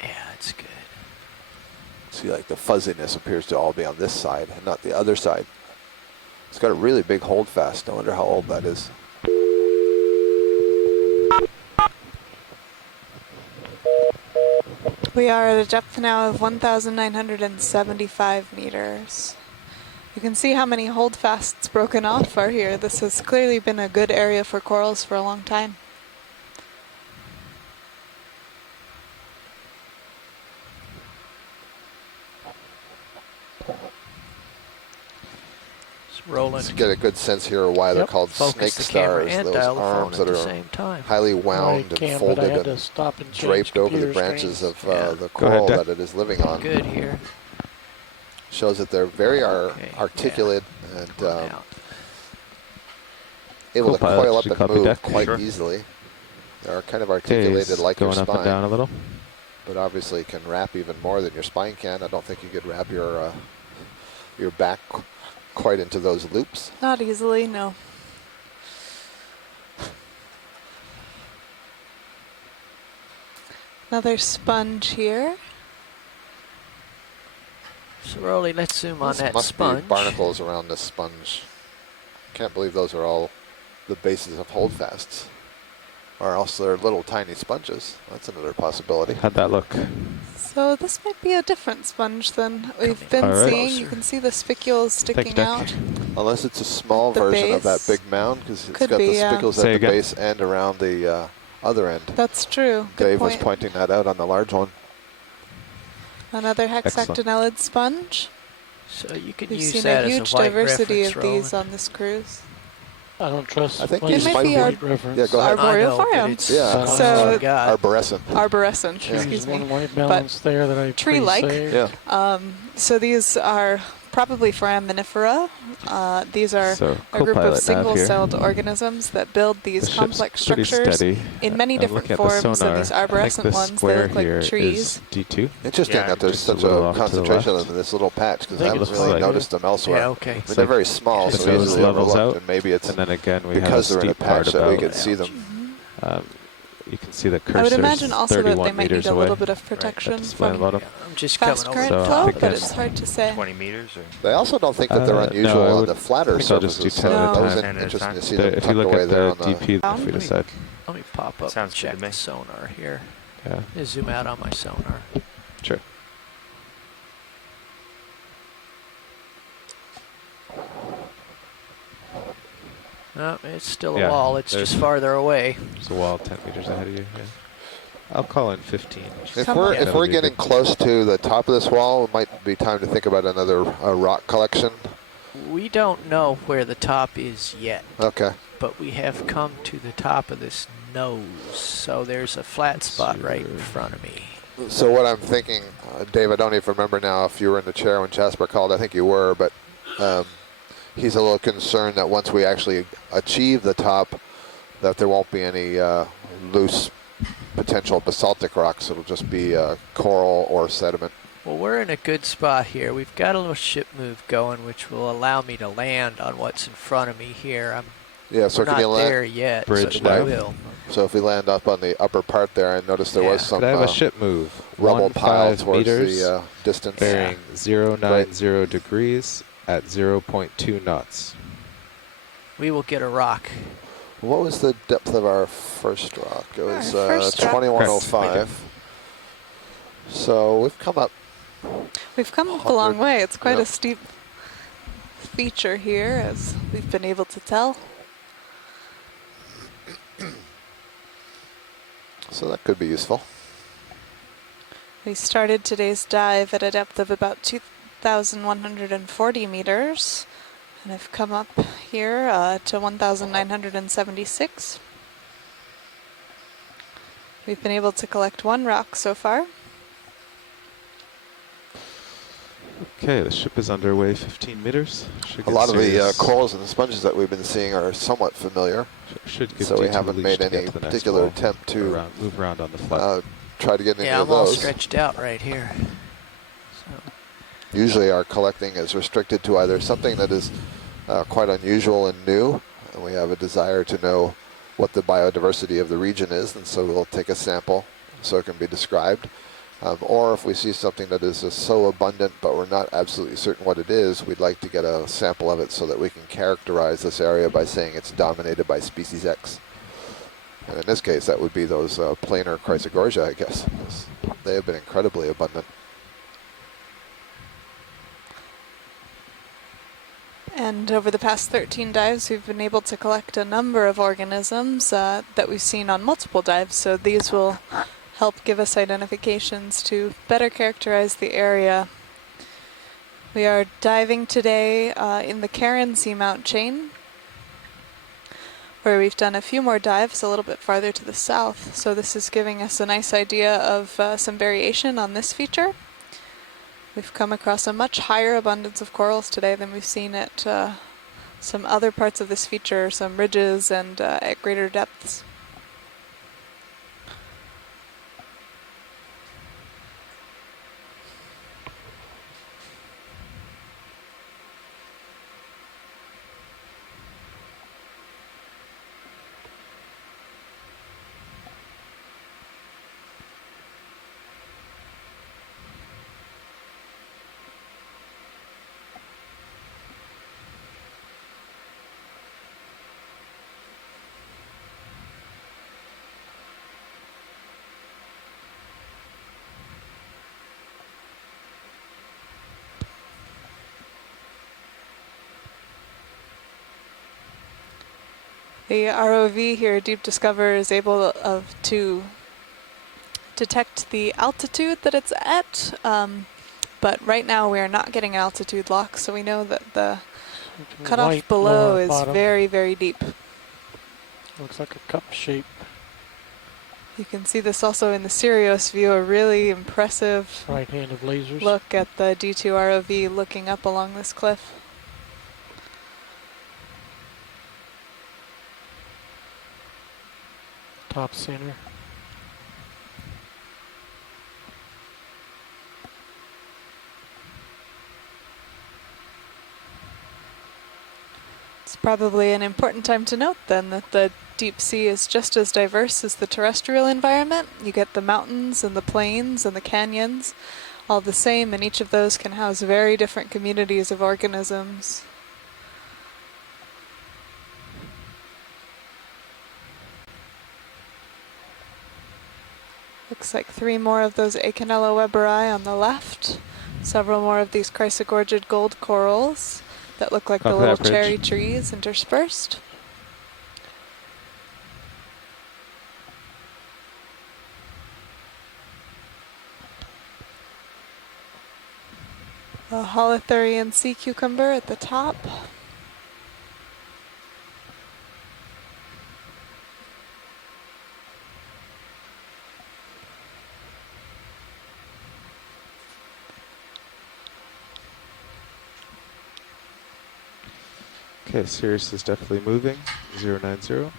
Yeah, that's good. See, like the fuzziness appears to all be on this side and not the other side. It's got a really big holdfast. I wonder how old that is. We are at a depth now of 1,975 meters. You can see how many holdfasts broken off are here. This has clearly been a good area for corals for a long time. Rolling. Let's get a good sense here of why they're called snake stars. Those arms that are highly wound and folded and draped over the branches of the coral that it is living on. Good here. Shows that they're very articulate and able to coil up and move quite easily. They're kind of articulated like your spine. Going up and down a little. But obviously can wrap even more than your spine can. I don't think you could wrap your back quite into those loops. Not easily, no. Another sponge here. So Rolly, let's zoom on that must sponge. Be barnacles around this sponge. Can't believe those are all the bases of holdfasts. Or else they're little tiny sponges. That's another possibility. How'd that look? So this might be a different sponge than we've been seeing. You can see the spicules sticking out. Unless it's a small version of that big mound, because it's got the spicules at the base and around the other end. That's true. Dave was pointing that out on the large one. Another hexactinellid sponge. So you can We've use seen that a as huge a white diversity of reference, these on this cruise. I don't trust. I think it might be reference. Yeah, go ahead. Arboreophoriums. Yeah. So arborescent. Arborescent. Yeah. Excuse me. One white balance there that I tree-like. Yeah. So these are probably foraminifera. These are a group of single-celled organisms that build these complex structures in many different forms. And these arborescent ones, they look like trees. D2. Interesting that there's such a concentration of them in this little patch, because I haven't really noticed them elsewhere. Yeah, okay. I mean, they're very small, so easily overlooked, and maybe it's because they're in a patch that we can see them. You can see the cursor. I would imagine also that they might need a little away. bit of protection Right, from I'm just fast current flow, but it's hard to say. 20 meters? Or? They also don't think that they're unusual on the flatter surfaces. So that was interesting to see them if you look away at there the on DP, if we decide. Let me pop up and check the sonar here. Yeah. Just zoom out on my sonar. Sure. No, it's still a wall. It's just farther away. There's a wall 10 meters ahead of you. Yeah. I'll call in 15. If we're getting close to the top of this wall, it might be time to think about another rock collection. We don't know where the top is yet. Okay. But we have come to the top of this nose. So there's a flat spot right in front of me. So what I'm thinking, Dave, I don't even remember now if you were in the chair when Jasper called. I think you were, but he's a little concerned that once we actually achieve the top, that there won't be any loose potential basaltic rocks. It'll just be coral or sediment. Well, we're in a good spot here. We've got a little ship move going, which will allow me to land on what's in front of me here. So we're not there yet, bridge but I will. So if we land up on the upper part there, I noticed there was some Could I have a ship move? rubble pile 15 towards meters, the distance. bearing 090 degrees at 0.2 knots. We will get a rock. What was the depth of our first rock? It was 2105. So we've come up. We've come up a long way. It's quite a steep feature here, as we've been able to tell. So that could be useful. We started today's dive at a depth of about 2,140 meters. And I've come up here to 1,976. We've been able to collect one rock so far. Okay, the ship is underway 15 meters. A lot of the corals and the sponges that we've been seeing are somewhat familiar. Should give so we D2 haven't leash made to get any to the next particular wall. attempt to move around on the flood. try to get any Yeah, of I'm all those. stretched out right here. So. Usually our collecting is restricted to either something that is quite unusual and new, and we have a desire to know what the biodiversity of the region is, and so we'll take a sample so it can be described. Or if we see something that is so abundant but we're not absolutely certain what it is, we'd like to get a sample of it so that we can characterize this area by saying it's dominated by species X. And in this case, that would be those planar chrysogorgia, I guess. They have been incredibly abundant. And over the past 13 dives, we've been able to collect a number of organisms that we've seen on multiple dives. So these will help give us identifications to better characterize the area. We are diving today in the Karen Seamount chain, where we've done a few more dives a little bit farther to the south. So this is giving us a nice idea of some variation on this feature. We've come across a much higher abundance of corals today than we've seen at some other parts of this feature, some ridges and at greater depths. The ROV here, Deep Discover, is able to detect the altitude that it's at, but right now we are not getting an altitude lock, so we know that the cutoff below is very, very deep. Looks like a cup shape. You can see this also in the Sirius view, a really impressive right hand of lasers. Look at the D2 ROV looking up along this cliff. Top center. It's probably an important time to note then that the deep sea is just as diverse as the terrestrial environment. You get the mountains and the plains and the canyons, all the same, and each of those can house very different communities of organisms. Looks like 3 more of those Echinella weberi on the left. Several more of these chrysogorgid gold corals that look like the little cherry trees interspersed. A holothurian sea cucumber at the top. Okay, Sirius is definitely moving. 090.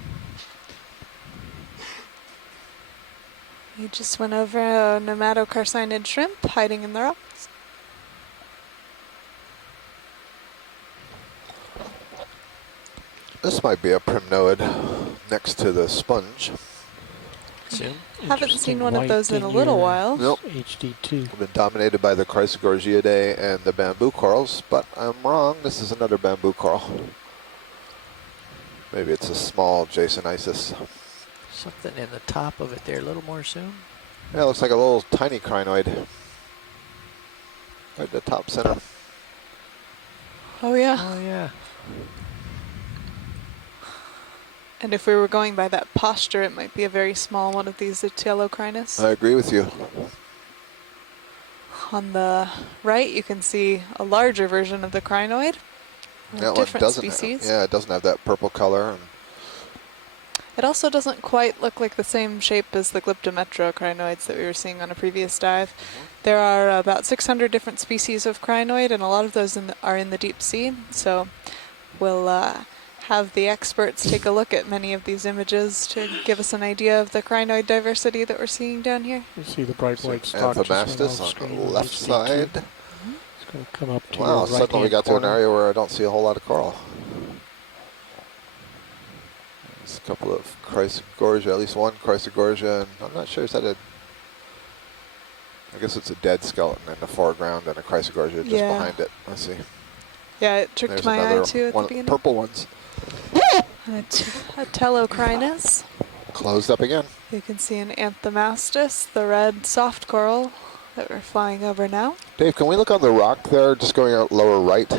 We just went over a nematocarcinid shrimp hiding in the rocks. This might be a primnoid next to the sponge. Haven't seen one of those in a little while. Nope. HD2. We've been dominated by the Chrysogorgiidae and the bamboo corals, but I'm wrong. This is another bamboo coral. Maybe it's a small Jasonisis. Something in the top of it there, a little more zoom. Yeah, it looks like a little tiny crinoid. Right at the top center. Oh yeah. Oh yeah. And if we were going by that posture, it might be a very small one of these Atelocrinus. I agree with you. On the right, you can see a larger version of the crinoid. That one Different doesn't species. it doesn't have that purple color. And It also doesn't quite look like the same shape as the Glyptometro crinoids that we were seeing on a previous dive. There are about 600 different species of crinoid, and a lot of those are in the deep sea. So we'll have the experts take a look at many of these images to give us an idea of the crinoid diversity that we're seeing down here. You see the bright white stalk Anthomastus on the left side. It's going to come up to wow, your suddenly we got to an area where I don't see a whole lot of coral. There's a couple of Chrysogorgia, at least one Chrysogorgia, and I'm not sure, is that a... I guess it's a dead skeleton in the foreground and a Chrysogorgia just behind it. Let's see. Yeah, it tricked There's my eye too at the one of the beginning. purple ones. And a Telocrinus. Closed up again. You can see an Anthomastus, the red soft coral that we're flying over now. Dave, can we look on the rock there, just going out lower right?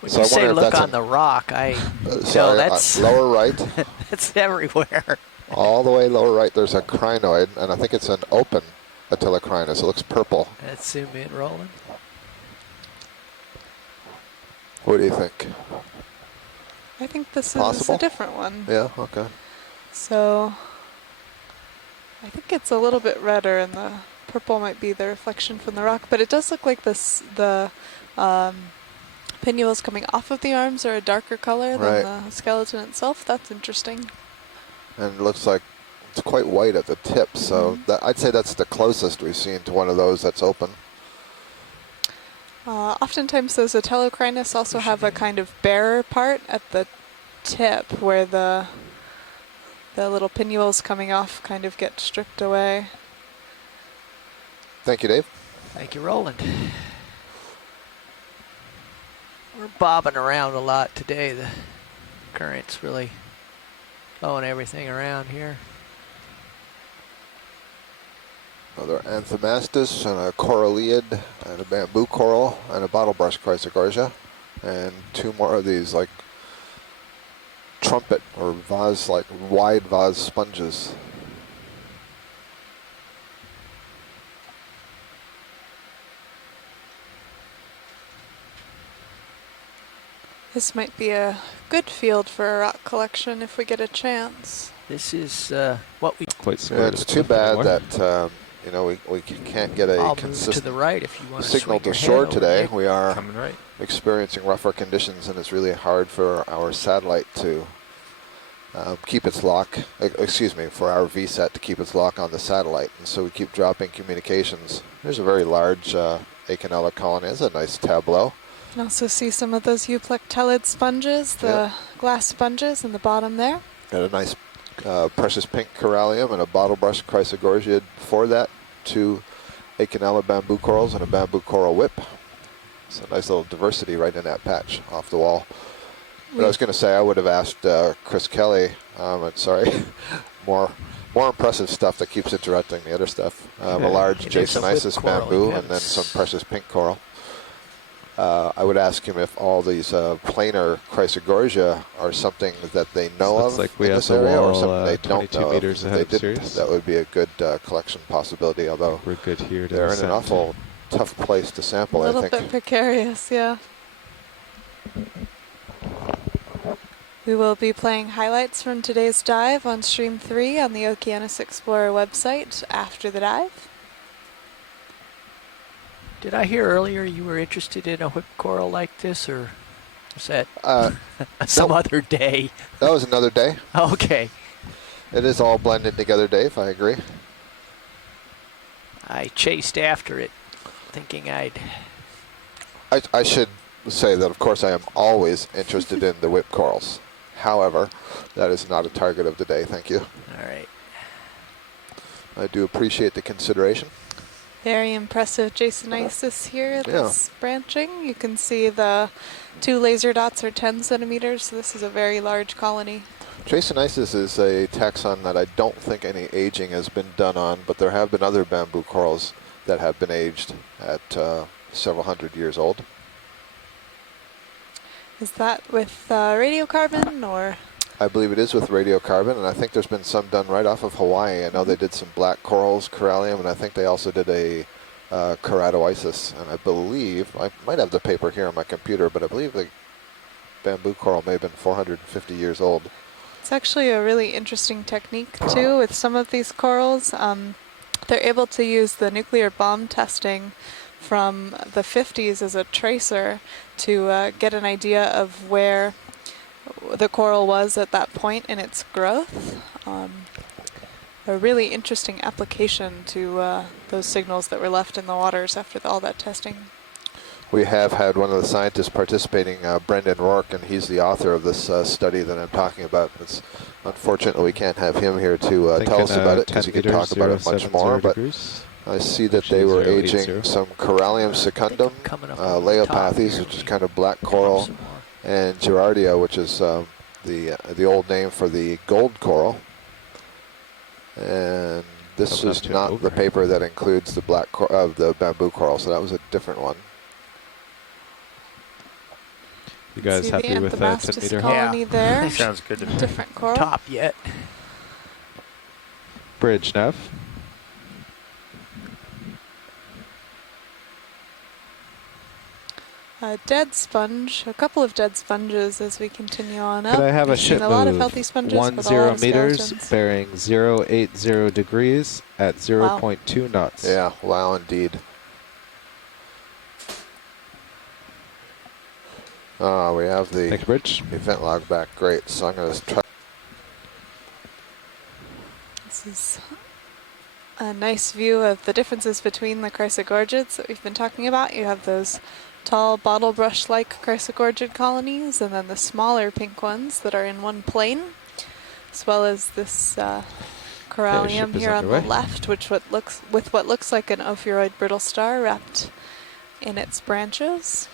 When so you I say wonder if look that's on the rock, sorry, that's lower right. that's everywhere. All the way lower right, there's a crinoid, and I think it's an open Atelocrinus. It looks purple. Let's zoom in, Roland. What do you think? I think this Possible? is a different one. Yeah, okay. So I think it's a little bit redder, and the purple might be the reflection from the rock, but it does look like the pinnules coming off of the arms are a darker color than the skeleton itself. That's interesting. And it looks like it's quite white at the tip, so I'd say that's the closest we've seen to one of those that's open. Oftentimes those Atelocrinus also have a kind of barer part at the tip where the little pinnules coming off kind of get stripped away. Thank you, Dave. Thank you, Roland. We're bobbing around a lot today. The current's really blowing everything around here. Another Anthomastus and a Coralliid and a bamboo coral and a bottlebrush Chrysogorgia, and two more of these like trumpet or vase, like wide vase sponges. This might be a good field for a rock collection if we get a chance. This is what we... Yeah, it's too bad that you know, we can't get a consistent to the right if you want signal to shore today. We are experiencing rougher conditions, and it's really hard for our satellite to keep its lock, excuse me, for our VSAT to keep its lock on the satellite. And so we keep dropping communications. There's a very large Echinella colony. It's a nice tableau. You can also see some of those euplectellid sponges, the glass sponges in the bottom there. Got a nice precious pink corallium and a bottlebrush Chrysogorgia before that, two Echinella bamboo corals and a bamboo coral whip. It's a nice little diversity right in that patch off the wall. But I was going to say, I would have asked Chris Kelly, I'm sorry, more impressive stuff that keeps interrupting the other stuff. A large Jasonisis bamboo and then some precious pink coral. I would ask him if all these planar Chrysogorgia are something that they know of like we in have this the area, or wall, something they don't 22 know of. meters If ahead they of didn't, Sirius. that would be a good collection possibility, although we're good here to they're in an descend. awful tough place to sample, A I little think. bit precarious, yeah. We will be playing highlights from today's dive on Stream 3 on the Okeanos Explorer website after the dive. Did I hear earlier you were interested in a whip coral like this, or was that some other day? That was another day. Okay. It is all blended together, Dave, I agree. I chased after it, thinking I'd... I should say that, of course, I am always interested in the whip corals. However, that is not a target of the day, thank you. All right. I do appreciate the consideration. Very impressive Jasonisis here that's branching. You can see the two laser dots are 10 centimeters, so this is a very large colony. Jasonisis is a taxon that I don't think any aging has been done on, but there have been other bamboo corals that have been aged at several hundred years old. Is that with radiocarbon or? I believe it is with radiocarbon, and I think there's been some done right off of Hawaii. I know they did some black corals, corallium, and I think they also did a keratoisis. And I believe, I might have the paper here on my computer, but I believe the bamboo coral may have been 450 years old. It's actually a really interesting technique too with some of these corals. They're able to use the nuclear bomb testing from the 50s as a tracer to get an idea of where the coral was at that point in its growth. A really interesting application to those signals that were left in the waters after all that testing. We have had one of the scientists participating, Brendan Rourke, and he's the author of this study that I'm talking about. It's unfortunately we can't have him here to tell us about it because he could talk about it much more. But I see that they were aging some Corallium secundum, Leopathes, which is kind of black coral, and Gerardia, which is the old name for the gold coral. And this is not the paper that includes the black the bamboo coral, so that was a different one. You guys happy with that 10 meter? Colony there. Sounds good to me. Different coral. Top yet. Bridge, Nev. A dead sponge, a couple of dead sponges as we continue on up. Could I have a We've ship seen a lot of move healthy sponges, 10 but a lot of meters, skeletons. bearing 080 degrees at 0.2 knots? Yeah, wow, indeed. We have the event log back. Great. So I'm going to try. This is a nice view of the differences between the chrysogorgids that we've been talking about. You have those tall bottle brush-like chrysogorgid colonies, and then the smaller pink ones that are in one plane, as well as this corallium here on the left, which what looks like an ophiuroid brittle star wrapped in its branches.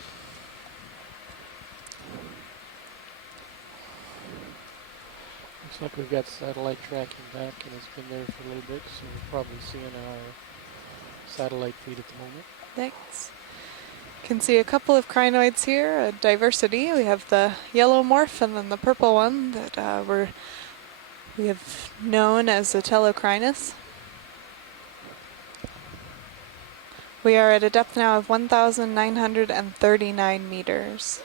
Looks like we've got satellite tracking back, and it's been there for a little bit, so we're probably seeing our satellite feed at the moment. Thanks. You can see a couple of crinoids here, a diversity. We have the yellow morph and then the purple one that we have known as Atelocrinus. We are at a depth now of 1,939 meters.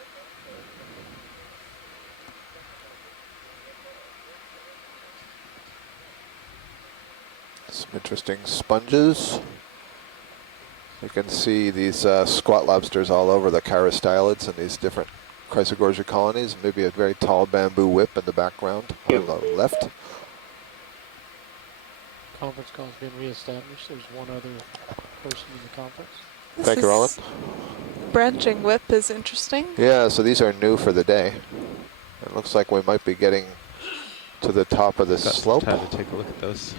Some interesting sponges. You can see these squat lobsters all over the chirostylids and these different chrysogorgia colonies. Maybe a very tall bamboo whip in the background on the left. Conference call has been reestablished. There's one other person in the conference. Thank you, Roland. Branching whip is interesting. Yeah, so these are new for the day. It looks like we might be getting to the top of this slope. Time to take a look at those.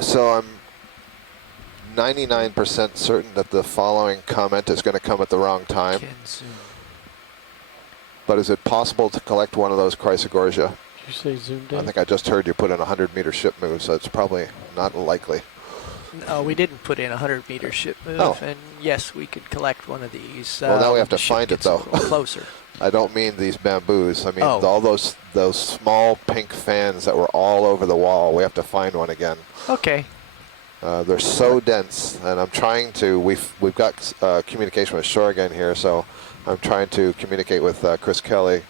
So I'm 99% certain that the following comment is going to come at the wrong time. But is it possible to collect one of those chrysogorgia? Did you say zoomed in? I think I just heard you put in a 100-meter ship move, so it's probably not likely. No, we didn't put in a 100-meter ship move, and yes, we could collect one of these. Well, now we have to find it, though. Closer. I don't mean these bamboos. I mean all those small pink fans that were all over the wall. We have to find one again. Okay. They're so dense, and I'm trying to. We've got communication with Shore again here, so I'm trying to communicate with Chris Kelly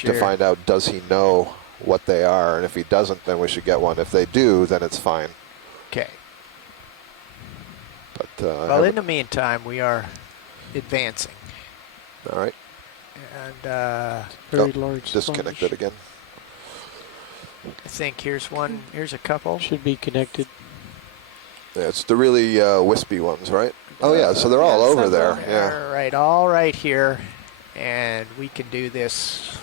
to find out, does he know what they are, and if he doesn't, then we should get one. If they do, then it's fine. Okay. But well, in the meantime, we are advancing. All right. And very large disconnected again. I think here's one. Here's a couple. Should be connected. Yeah, it's the really wispy ones, right? Oh yeah, so they're all over there. Yeah. All right, all right here, and we can do this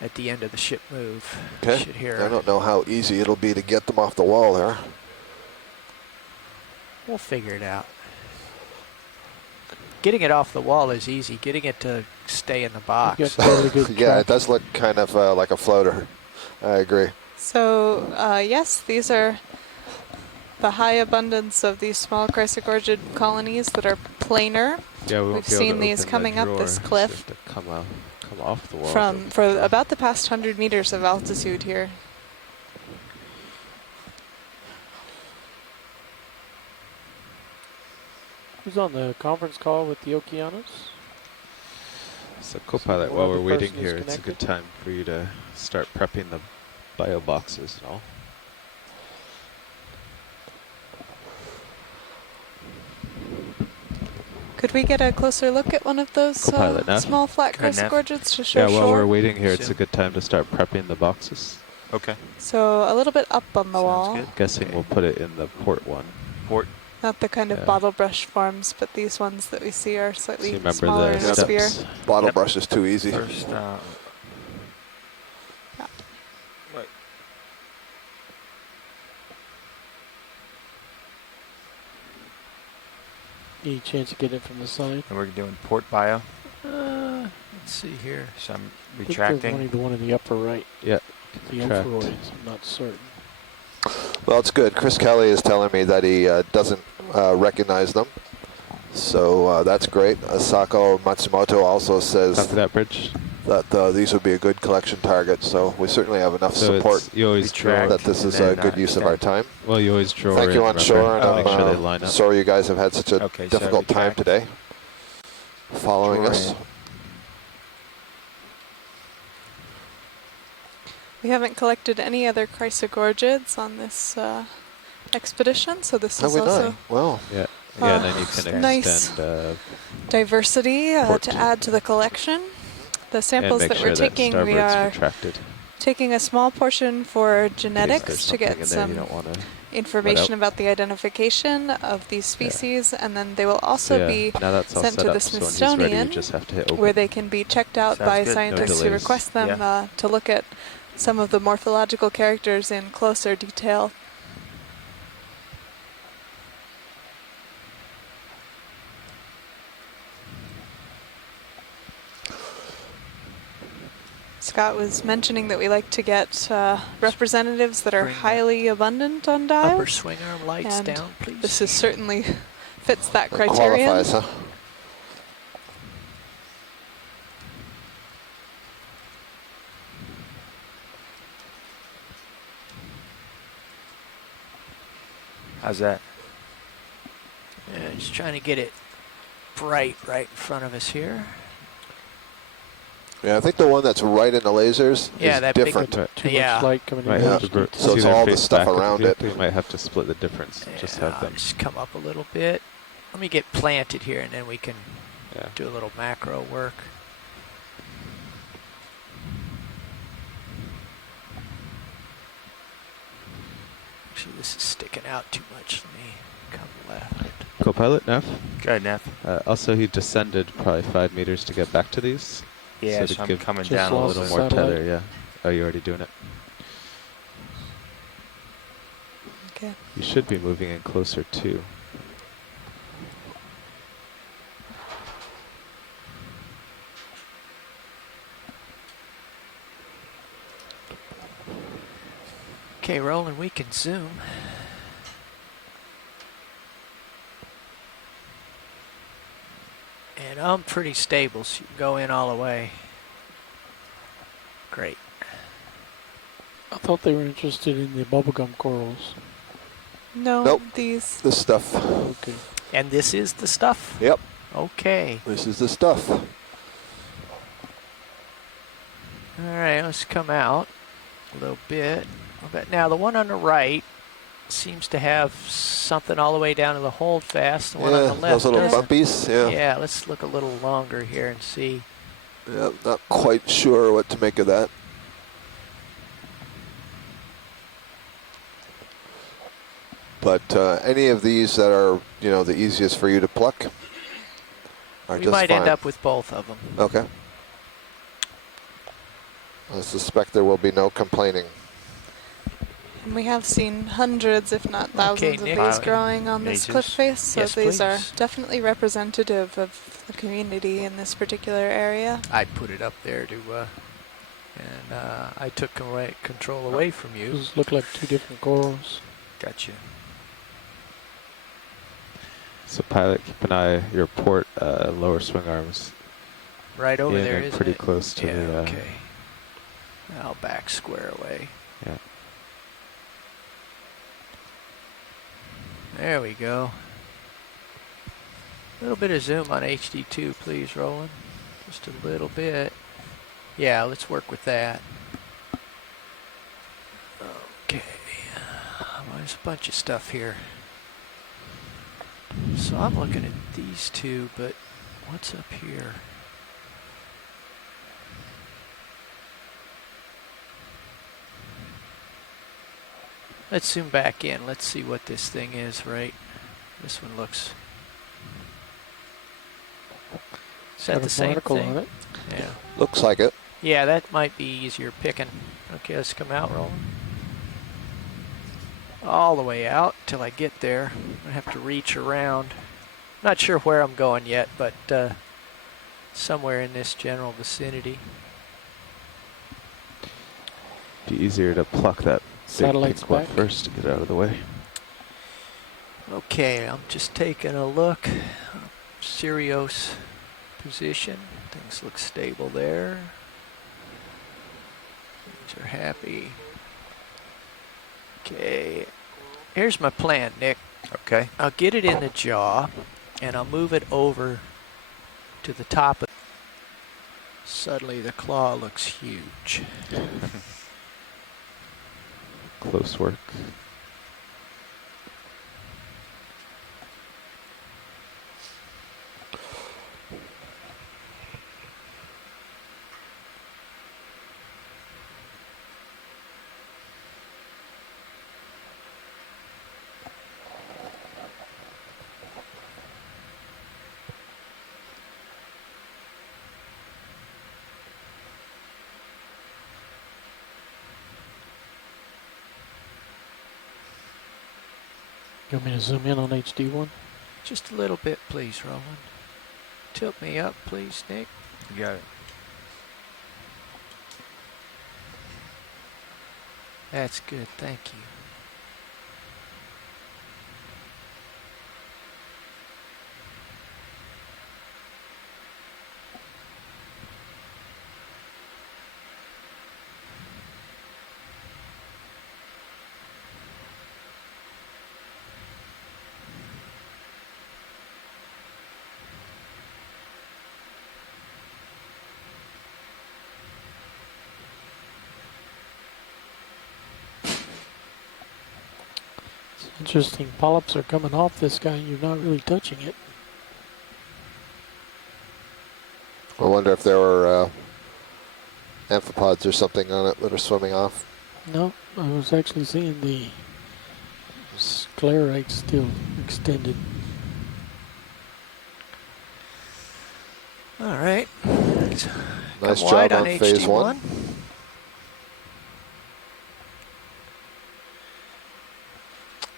at the end of the ship move. Okay. I don't know how easy it'll be to get them off the wall there. We'll figure it out. Getting it off the wall is easy. Getting it to stay in the box. Yeah, it does look kind of like a floater. I agree. So yes, these are the high abundance of these small chrysogorgid colonies that are planar. Yeah, we've seen these coming up this cliff to come off the wall. for about the past 100 meters of altitude here. Who's on the conference call with the Okeanos? So co-pilot, while we're waiting here, it's a good time for you to start prepping the bio boxes and all. Could we get a closer look at one of those small flat chrysogorgids to show Yeah, while shore? we're waiting here, it's a good time to start prepping the boxes. Okay. So a little bit up on the wall. Good. Guessing we'll put it in the port one. Port. Not the kind of bottle brush forms, but these ones that we see are slightly So smaller in a sphere. Bottle brush is too easy. First, Yeah. right. Any chance to get it from the side? And we're doing port bio. Let's see here. So I'm I think retracting. they're wanting the one in the upper right. Yeah. The infraroids, I'm not certain. Well, it's good. Chris Kelly is telling me that he doesn't recognize them. So that's great. Asako Matsumoto also says After that bridge, that these would be a good collection target. So we certainly have enough support you always draw that this is a good use of our time. Well, you always draw. Thank you on shore, and make sure they line up. sorry you guys have had such a difficult time today following us. We haven't collected any other chrysogorgids on this expedition, so this is also well, yeah, and then you can nice extend diversity to add to the collection. The samples that we're taking, we are taking a small portion for genetics to get some information about the identification of these species, and then they will also be sent to the Smithsonian, where they can be checked out by scientists who request them to look at some of the morphological characters in closer detail. Scott was mentioning that we like to get representatives that are highly abundant on dives. Upper swing arm lights and down, please. This is certainly fits that criterion. Qualifies, huh? How's that? Yeah, just trying to get it bright right in front of us here. Yeah, I think the one that's right in the lasers is that different. Too much light coming in. So it's all the stuff around it. You might have to split the difference. Just have them. Just come up a little bit. Let me get planted here, and then we can do a little macro work. Actually, this is sticking out too much. Let me come left. Co-pilot, Neff? Go ahead, Neff. Also, he descended probably 5 meters to get back to these. Yeah, so so I'm give coming just down a lost little the more. satellite. Tether, yeah. Oh, you're already doing it. Okay. You should be moving in closer too. Okay, Roland, we can zoom. And I'm pretty stable, so you can go in all the way. Great. I thought they were interested in the bubblegum corals. No, Nope. these. This stuff. Okay. And this is the stuff? Yep. Okay. This is the stuff. All right, let's come out a little bit. But now the one on the right seems to have something all the way down to the holdfast. The one on the left those little doesn't. bumpies. Yeah. Yeah, let's look a little longer here and see. Yeah, not quite sure what to make of that. But any of these that are, the easiest for you to pluck are We just might fine. end up with both of them. Okay. I suspect there will be no complaining. And we have seen hundreds, if not thousands, Nick. of these growing on this cliff face, so Yes, these are please. definitely representative of the community in this particular area. I put it up there to, and I took control away from you. Those look like two different corals. Gotcha. So pilot, keep an eye, your port lower swing arms. Right over there, isn't pretty it? close to yeah, the... okay. I'll back square away. Yeah. There we go. A little bit of zoom on HD2, please, Roland. Just a little bit. Yeah, let's work with that. Okay. Well, there's a bunch of stuff here. So I'm looking at these two, but what's up here? Let's zoom back in. Let's see what this thing is, right? This one looks... Is that the same thing? On it. Yeah. Looks like it. Yeah, that might be easier picking. Okay, let's come out, Roland. All the way out till I get there. I have to reach around. Not sure where I'm going yet, but somewhere in this general vicinity. Be easier to pluck that Satellites big pink one back first to get out of the way. Okay, I'm just taking a look. Sirius position. Things look stable there. Things are happy. Okay, here's my plan, Nick. Okay. I'll get it in the jaw, and I'll move it over to the top of. Suddenly the claw looks huge. Close work. You want me to zoom in on HD1? Just a little bit, please, Roland. Tilt me up, please, Nick. You got it. That's good, thank you. Interesting, polyps are coming off this guy and you're not really touching it. I wonder if there were amphipods or something on it that are swimming off. No, I was actually seeing the sclerites still extended. All right. Nice Come job wide on phase HD1. one.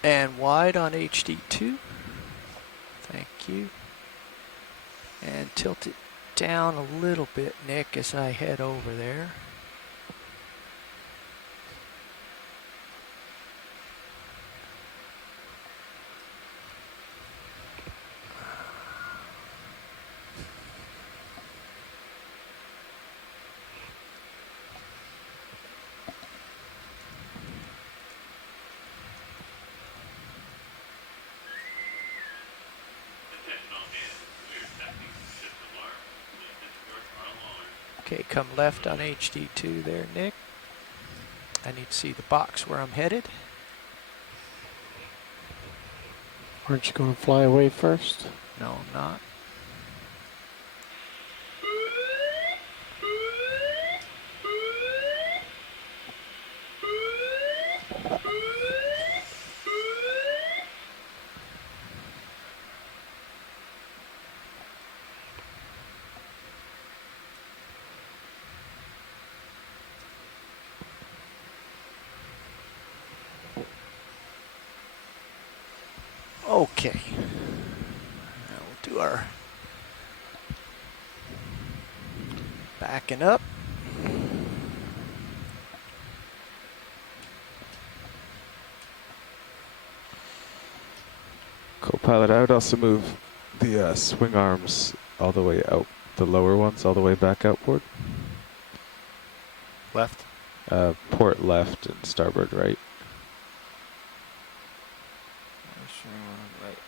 And wide on HD2. Thank you. And tilt it down a little bit, Nick, as I head over there. Okay, come left on HD2 there, Nick. I need to see the box where I'm headed. Aren't you going to fly away first? No, I'm not. Okay. Now we'll do our backing up. Co-pilot, I would also move the swing arms all the way out, the lower ones all the way back outboard. Left? Port left and starboard right. Right.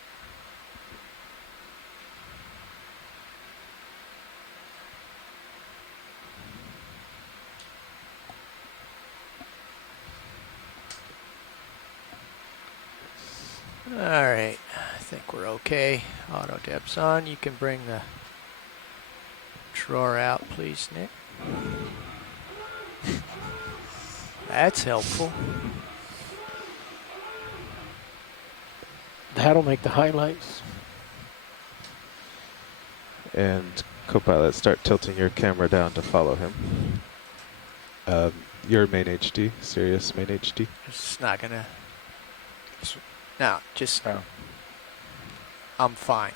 Alright, I think we're okay. Auto depth's on. You can bring the drawer out, please, Nick. That's helpful. That'll make the highlights. And Copilot, start tilting your camera down to follow him. Your main HD, Sirius main HD. It's not gonna. No, just. No. I'm fine.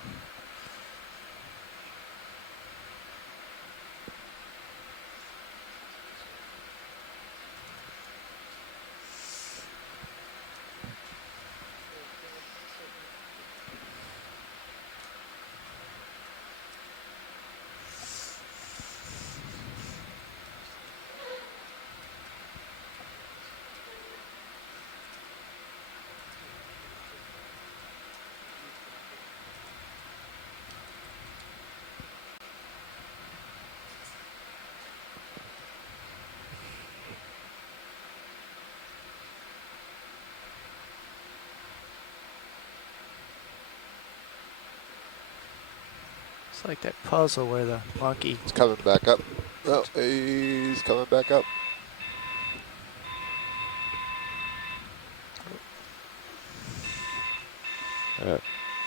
It's like that puzzle where the monkey. It's coming back up. Oh, he's coming back up.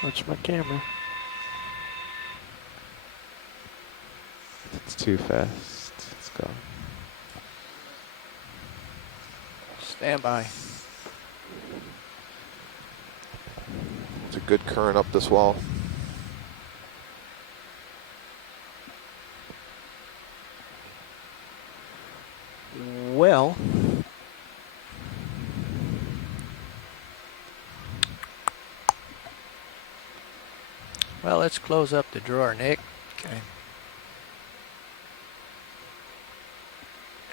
Watch my camera. It's too fast. It's gone. Stand by. It's a good current up this wall. Well. Well, let's close up the drawer, Nick. Okay.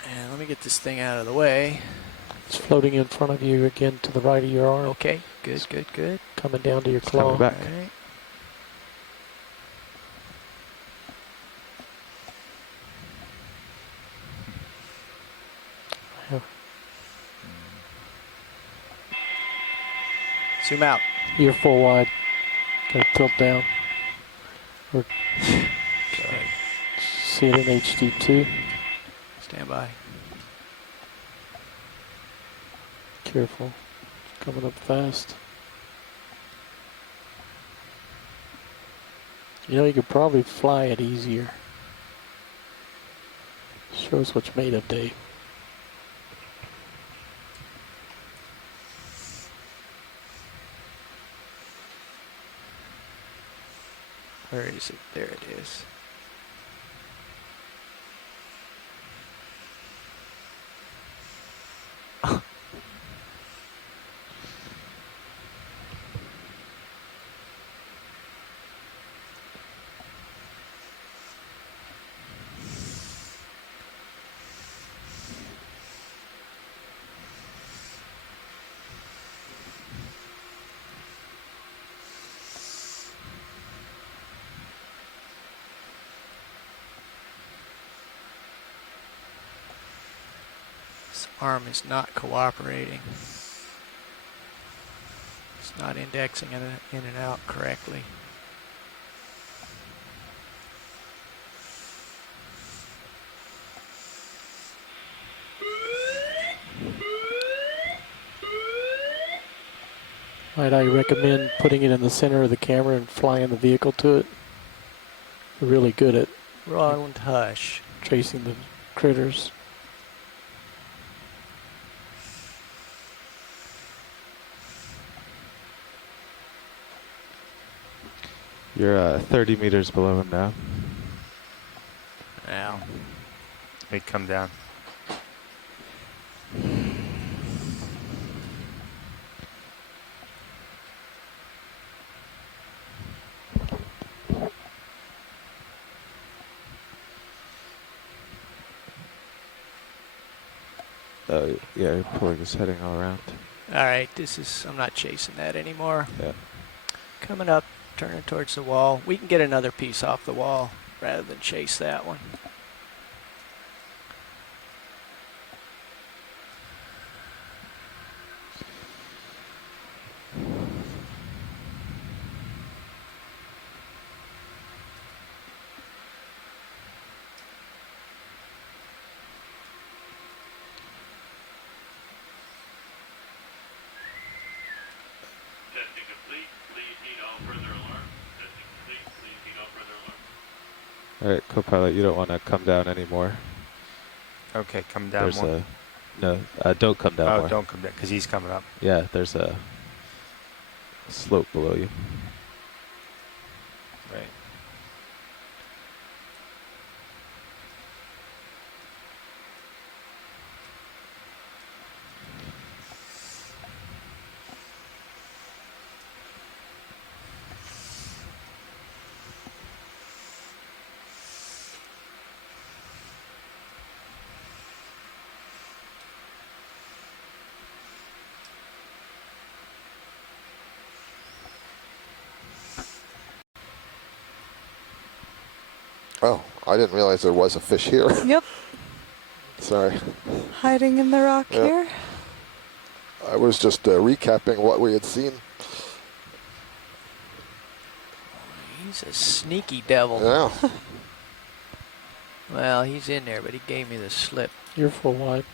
And let me get this thing out of the way. It's floating in front of you again to the right of your arm. Okay, good, good, good. Coming down to your It's claw. coming back. All right. Yeah. Zoom out. You're full wide. Gotta tilt down. Or Okay. see it in HD2. Stand by. Careful. It's coming up fast. You know, you could probably fly it easier. Shows what you're made of, Dave. Where is it? There it is. This arm is not cooperating. It's not indexing it in and out correctly. Might I recommend putting it in the center of the camera and flying the vehicle to it? You're really good at Roland Hush. tracing the critters. You're 30 meters below him now. Now. Hey, come down. Yeah, you're pulling his heading all around. All right, I'm not chasing that anymore. Yeah. Coming up, turning towards the wall. We can get another piece off the wall rather than chase that one. All right, co-pilot, you don't want to come down anymore. Okay, come down There's more. no, don't come down more. Oh, don't come down, because he's coming up. Yeah, there's a slope below you. Right. Oh, I didn't realize there was a fish here. Yep. Sorry. Hiding in the rock Yep. here. I was just recapping what we had seen. He's a sneaky devil. Yeah. Well, he's in there, but he gave me the slip. You're full wide.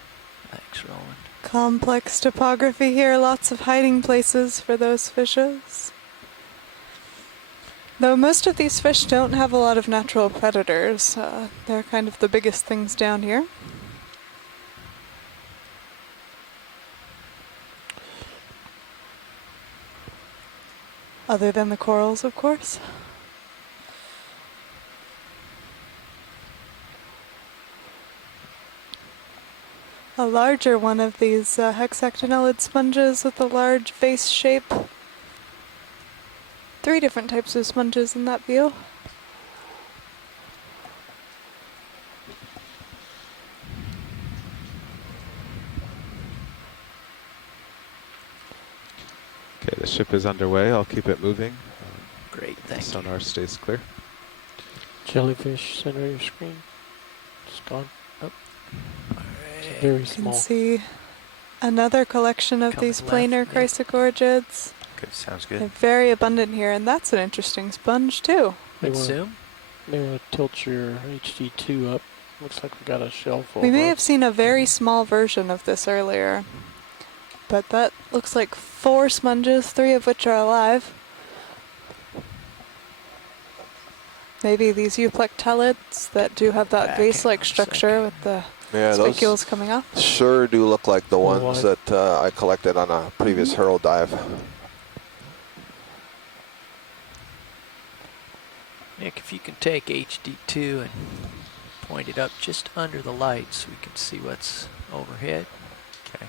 Thanks, Roland. Complex topography here, lots of hiding places for those fishes. Though most of these fish don't have a lot of natural predators, they're kind of the biggest things down here. Other than the corals, of course. A larger one of these hexactinellid sponges with a large vase shape. 3 different types of sponges in that view. Okay, the ship is underway. I'll keep it moving. Great, thank you. Sonar stays clear. Jellyfish, center of your screen. It's gone. Oh. It's very You small. can see another collection of these planar chrysogorgids. Good, sounds They're good. very abundant here, and that's an interesting sponge too. They Zoom? May want to tilt your HD2 up. Looks like we got a shelf over. We may have seen a very small version of this earlier, but that looks like 4 sponges, 3 of which are alive. Maybe these euplectellids that do have that vase-like structure with the spicules coming off. Sure do look like the ones that I collected on a previous hurl dive. Nick, if you can take HD2 and point it up just under the light so we can see what's overhead. Okay.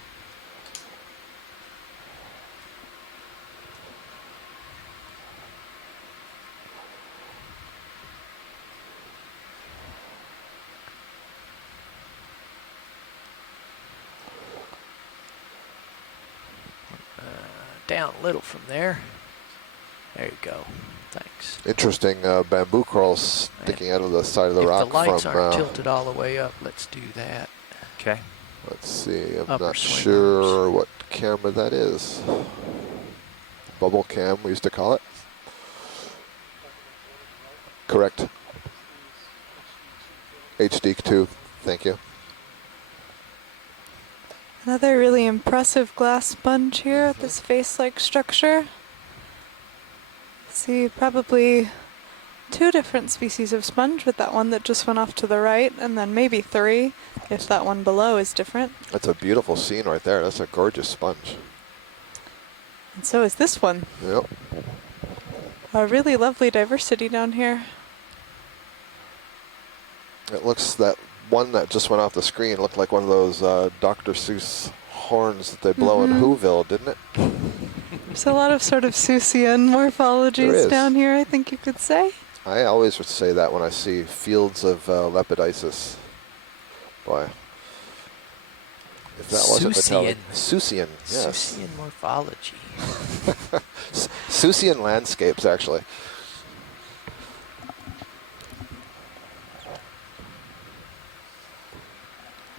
Down a little from there. There you go. Thanks. Interesting bamboo corals sticking out of the side of the rock. If the lights from, aren't tilted all the way up, let's do that. Okay. Let's see, I'm Upper not swing sure what camera that is. Bubble cam, we used to call it. Correct. HD2, thank you. Another really impressive glass sponge here at this vase-like structure. See probably 2 different species of sponge, with that one that just went off to the right, and then maybe 3 if that one below is different. That's a beautiful scene right there. That's a gorgeous sponge. And so is this one. Yep. A really lovely diversity down here. It looks, that one that just went off the screen looked like one of those Dr. Seuss horns that they blow in Whoville, didn't it? There's a lot of sort of Seussian morphologies down here, I think you could say. I always would say that when I see fields of Lepidopsis. Boy. If that wasn't metallic. Seussian, yes. Seussian morphology. Seussian landscapes, actually.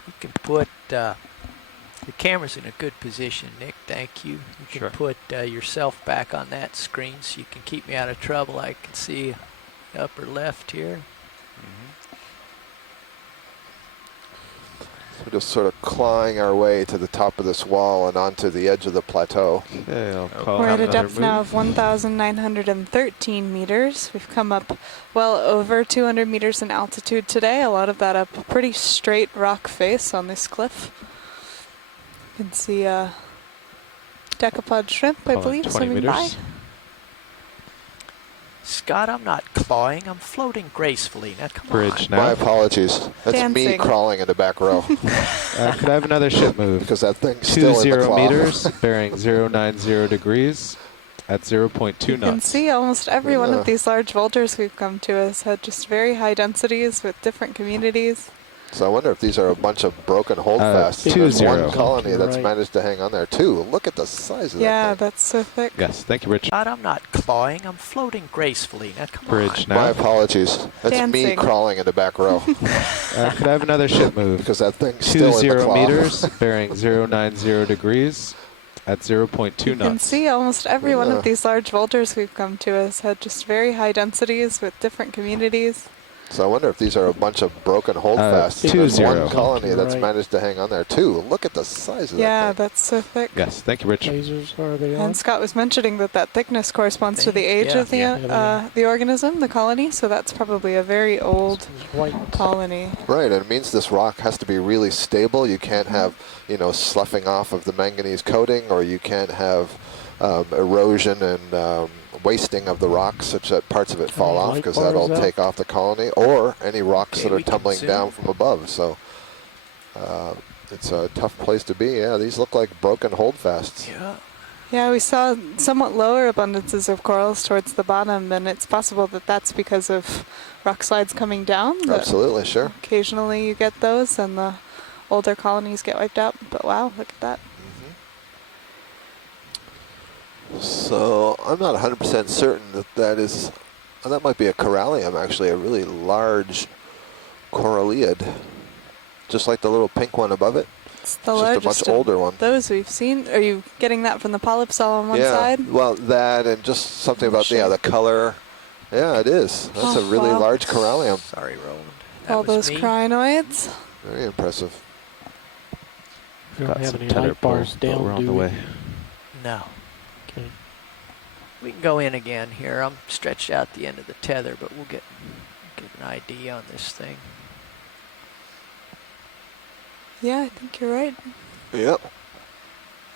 You can put the camera's in a good position, Nick. Thank you. You can put yourself back on that screen so you can keep me out of trouble. I can see upper left here. We're just sort of clawing our way to the top of this wall and onto the edge of the plateau. Okay, I'll call We're at a depth move. now of 1,913 meters. We've come up well over 200 meters in altitude today. A lot of that up a pretty straight rock face on this cliff. You can see decapod shrimp, I Call it believe, 20 swimming meters. by. Scott, I'm not clawing. I'm floating gracefully. Now, come Bridge on. now. My apologies. That's me Dancing. crawling in the back row. Could I have another ship move? Because that thing's still in the 20 claw. meters, bearing 090 degrees at 0.2 You can knots. see almost every one Yeah. of these large vultures we've come to has had just very high densities with different communities. So I wonder if these are a bunch of broken holdfasts. There's 2-0. one colony that's Right. managed to hang on there. 2. Look at the size of Yeah, that thing. that's so thick. Yes, thank you, Rich. Scott, I'm not clawing. I'm floating gracefully. Now, come Bridge on. now. My apologies. That's me Dancing. crawling in the back row. Could I have another ship move? Because that thing's still in the 20 claw. meters, bearing 090 degrees at 0.2 You can knots. see almost every one Yeah. of these large vultures we've come to has had just very high densities with different communities. So I wonder if these are a bunch of broken holdfasts. There's 2-0. one colony that's Right. managed to hang on there. 2. Look at the size of Yeah, that thing. that's so thick. Yes, thank you, Rich. Lasers, are they on? And Scott was mentioning that that thickness corresponds to the age Yeah. of the Yeah. the organism, the colony. So that's probably a very old It's white. colony. Right, and it means this rock has to be really stable. You can't have, sloughing off of the manganese coating, or you can't have erosion and wasting of the rock such that parts of it fall off, light because bars that'll out? take off the colony, or any rocks Okay, that are we can tumbling zoom. down from above. So it's a tough place to be. Yeah, these look like broken holdfasts. Yeah. Yeah, we saw somewhat lower abundances of corals towards the bottom, and it's possible that that's because of rock slides coming down. that Absolutely, sure. Occasionally you get those, and the older colonies get wiped out. But wow, look at that. So I'm not 100% certain that might be a corallium, actually, a really large coralliid, just like the little pink one above it. It's the It's largest just a much older of one. those we've seen. Are you getting that from the polyps all on one Yeah, side? well, that and just something about the color. Yeah, it is. That's a Oh, really wow. large corallium. Sorry, Roland. That All was those me. crinoids. Very impressive. We don't Got have some any tether light bars pull, but down, we're on do the we? way. No. Okay. We can go in again here. I'm stretched out the end of the tether, but we'll get an ID on this thing. Yeah, I think you're right. Yep.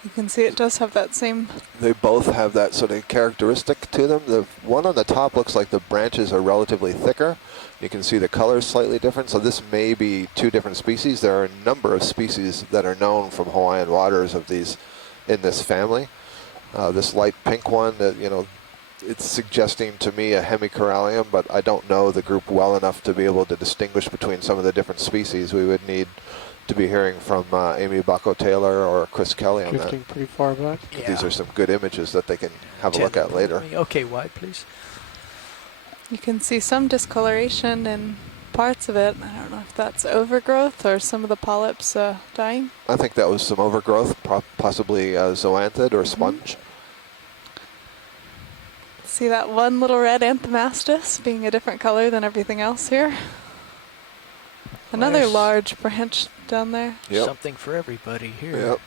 You can see it does have that same. They both have that sort of characteristic to them. The one on the top looks like the branches are relatively thicker. You can see the color is slightly different, so this may be 2 different species. There are a number of species that are known from Hawaiian waters of these in this family. This light pink one, it's suggesting to me a hemicorallium, but I don't know the group well enough to be able to distinguish between some of the different species. We would need to be hearing from Amy Bacco-Taylor or Chris Kelly on that. Drifting pretty far back. These are some good images that they can have a look Tether at later. pulled me. Okay, wide, please. You can see some discoloration in parts of it. I don't know if that's overgrowth or some of the polyps dying. I think that was some overgrowth, possibly zoanthid or sponge. See that one little red anthomastus being a different color than everything else here. Another Nice. large branch down there. Yep. Something for everybody here. Yep.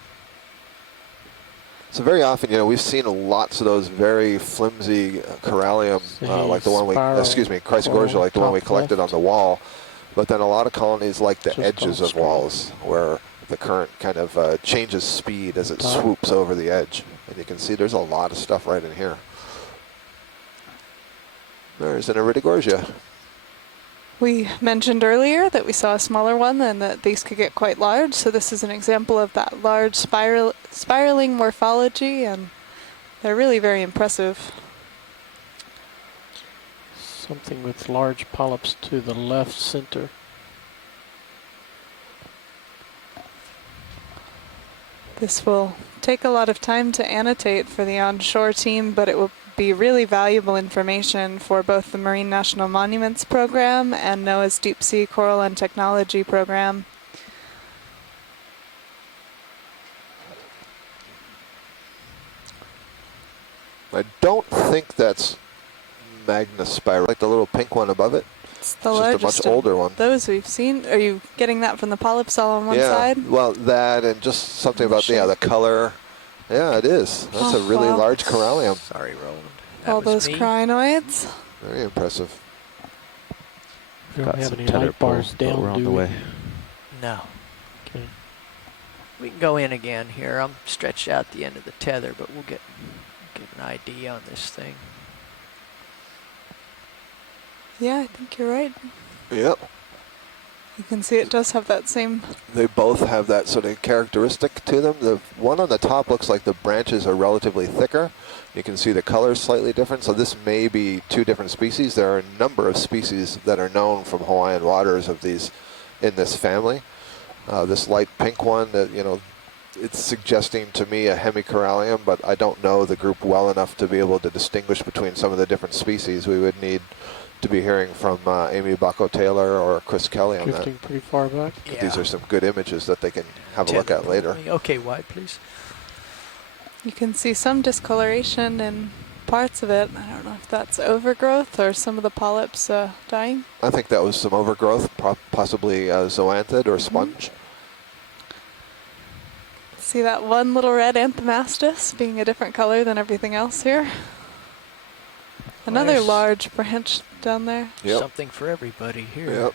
So very often, we've seen lots of those very flimsy corallium, like the one Chrysogorgia, like the one we collected on the wall. But then a lot of colonies like the Just edges of straight. walls, where the current kind of changes speed as it swoops over the edge. And you can see there's a lot of stuff right in here. There's an Iridogorgia. We mentioned earlier that we saw a smaller one and that these could get quite large. So this is an example of that large spiraling morphology, and they're really very impressive. Something with large polyps to the left center. This will take a lot of time to annotate for the onshore team, but it will be really valuable information for both the Marine National Monuments Program and NOAA's Deep Sea Coral and Technology Program. I don't think that's Magna spiral, like the little pink one above it. It's the It's largest just a much older one. Those we've seen. Are you getting that from the polyps all on one side? Yeah, well, that and just something about the color. Yeah, it is. That's a really large corallium. Sorry, Roland. All those crinoids. Very impressive. We don't have any light bars down, we're on the way. No. Okay. We can go in again here. I'm stretched out the end of the tether, but we'll get an ID on this thing. Yeah, I think you're right. Yep. You can see it does have that same... They both have that sort of characteristic to them. The one on the top looks like the branches are relatively thicker. You can see the color is slightly different, so this may be two different species. There are a number of species that are known from Hawaiian waters of these in this family. This light pink one, that it's suggesting to me a hemicorallium, but I don't know the group well enough to be able to distinguish between some of the different species. We would need to be hearing from Amy Bacco-Taylor or Chris Kelly on Drifting that. pretty far back. Yeah. These are some good images that they can have a look at later. Okay, wide, please. You can see some discoloration in parts of it. I don't know if that's overgrowth or some of the polyps dying. I think that was some overgrowth, possibly zoanthid or sponge. See that one little red anthomastus being a different color than everything else here. Another large branch down there. Yep. Something for everybody here. Yep.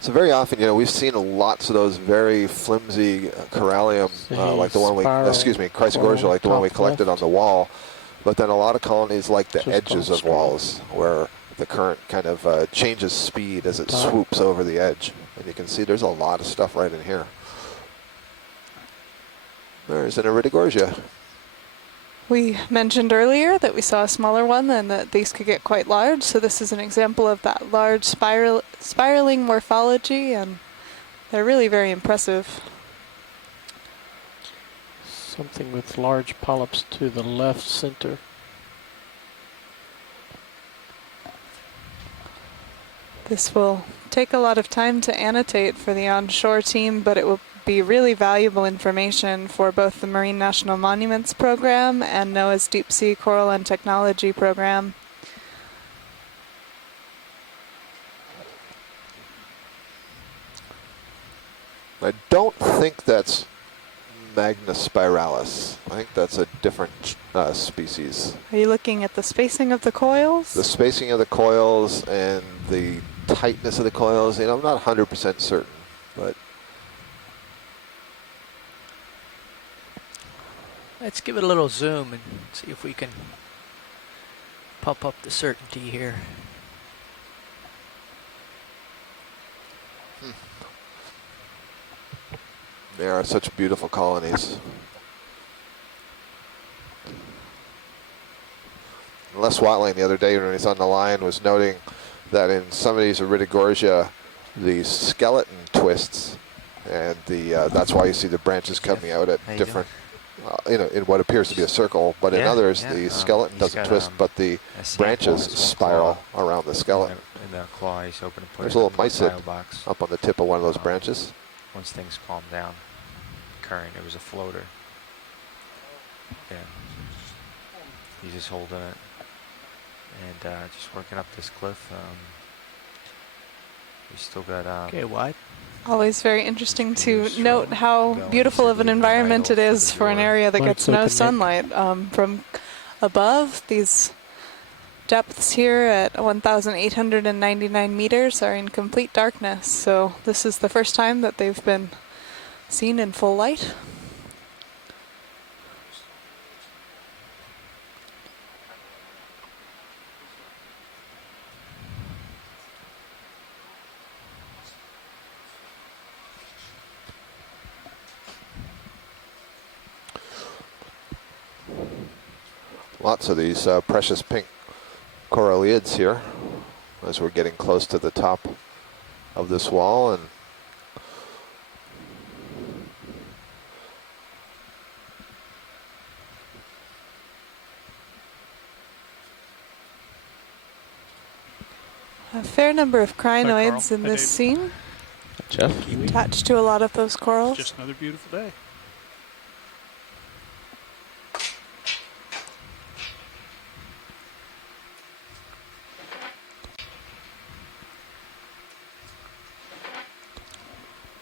So very often, we've seen lots of those very flimsy corallium, like the one Chrysogorgia, like the one we collected on the wall. But then a lot of colonies like the edges of walls, where the current kind of changes speed as it swoops over the edge. And you can see there's a lot of stuff right in here. There's an Iridogorgia. We mentioned earlier that we saw a smaller one and that these could get quite large. So this is an example of that large spiraling morphology, and they're really very impressive. Something with large polyps to the left center. This will take a lot of time to annotate for the onshore team, but it will be really valuable information for both the Marine National Monuments Program and NOAA's Deep Sea Coral and Technology Program. I don't think that's Magnospiralis. I think that's a different species. Are you looking at the spacing of the coils? The spacing of the coils and the tightness of the coils, I'm not 100% certain, but Let's give it a little zoom and see if we can pump up the certainty here. They are such beautiful colonies. Les Watling the other day when he was on the line was noting that in some of these Iridogorgia, the skeleton twists, and that's why you see the branches coming out at different, in what appears to be a circle, but in others the skeleton doesn't twist, but the branches spiral around the skeleton. In the claw, he's hoping to put There's it a in little mysid box. up on the tip of one of those branches. Once things calm down, current, it was a floater. Yeah. He's just holding it and just working up this cliff. We still got. Okay, wide. Always very interesting to note how beautiful of an environment it is for an area that gets no sunlight. From above, these depths here at 1,899 meters are in complete darkness. So this is the first time that they've been seen in full light. Lots of these precious pink coralliids here as we're getting close to the top of this wall, and a fair number of crinoids in this scene. Jeff? Attached to a lot of those corals. Just another beautiful day.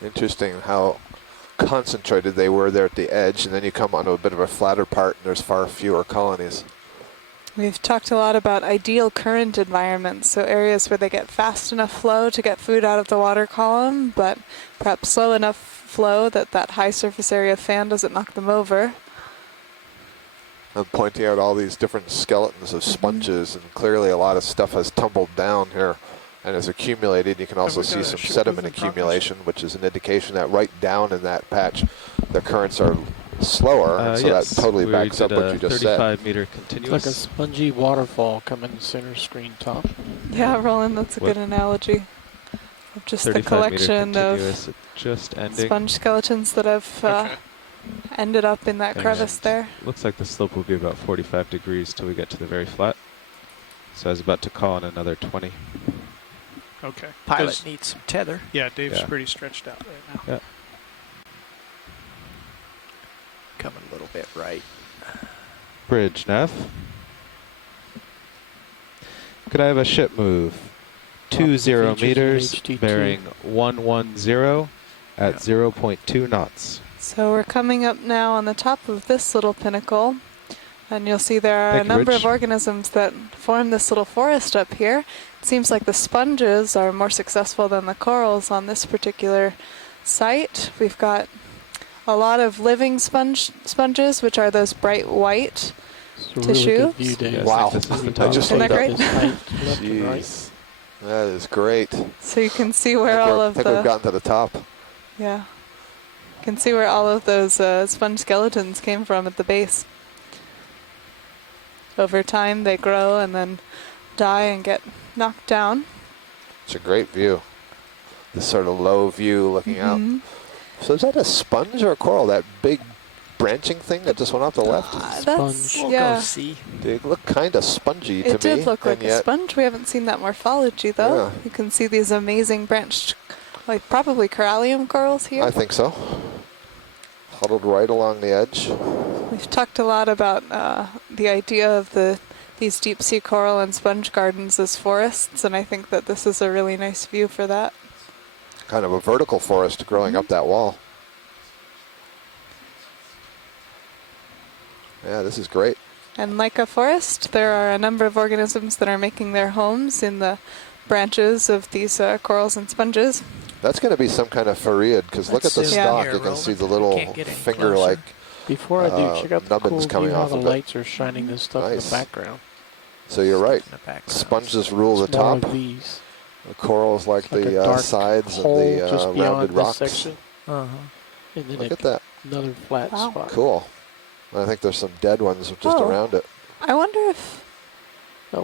Interesting how concentrated they were there at the edge, and then you come onto a bit of a flatter part and there's far fewer colonies. We've talked a lot about ideal current environments, so areas where they get fast enough flow to get food out of the water column, but perhaps slow enough flow that that high surface area fan doesn't knock them over. I'm pointing out all these different skeletons of sponges, and clearly a lot of stuff has tumbled down here and is accumulated. You can also see some sediment accumulation, which is an indication that right down in that patch, the currents are slower, and so yes, that totally backs up what you just said. 35-meter continuous. It's like a spongy waterfall coming center screen top. Yeah, Roland, that's a good analogy. Of just the collection of just ending. sponge skeletons that have ended up in that crevice there. Looks like the slope will be about 45 degrees till we get to the very flat. So I was about to call in another 20. Okay. Pilot needs some tether. Yeah, Dave's pretty stretched out right now. Yeah. Coming a little bit right. Bridge, Nav. Could I have a ship move? 20 meters, bearing 110 at 0.2 knots. So we're coming up now on the top of this little pinnacle, and you'll see there are a number of organisms that form this little forest up here. It seems like the sponges are more successful than the corals on this particular site. We've got a lot of living sponges, which are those bright white tissue. Really wow. Isn't that great? Jeez. That is great. So you can see where all of I think we've gotten to the top. Yeah. You can see where all of those sponge skeletons came from at the base. Over time they grow and then die and get knocked down. It's a great view. This sort of low view looking out. So is that a sponge or a coral? That big branching thing that just went off the left? That's, yeah. They look kind of spongy to me. It did look like a sponge. We haven't seen that morphology though. Yeah. You can see these amazing branched, like probably corallium corals here. I think so. Huddled right along the edge. We've talked a lot about the idea of these deep sea coral and sponge gardens as forests, and I think that this is a really nice view for that. Kind of a vertical forest growing up that wall. Yeah, this is great. And like a forest, there are a number of organisms that are making their homes in the branches of these corals and sponges. That's going to be some kind of farreid, because look at the stalk. You can see the little finger-like Before I do, check out the cool coming view how off the of lights are shining this stuff in the background. So you're right. Sponges rule the top. These. The corals like the sides and the rounded rocks. Section. And then look at that. Another flat spot. Cool. I think there's some dead ones just around it. I wonder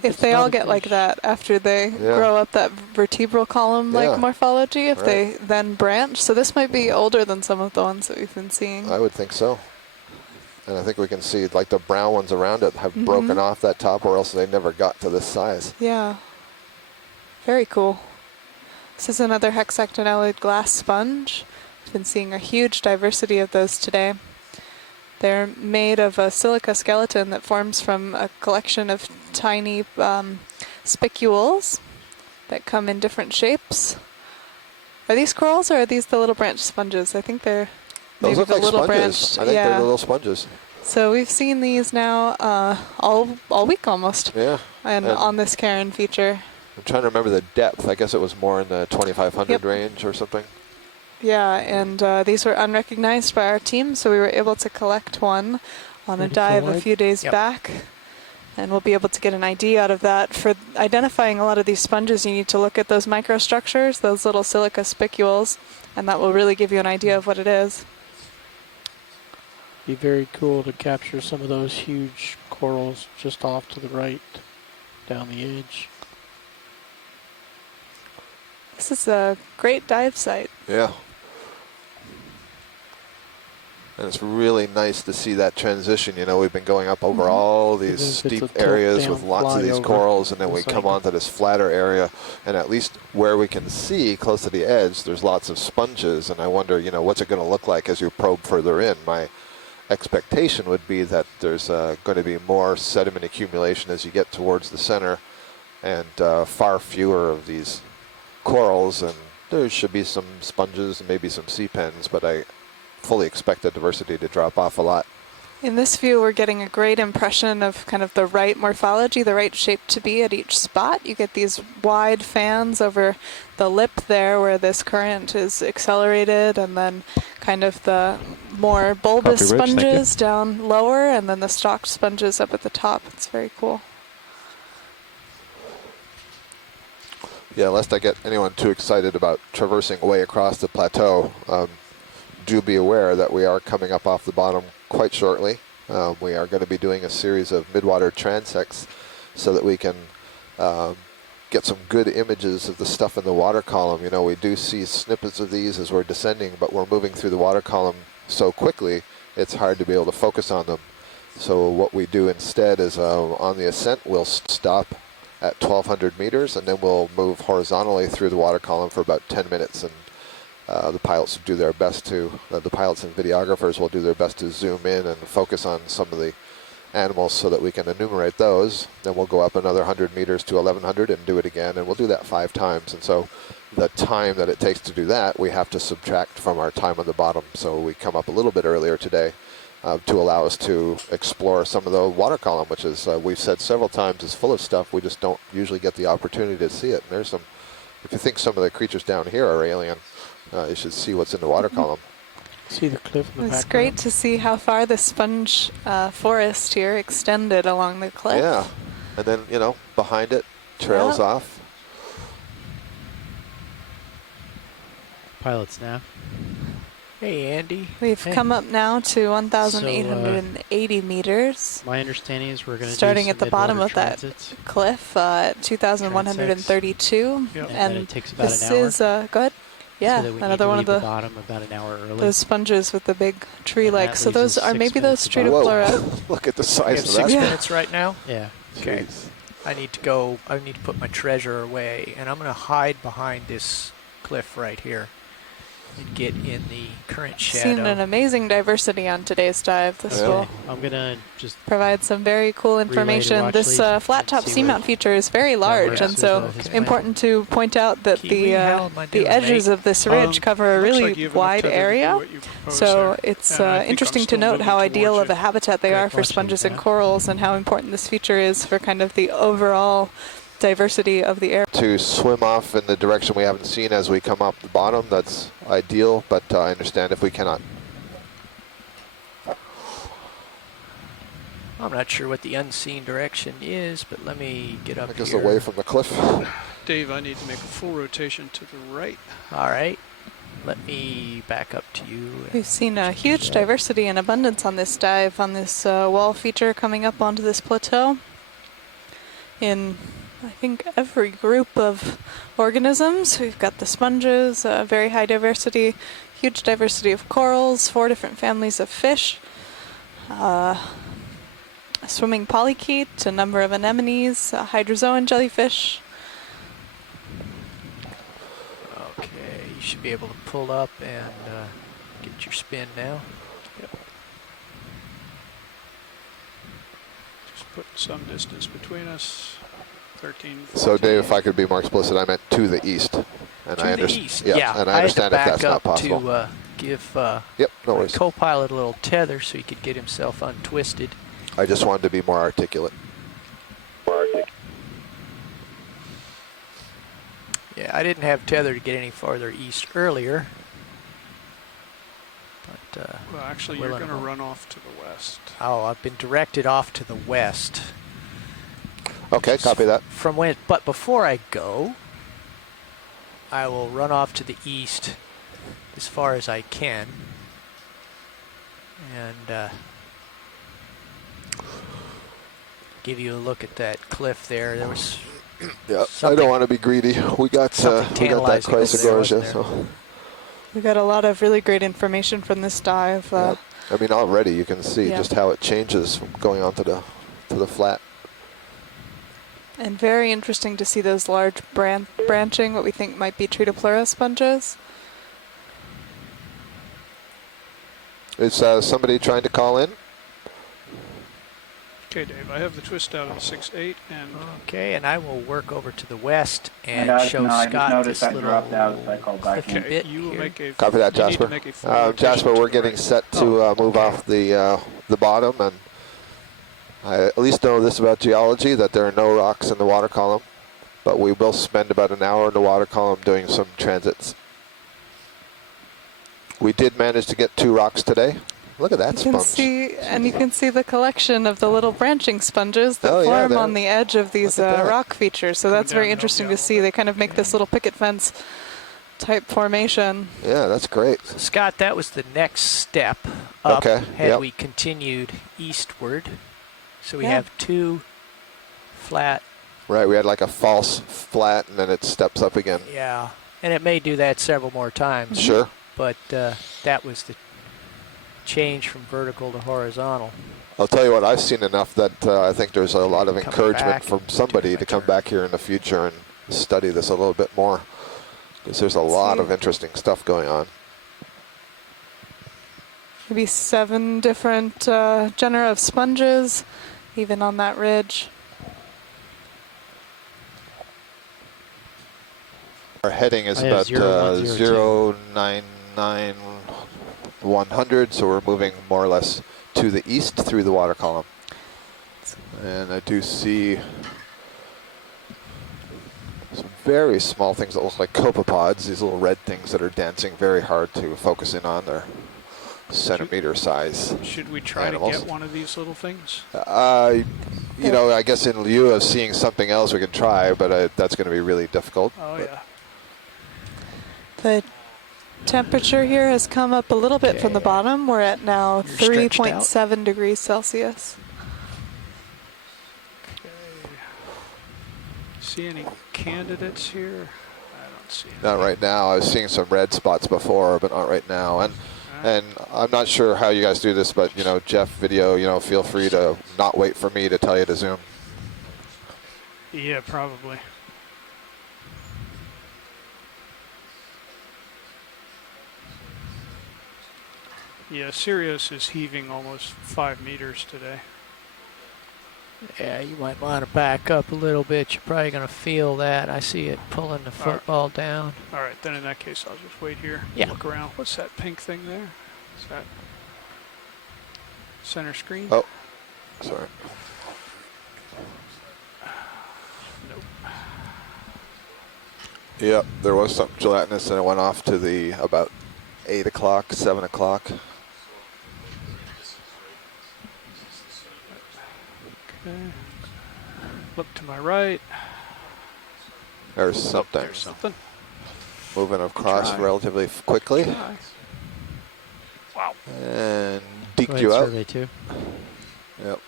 if they all get like that after they grow up that vertebral column-like morphology, if they then branch. So this might be older than some of the ones that we've been seeing. I would think so. And I think we can see like the brown ones around it have broken off that top, or else they never got to this size. Yeah. Very cool. This is another hexactinellid glass sponge. We've been seeing a huge diversity of those today. They're made of a silica skeleton that forms from a collection of tiny spicules that come in different shapes. Are these corals or are these the little branch sponges? I think they're those look the like little sponges. branched. I think they're little sponges. So we've seen these now all week almost. Yeah. And on this Karen feature. I'm trying to remember the depth. I guess it was more in the 2,500 range or something. Yeah, and these were unrecognized by our team, so we were able to collect one on a dive a few days back. And we'll be able to get an ID out of that. For identifying a lot of these sponges, you need to look at those microstructures, those little silica spicules, and that will really give you an idea of what it is. Be very cool to capture some of those huge corals just off to the right, down the edge. This is a great dive site. Yeah. And it's really nice to see that transition. You know, we've been going up over all these steep areas with lots of these corals, and then we come onto this flatter area, and at least where we can see close to the edge, there's lots of sponges, and I wonder, you know, what's it going to look like as you probe further in? My expectation would be that there's going to be more sediment accumulation as you get towards the center, and far fewer of these corals and There should be some sponges and maybe some sea pens, but I fully expect the diversity to drop off a lot. In this view, we're getting a great impression of kind of the right morphology, the right shape to be at each spot. You get these wide fans over the lip there where this current is accelerated, and then kind of the more bulbous sponges down lower, and then the stalked sponges up at the top. It's very cool. Yeah, lest I get anyone too excited about traversing way across the plateau, do be aware that we are coming up off the bottom quite shortly. We are going to be doing a series of midwater transects so that we can get some good images of the stuff in the water column. You know, we do see snippets of these as we're descending, but we're moving through the water column so quickly, it's hard to be able to focus on them. So what we do instead is on the ascent, we'll stop at 1,200 meters, and then we'll move horizontally through the water column for about 10 minutes, and the pilots will do their best to, the pilots and videographers will do their best to zoom in and focus on some of the animals so that we can enumerate those. Then we'll go up another 100 meters to 1,100 and do it again, and we'll do that 5 times. And so the time that it takes to do that, we have to subtract from our time on the bottom. So we come up a little bit earlier today to allow us to explore some of the water column, which is, we've said several times, is full of stuff. We just don't usually get the opportunity to see it. And there's some, if you think some of the creatures down here are alien, you should see what's in the water column. See the cliff in the background? It's great to see how far the sponge forest here extended along the cliff. Yeah, and then, you know, behind it trails off. Pilot's nav. Hey, Andy. We've come up now to 1,880 meters. My understanding is we're going to starting at the bottom of that cliff at 2,132, and then it takes about this an hour. Is go ahead. Yeah, so another one of the bottom about an hour early. Those sponges with the big tree-like. So those are maybe those Whoa. Tritoplura. Look at the size of We have that. 6 minutes right now? Yeah. Okay. Jeez. I need to go. I need to put my treasure away, and I'm going to hide behind this cliff right here and get in the current shadow. Seen an amazing diversity on today's dive. This will I'm going to just provide some very cool information. This flat top seamount feature is very large, and so important to point out that the edges of this ridge cover a really wide area. So it's interesting to note how ideal of a habitat they are for sponges and corals, and how important this feature is for kind of the overall diversity of the area. To swim off in the direction we haven't seen as we come up the bottom, that's ideal, but I understand if we cannot. I'm not sure what the unseen direction is, but let me get up I guess here. away from the cliff. Dave, I need to make a full rotation to the right. All right. Let me back up to you. We've seen a huge diversity and abundance on this dive, on this wall feature coming up onto this plateau. In, I think, every group of organisms. We've got the sponges, very high diversity, huge diversity of corals, 4 different families of fish, a swimming polychaete, a number of anemones, hydrozoan jellyfish. Okay, you should be able to pull up and get your spin now. Yep. Just put some distance between us. 13, 14. So Dave, if I could be more explicit, I meant to the east. And To I the east, yeah, and I understand if that's not possible. to give Yep, no worries. co-pilot a little tether so he could get himself untwisted. I just wanted to be more articulate. Yeah, I didn't have tether to get any farther east earlier. But Well, actually, you're going to run off to the west. Oh, I've been directed off to the west. Okay, copy that. From when, but before I go, I will run off to the east as far as I can, and give you a look at that cliff there. There was Yeah, I don't want to be greedy. We got that Chrysogoria, so. We got a lot of really great information from this dive. Yeah. I mean, already you can see Yeah. just how it changes from going on to the flat. And very interesting to see those large branching, what we think might be Tritoplura sponges. Is somebody trying to call in? Okay, Dave, I have the twist out of the 6.8 and... Okay, and I will work over to the west and I show Scott this little dropped out, so I called back in. bit you will here. make a... Copy that, you need Jasper. to make a full rotation Jasper, to we're the getting right. set to move off the bottom, and I at least know this about geology, that there are no rocks in the water column, but we will spend about an hour in the water column doing some transits. We did manage to get 2 rocks today. Look at that sponge. You can see the collection of the little branching sponges that form on the edge of these rock features. So that's very interesting to see. They kind of make this little picket fence type formation. Yeah, that's great. So Scott, that was the next step up had we continued eastward. So we have 2 flat. Right, we had like a false flat and then it steps up again. Yeah, and it may do that several more times. Sure. But that was the change from vertical to horizontal. I'll tell you what, I've seen enough that I think there's a lot of encouragement from somebody to come back here in the future and study this a little bit more, because there's a lot of interesting stuff going on. Maybe 7 different genera of sponges, even on that ridge. Our heading is about 0.99100, so we're moving more or less to the east through the water column. And I do see some very small things that look like copepods, these little red things that are dancing very hard to focus in on. They're centimeter size. Should we try animals. to get one of these little things? You know, I guess in lieu of seeing something else we can try, but that's going to be really difficult. Oh, yeah. The temperature here has come up a little bit from the bottom. We're at now 3.7 degrees Celsius. Okay. See any candidates here? I don't see any. Not right now. I was seeing some red spots before, but not right now. And I'm not sure how you guys do this, but, you know, Jeff video, you know, feel free to not wait for me to tell you to zoom. Yeah, probably. Yeah, Sirius is heaving almost 5 meters today. Yeah, you might want to back up a little bit. You're probably going to feel that. I see it pulling the football down. All right, then in that case, I'll just wait here. Yeah. Look around. What's that pink thing there? Is that center screen? Oh, sorry. Nope. Yep, there was something gelatinous, and it went off to the about 8 o'clock, 7 o'clock. Okay. Look to my right. There's something. There's something. Moving across relatively quickly. Wow. And Go deked ahead, you out. survey 2. Yep.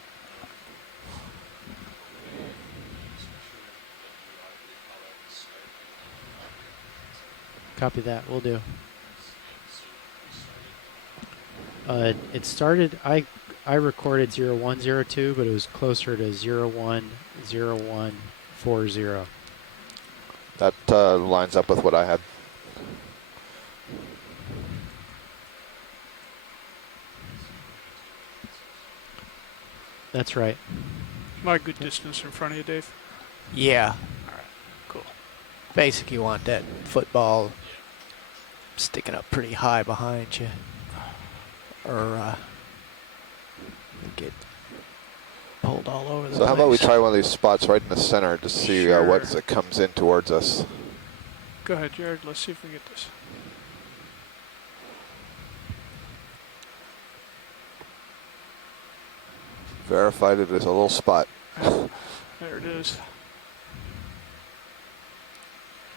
Copy that. We'll do. It started. I recorded 0102, but it was closer to 010140. That lines up with what I had. That's right. My good distance in front of you, Dave. Yeah. All right, cool. Basically, you want that football sticking up pretty high behind you, or get pulled all over the So place. how about we try one of these spots right in the center to see what as it comes in towards us. Go ahead, Jared. Let's see if we get this. Verified it as a little spot. There it is.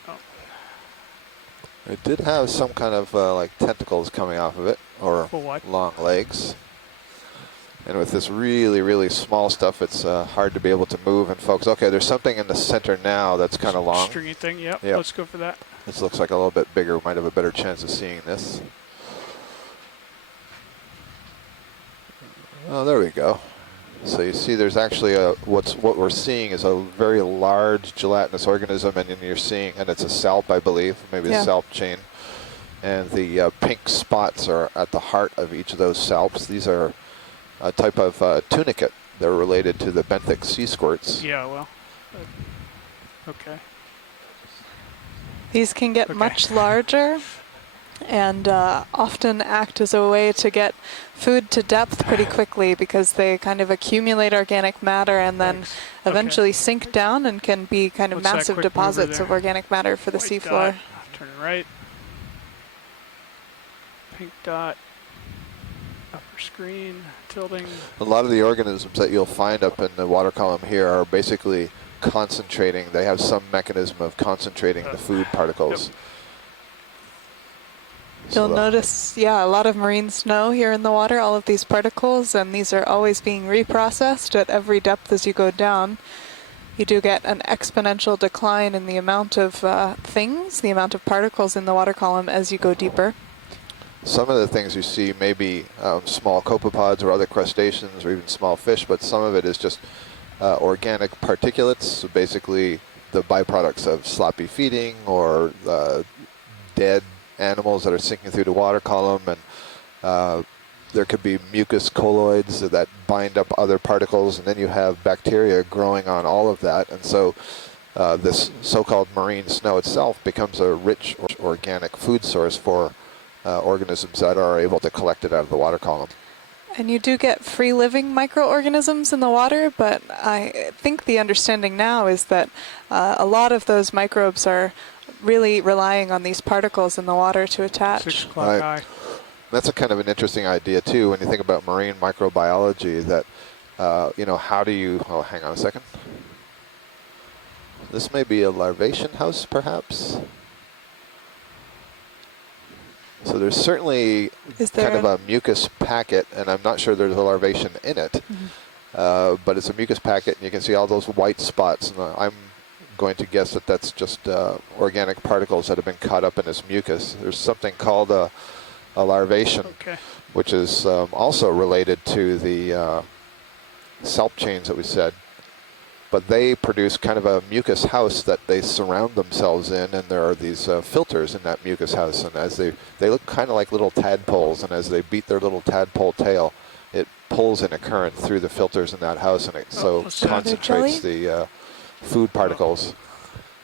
Oh. It did have some kind of like tentacles coming off of it, or long legs. And with this really, really small stuff, it's hard to be able to move and focus. Okay, there's something in the center now that's kind of long. Stringy thing, yep. Yep. Let's go for that. This looks like a little bit bigger. We might have a better chance of seeing this. Oh, there we go. So you see there's actually what we're seeing is a very large gelatinous organism, and you're seeing, and it's a salp, I believe, maybe a salp chain. And the pink spots are at the heart of each of those salps. These are a type of tunicate They're related to the benthic sea squirts. Yeah, well, okay. These can get much larger and often act as a way to get food to depth pretty quickly because they kind of accumulate organic matter and then eventually sink down and can be kind of massive deposits of organic matter for the seafloor. Turn right. Pink dot. Upper screen. Tilting. A lot of the organisms that you'll find up in the water column here are basically concentrating. They have some mechanism of concentrating the food particles. You'll notice, yeah, a lot of marine snow here in the water, all of these particles, and these are always being reprocessed at every depth as you go down. You do get an exponential decline in the amount of the amount of particles in the water column as you go deeper. Some of the things you see may be small copepods or other crustaceans or even small fish, but some of it is just organic particulates, so basically the byproducts of sloppy feeding or dead animals that are sinking through the water column, and there could be mucus colloids that bind up other particles, and then you have bacteria growing on all of that, and so this so-called marine snow itself becomes a rich organic food source for organisms that are able to collect it out of the water column. And you do get free-living microorganisms in the water, but I think the understanding now is that a lot of those microbes are really relying on these particles in the water to attach. 6 o'clock high. That's a kind of an interesting idea too when you think about marine microbiology, that how do you, hang on a second. This may be a larvation house perhaps. So there's certainly kind of a mucus packet, and I'm not sure there's a larvation in it, but it's a mucus packet, and you can see all those white spots, and I'm going to guess that that's just organic particles that have been caught up in this mucus. There's something called a larvation, which is also related to the salp chains that we said, but they produce kind of a mucus house that they surround themselves in, and there are these filters in that mucus house, and as they look kind of like little tadpoles, and as they beat their little tadpole tail, it pulls in a current through the filters in that house, and it concentrates the food particles.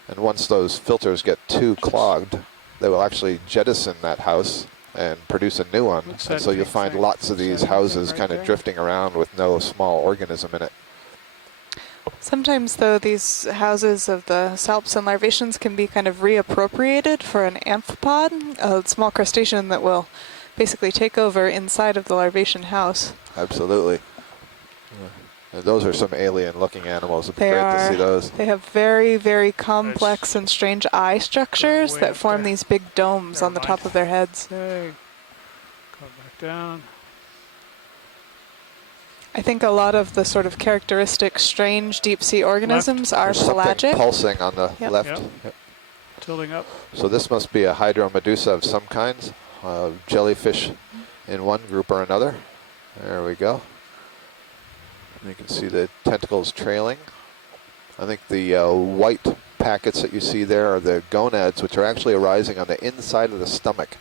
And once those filters get too clogged, they will actually jettison that house and produce a new one. And so you'll find lots of these houses kind of drifting around with no small organism in it. Sometimes, though, these houses of the salps and larvations can be kind of reappropriated for an amphipod, a small crustacean that will basically take over inside of the larvation house. Absolutely. And those are some alien-looking animals. It'd be great to see those. They have very, very complex and strange eye structures that form these big domes on the top of their heads. Okay. Come back down. I think a lot of the sort of characteristic strange deep-sea organisms are pelagic. Something pulsing on the left. Yep. Tilting up. So this must be a hydromedusa of some kinds, jellyfish in one group or another. There we go. And you can see the tentacles trailing. I think the white packets that you see there are the gonads, which are actually arising on the inside of the stomach,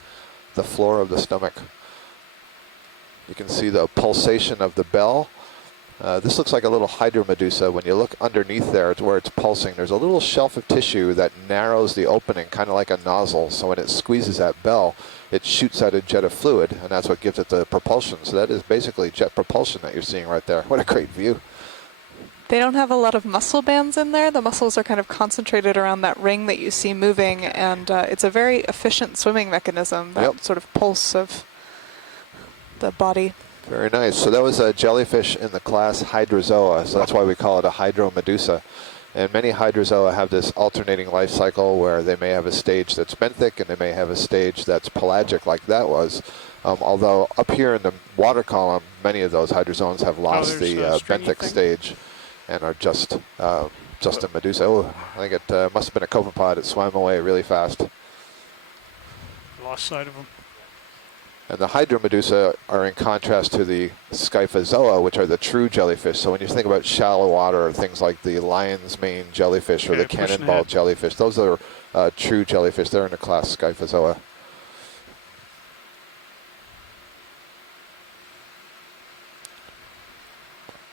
the floor of the stomach. You can see the pulsation of the bell. This looks like a little hydromedusa. When you look underneath there, it's where it's pulsing. There's a little shelf of tissue that narrows the opening, kind of like a nozzle. So when it squeezes that bell, it shoots out a jet of fluid, and that's what gives it the propulsion. So that is basically jet propulsion that you're seeing right there. What a great view. They don't have a lot of muscle bands in there. The muscles are kind of concentrated around that ring that you see moving, and it's a very efficient swimming mechanism, that sort of pulse of the body. Very nice. So that was a jellyfish in the class Hydrozoa, so that's why we call it a hydromedusa. And many hydrozoa have this alternating life cycle where they may have a stage that's benthic and they may have a stage that's pelagic like that was. Although up here in the water column, many of those hydrozoans have lost the benthic stage and are just a medusa. Oh, I think it must have been a copepod. It swam away really fast. Lost sight of them. And the hydromedusa are in contrast to the scyphozoa, which are the true jellyfish. So when you think about shallow water, things like the lion's mane jellyfish or the cannonball jellyfish, those are true jellyfish. They're in the class scyphozoa.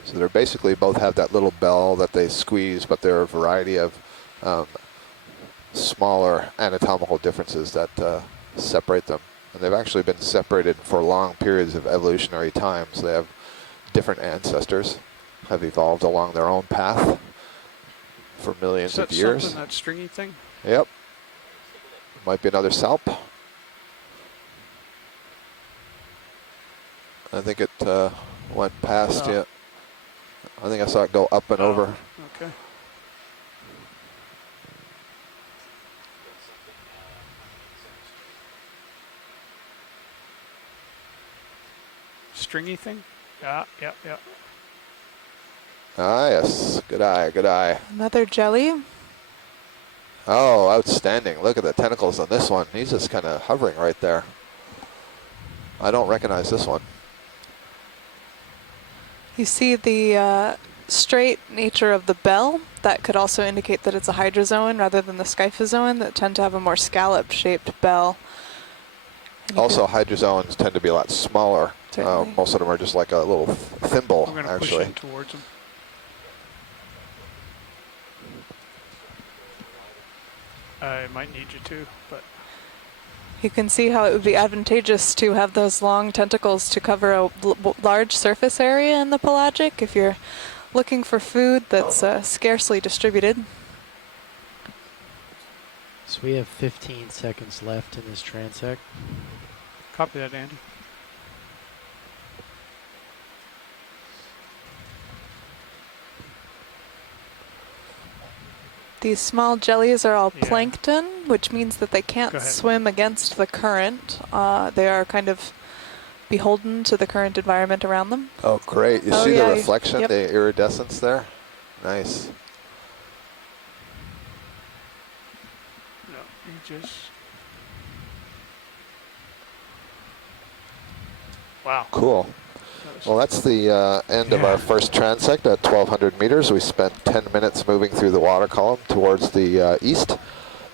So they're basically both have that little bell that they squeeze, but there are a variety of smaller anatomical differences that separate them. And they've actually been separated for long periods of evolutionary time. So they have different ancestors, have evolved along their own path for millions of years. Something, that stringy thing? Yep. Might be another salp. I think it went past you. I think I saw it go up and over. Okay. Stringy thing? Yeah. Ah, yes. Good eye, good eye. Another jelly. Oh, outstanding. Look at the tentacles on this one. He's just kind of hovering right there. I don't recognize this one. You see the straight nature of the bell. That could also indicate that it's a hydrozoan rather than the scyphozoan that tend to have a more scallop-shaped bell. Also, hydrozoans tend to be a lot smaller. Most of them are just like a little thimble, I'm going to actually. push in towards them. I might need you to, but... You can see how it would be advantageous to have those long tentacles to cover a large surface area in the pelagic if you're looking for food that's scarcely distributed. So we have 15 seconds left in this transect. Copy that, Andy. These small jellies are all plankton, which means that they can't swim against the current. They are kind of beholden to the current environment around them. Oh, great. You see the reflection, the iridescence there? Nice. No, you just... Wow. Cool. Well, that's the end of our first transect at 1,200 meters. We spent 10 minutes moving through the water column towards the east.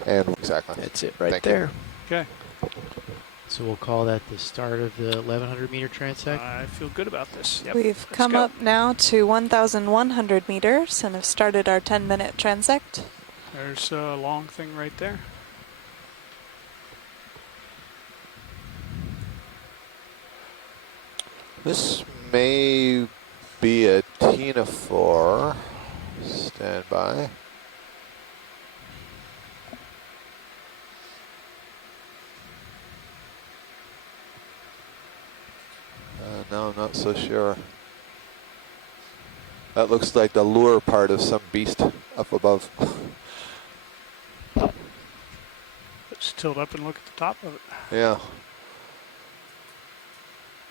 And exactly. That's it right there. Okay. So we'll call that the start of the 1,100 meter transect. I feel good about this. Yep. We've come up now to 1,100 meters and have started our 10-minute transect. There's a long thing right there. This may be a ctenophore. Stand by. No, I'm not so sure. That looks like the lure part of some beast up above. Let's tilt up and look at the top of it. Yeah.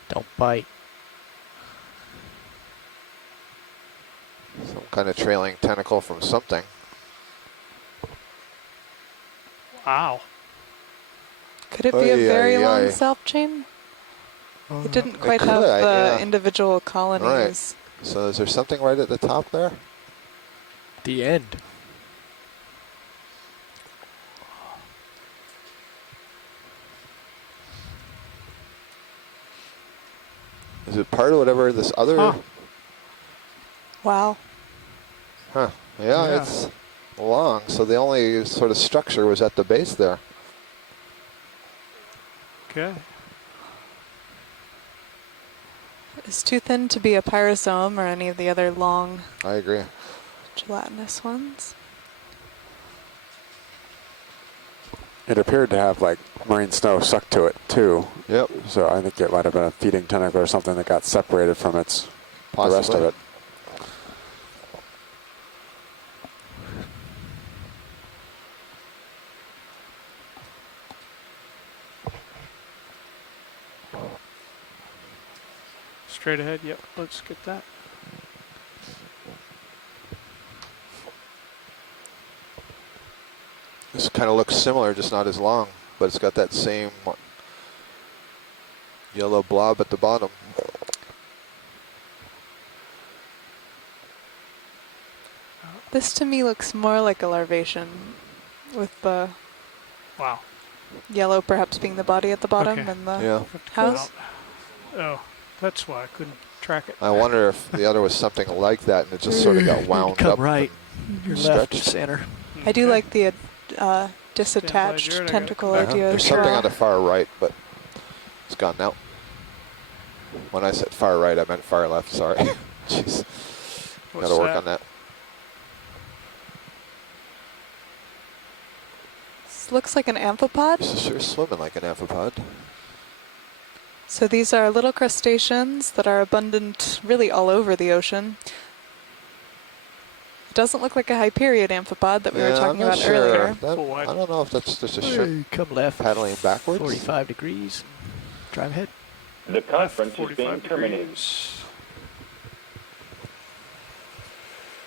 Don't bite. Some kind of trailing tentacle from something. Wow. Could it be a very long self chain? It didn't quite have the individual colonies. Right. So is there something right at the top there? The end. Is it part of whatever this other? Huh. Wow. Huh. Yeah, it's long. So the only sort of structure was at the base there. Okay. It's too thin to be a pyrosome or any of the other long, I agree, gelatinous ones. It appeared to have like marine snow sucked to it too. Yep. So I think it might have been a feeding tentacle or something that got separated from its the rest of it. Straight ahead, yep, let's get that. This kind of looks similar, just not as long, but it's got that same yellow blob at the bottom. This to me looks more like a larvation, with the yellow perhaps being the body at the bottom and the house. Oh, that's why I couldn't track it. I wonder if the other was something like that and it just sort of got wound up. Right. Your left of stretched. center. I do like the disattached tentacle idea There's as something well. on the far right, but it's gone now. When I said far right, I meant far left. Sorry. Jeez. Got to work on that. This looks like an amphipod. This is sure swimming like an amphipod. So these are little crustaceans that are abundant really all over the ocean. It doesn't look like a Hyperion amphipod that we were talking about earlier. I don't know if that's just a shrimp Come left. paddling backwards. 45 degrees. Drive ahead. The conference is being terminated.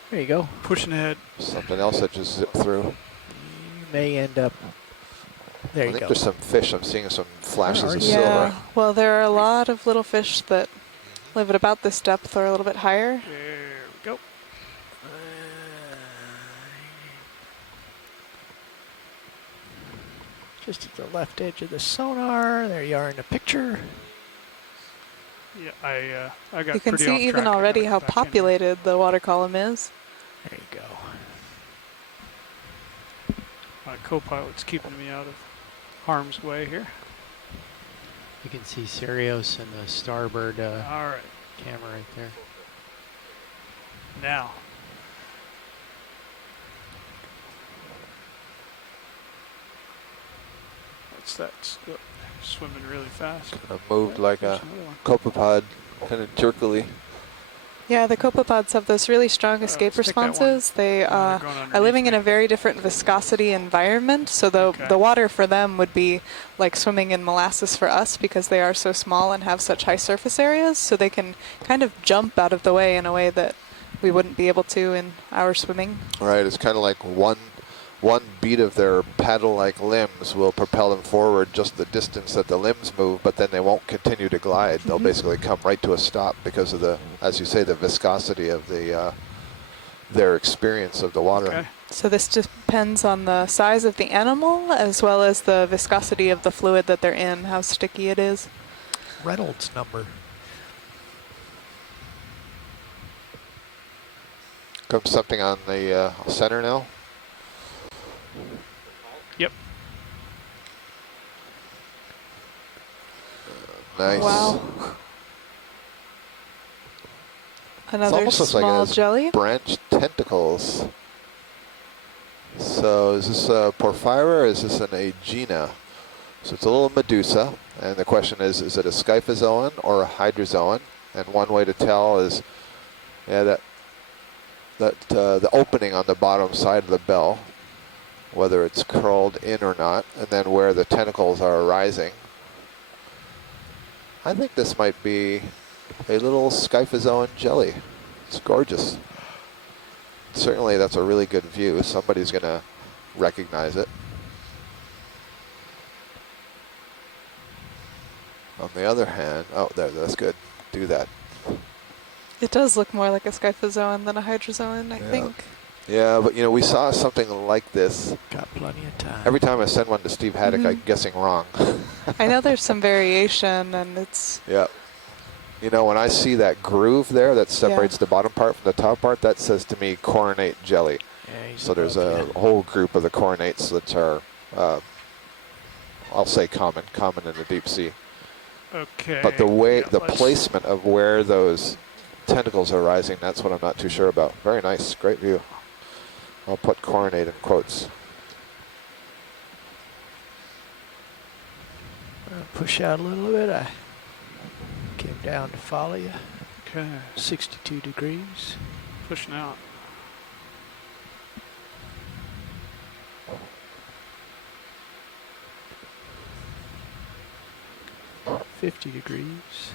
There you go. Pushing ahead. Something else that just zipped through. You may end up. There I you think go. there's some fish. I'm seeing some flashes of Yeah, silver. well, there are a lot of little fish that live at about this depth or a little bit higher. There we go. Just at the left edge of the sonar. There you are in the picture. Yeah, I got You can pretty see off even track. I already gotta how get back in here. populated the water column is. There you go. My co-pilot's keeping me out of harm's way here. You can see Sirius and the starboard All right, camera right there. now. What's that? Swimming really fast. Moved like a There's another one. copepod, kind of jerkily. Yeah, the copepods have those really strong escape let's take that one. responses. They They're are going living in a underneath very different viscosity environment. So the water for them would be like swimming in molasses for us because they are so small and have such high surface areas. So they can kind of jump out of the way in a way that we wouldn't be able to in our swimming. Right, it's kind of like one beat of their paddle-like limbs will propel them forward just the distance that the limbs move, but then they won't continue to glide. They'll basically come right to a stop because of the, as you say, the viscosity of the their experience of the water. Okay. So this depends on the size of the animal as well as the viscosity of the fluid that they're in, how sticky it is. Reynolds number. Comes something on the center now. Yep. Nice. Wow. It Another almost looks like small it has jelly. branched tentacles. So is this a porphyra or is this an aegina? So it's a little medusa, and the question is it a scyphozoan or a hydrozoan? And one way to tell is, yeah, the opening on the bottom side of the bell, whether it's curled in or not, and then where the tentacles are arising. I think this might be a little scyphozoan jelly. It's gorgeous. Certainly that's a really good view. Somebody's going to recognize it. On the other hand, oh, that's good. Do that. It does look more like a scyphozoan than a hydrozoan, I think. Yeah, but you know, we saw something like this. Got plenty of time. Every time I send one to Steve Haddock, I'm guessing wrong. I know there's some variation, and it's... Yeah. You know, when I see that groove there that separates the bottom part from the top part, that says to me coronate jelly. Yeah, so there's a whole group of the coronates that are, I'll say common in the deep sea. Okay. But the way, the placement of where those tentacles are rising, that's what I'm not too sure about. Very nice, great view. I'll put coronate in quotes. Push out a little bit. I came down to follow you. Okay. 62 degrees. Pushing out. $50 degrees.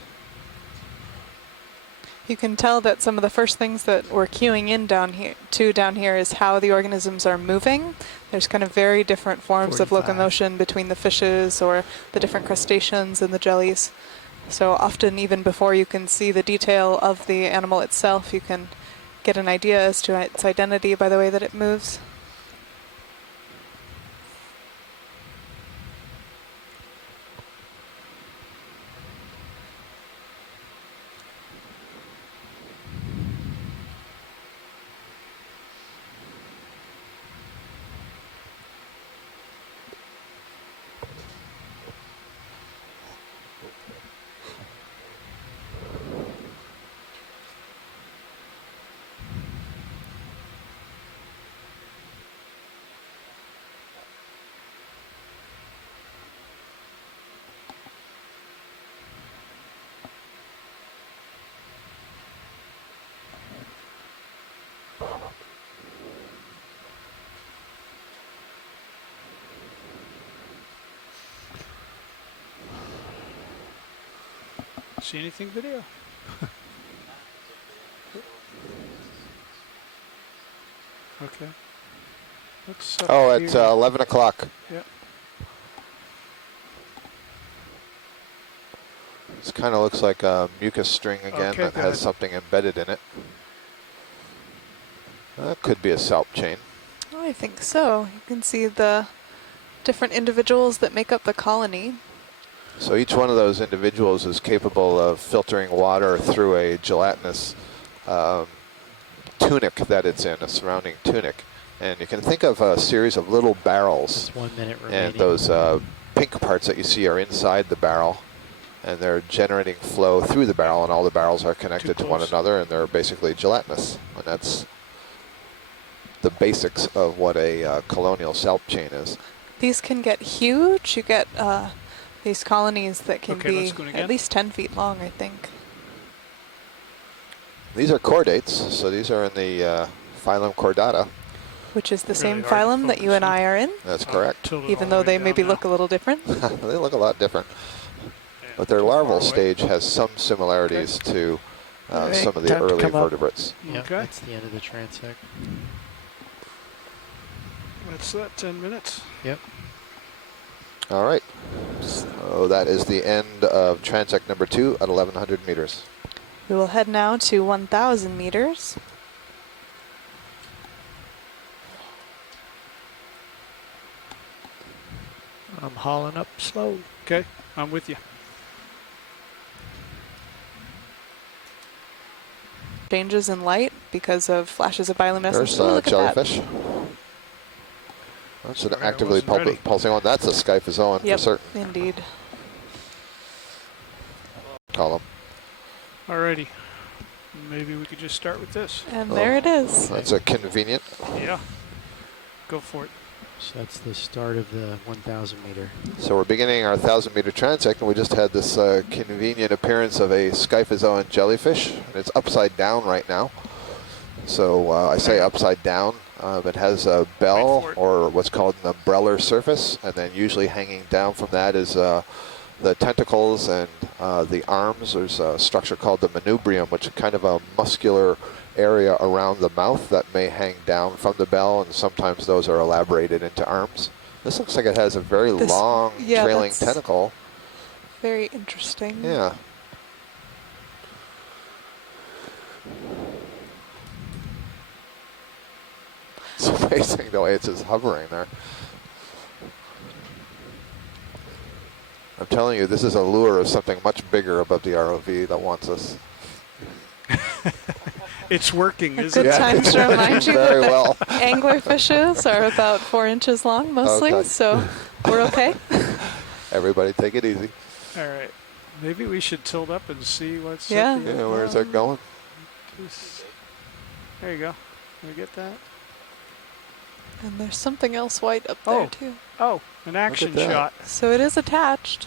You can tell that some of the first things that we're cueing in down here is how the organisms are moving. There's kind of very different forms of locomotion between the fishes or the different crustaceans and the jellies. So often, even before you can see the detail of the animal itself, you can get an idea as to its identity by the way that it moves. See anything video? Okay. What's up It's here? 11 o'clock. Yep. This kind of looks like a mucus string again Okay, that go has ahead. something embedded in it. That could be a salp chain. Oh, I think so. You can see the different individuals that make up the colony. So each one of those individuals is capable of filtering water through a gelatinous tunic that it's in, a surrounding tunic. And you can think of a series of little barrels. 1 minute remaining. And those pink parts that you see are inside the barrel. And they're generating flow through the barrel, and all the barrels are connected to one another, and they're basically gelatinous. And that's the basics of what a colonial salp chain is. These can get huge. You get these colonies that can Okay, let's be go again. at least 10 feet long, I think. These are chordates, so these are in the phylum Chordata. Which is the same hard to phylum that you and I are in, That's correct. Tilt it all even the though way they down maybe now. look a little different. They look a lot different. But their Too far larval away. stage has some similarities to Alright, some of the time to early come up. vertebrates. Yep, Okay. that's the end of the transect. That's that, 10 minutes. Yep. All right. So that is the end of transect number 2 at 1,100 meters. We will head now to 1,000 meters. I'm hauling up slow. Okay, I'm with you. Changes in light because of flashes of bioluminescence. There's Ooh, look at that. jellyfish. That's an Alright, actively wasn't ready. pulsing one. That's a scyphozoan Yep, for certain indeed. column. Alrighty. Maybe we could just start with this. And there it is. That's a convenient. Yeah. Go for it. So that's the start of the 1,000 meter. So we're beginning our 1,000-meter transect, and we just had this convenient appearance of a scyphozoan jellyfish, and it's upside down right now. So I say upside down. It has a bell, or what's called an umbrellar surface, and then usually hanging down from that is the tentacles and the arms. There's a structure called the manubrium, which is kind of a muscular area around the mouth that may hang down from the bell, and sometimes those are elaborated into arms. This looks like it has a very long trailing that's tentacle. Very interesting. Yeah. It's amazing the way it's just hovering there. I'm telling you, this is a lure of something much bigger above the ROV that wants us. It's working, A isn't good it? time to remind you Very that well. the anglerfishes are about 4 inches long mostly, Okay. so we're okay. Everybody take it easy. All right. Maybe we should tilt up and see what's Yeah. up here. Yeah, where's that going? There you go. Can we get that? And there's something else white up there too. Oh, an action that. shot. So it is attached.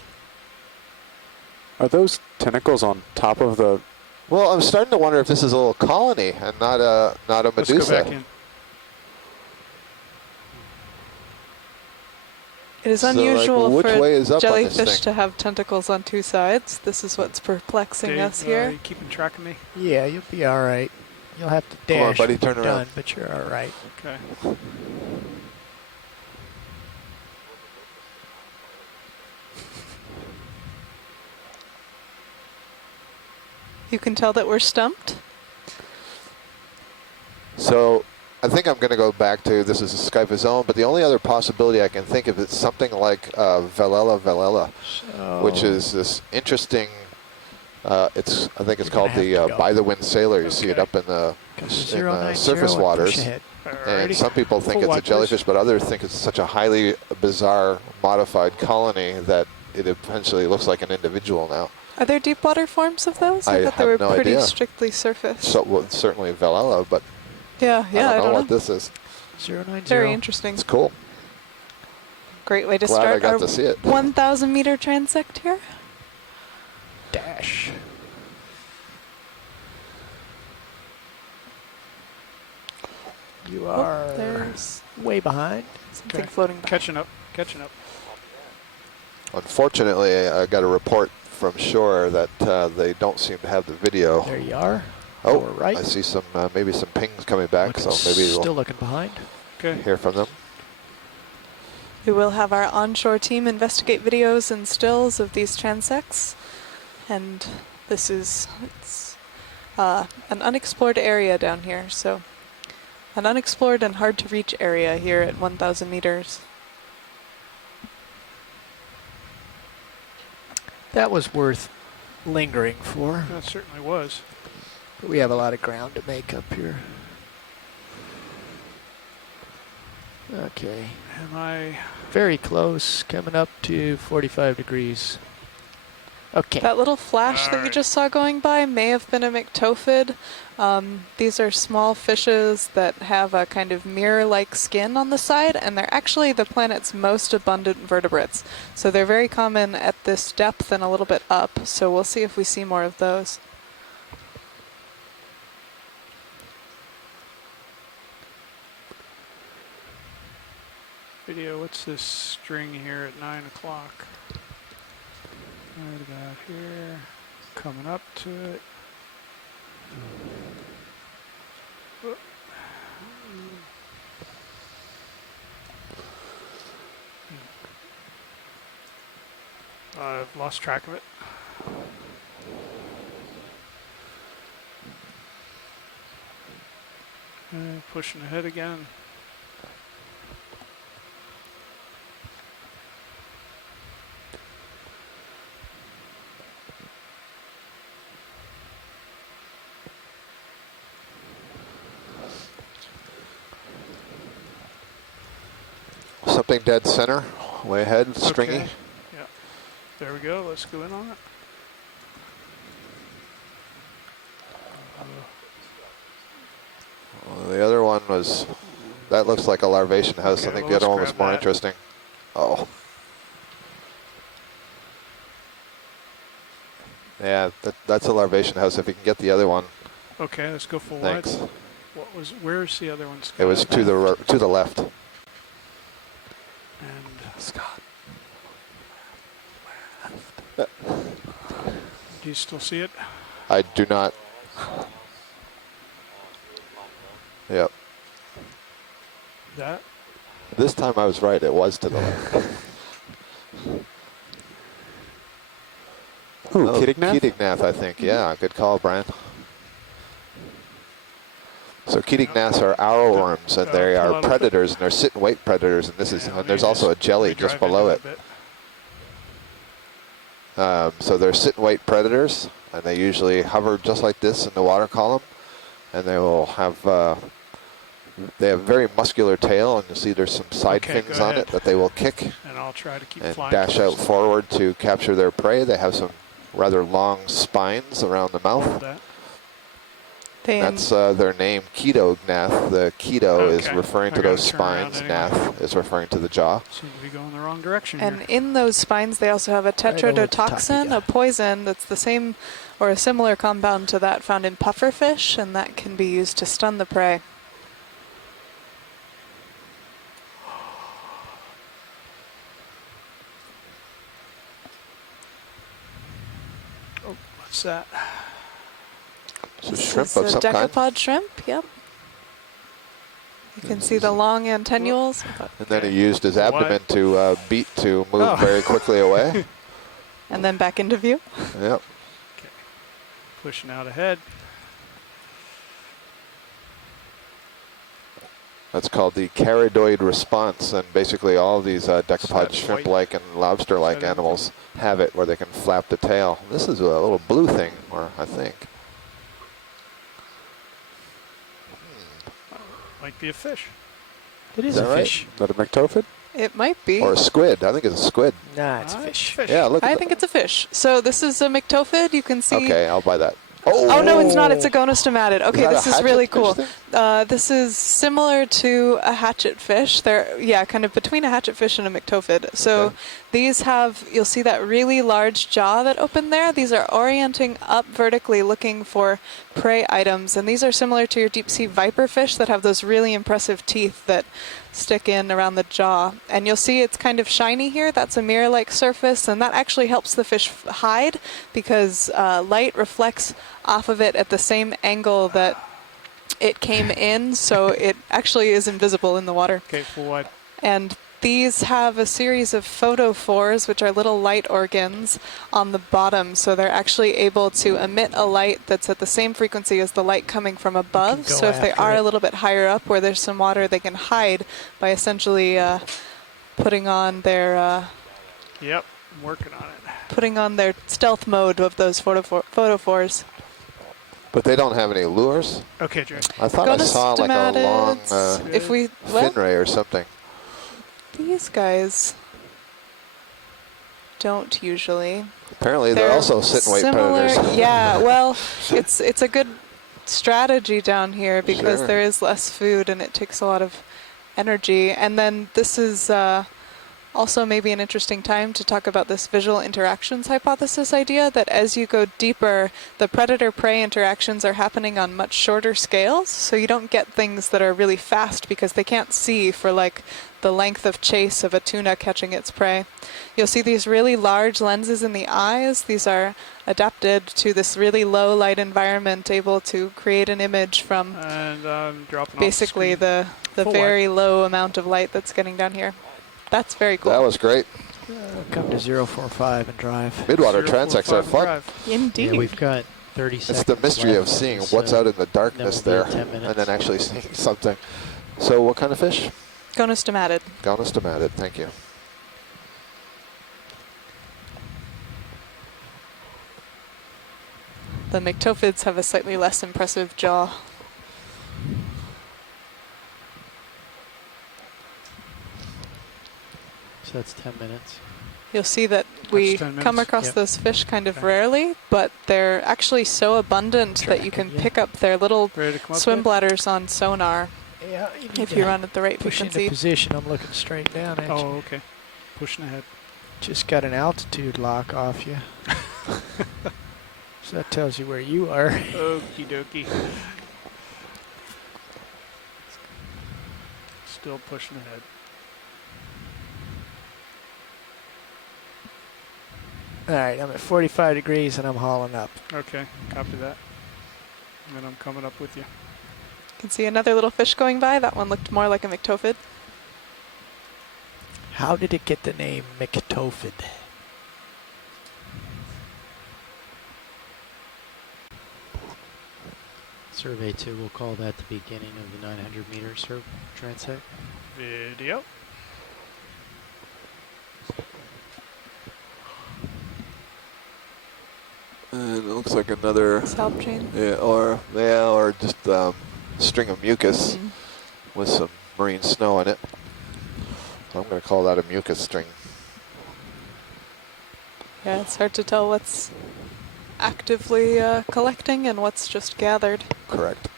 Are those tentacles on top of the... Well, I'm starting to wonder if this is a little colony and not a Let's medusa. go back in. It is So, like, unusual which way is for up on this jellyfish thing? to have tentacles on 2 sides. This is what's perplexing Dave, us here. you keeping track of me? Yeah, you'll be all right. You'll have to Come on, dash buddy, when you're turn around. done, but you're all right. Okay. You can tell that we're stumped. So I think I'm going to go back to this is a scyphozoan, but the only other possibility I can think of is something like Velella, which is this interesting. I think it's called the by the wind sailor. You see it up in the surface waters. And some people think it's a jellyfish, but others think it's such a highly bizarre modified colony that it eventually looks like an individual now. Are there deep water forms of those? I thought they have were no pretty idea. strictly surface. So well, certainly Velella, but Yeah, I don't know what this is. 090. Very interesting. It's cool. Great way to Glad I start got our to see it. 1,000 meter transect here. Dash. You are There's way behind. something floating by. Catching up. Catching up. Unfortunately, I got a report from shore that they don't seem to have the video. There you are. Oh, Lower right. I see some maybe some pings coming back, so maybe Still we'll looking behind. Okay. hear from them. We will have our onshore team investigate videos and stills of these transects, and this is an unexplored area down here, so an unexplored and hard to reach area here at 1,000 meters. That was worth lingering for. That certainly was. But we have a lot of ground to make up here. Okay. Am I very close, coming up to 45 degrees. Okay. That little flash that you just saw going by may have been a myctophid. These are small fishes that have a kind of mirror-like skin on the side, and they're actually the planet's most abundant vertebrates. So they're very common at this depth and a little bit up, so we'll see if we see more of those. video? What's this string here at 9 o'clock? Right about here. Coming up to it. I've lost track of it. Pushing ahead again. Something dead center, way ahead, stringy. Okay. Yeah, there we go. Let's go in on it. Well, the other one was, that looks like a larvation house. Okay, I think well, the other one let's was grab more that. interesting. Oh. Yeah, that's a larvation house. If you can get the other one. Okay, let's go full Thanks. wide. Where's the other one? It was to the left. And Scott. do you still see it? I do not. Yep. That? This time I was right. It was to the left. Ooh, Keatingnath? Keatingnath, I think. Yeah, good call, Brian. So Keatingnaths are arrowworms, and they are predators, and they're sit-and-wait predators. And this is, and there's also a jelly just below it. So they're sit-and-wait predators, and they usually hover just like this in the water column, and they will have they have a very muscular tail, and you'll see there's some side fins on it that they will kick And I'll try to keep and flying dash out forward to capture their prey. They have some rather long spines around the mouth. That's their name, Ketognath. The keto is referring to those spines. Nath is referring to the jaw. Seem to be going the wrong direction And here. in those spines, they also have a tetrodotoxin, a poison that's the same or a similar compound to that found in pufferfish, and that can be used to stun the prey. Oh, what's that? It's a This shrimp is of a some kind. decapod shrimp, yep. You can see the long antennules. And then he used his abdomen to beat to move very quickly away. And then back into view. Yep. Okay. Pushing out ahead. That's called the caridoid response, and basically all of these decapod shrimp-like and lobster-like animals have it where they can flap the tail. This is a little blue thing, or I think. Might be a fish. It is Is a that right? fish. Is that a myctophid? It might be. Or a squid. I think it's a squid. Nah, it's a fish. Yeah, look at I think it's a fish. So this is a myctophid. You can see. Okay, I'll buy that. Oh, no, it's not. It's a gonostomatid. Okay, that this a is really hatchetfish cool. thing? This is similar to a hatchetfish. They're, yeah, kind of between a hatchetfish and a myctophid. So these have, you'll see that really large jaw that opened there. These are orienting up vertically looking for prey items. And these are similar to your deep sea viperfish that have those really impressive teeth that stick in around the jaw. And you'll see it's kind of shiny here. That's a mirror-like surface, and that actually helps the fish hide because light reflects off of it at the same angle that it came in, so it actually is invisible in the water. Okay, for what? And these have a series of photophores, which are little light organs on the bottom, so they're actually able to emit a light that's at the same frequency as the light coming from above. So if they are a little bit higher up where there's some water, they can hide by essentially putting on their Yep, I'm working on it. Putting on their stealth mode of those photophores. But they don't have any lures? Okay, Jay. I thought I saw like a long fin ray or something. These guys don't usually. Apparently they're also sit-and-wait predators. Yeah, well, it's a good strategy down here because Sure. there is less food and it takes a lot of energy. And then this is also maybe an interesting time to talk about this visual interactions hypothesis idea, that as you go deeper, the predator-prey interactions are happening on much shorter scales, so you don't get things that are really fast because they can't see for like the length of chase of a tuna catching its prey. You'll see these really large lenses in the eyes. These are adapted to this really low light environment, able to create an image from basically the very low amount of light that's getting down here. That's very cool. That was great. Come to 045 and drive. Midwater transects are fun. Indeed. Yeah, we've got 30 seconds. It's the mystery of left, seeing so what's out in the darkness there that'll be 10 and then actually seeing something. So what kind of fish? Gonostomatid. Gonostomatid, thank you. The myctophids have a slightly less impressive jaw. So that's 10 minutes. You'll see that we come across those fish kind of rarely, but they're actually so abundant that you can pick up their little swim bladders on sonar if you run at the right push frequency. into position. I'm looking straight down at you. Oh, okay. Pushing ahead. Just got an altitude lock off you. So that tells you where you are. Okie dokie. Still pushing ahead. All right, I'm at 45 degrees and I'm hauling up. Okay, copy that. And then I'm coming up with you. You can see another little fish going by. That one looked more like a myctophid. How did it get the name myctophid? Survey 2, we'll call that the beginning of the 900 meter transect. Video. And it looks like another scalp chain. Yeah, or just string of mucus with some marine snow in it. I'm going to call that a mucus string. Yeah, it's hard to tell what's actively collecting and what's just gathered. Correct.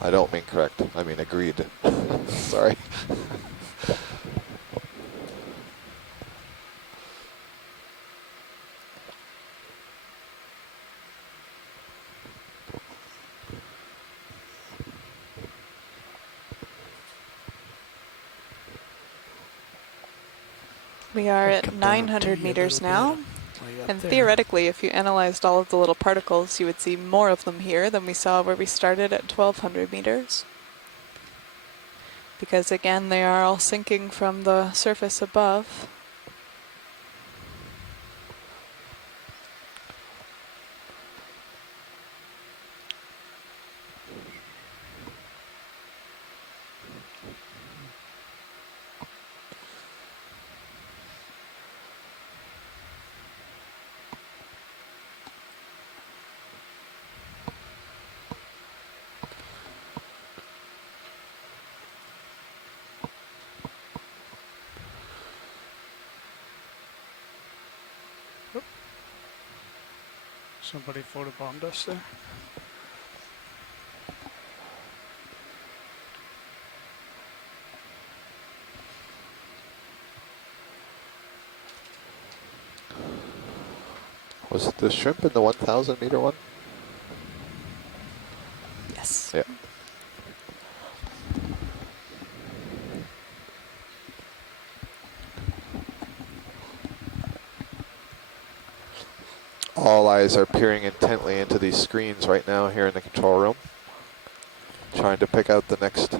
I don't mean correct. I mean agreed. Sorry. We are at 900 meters now, and theoretically, if you analyzed all of the little particles, you would see more of them here than we saw where we started at 1200 meters. Because again, they are all sinking from the surface above. Somebody photobombed us there. Was it the shrimp in the 1,000 meter one? Yeah. All eyes are peering intently into these screens right now here in the control room, trying to pick out the next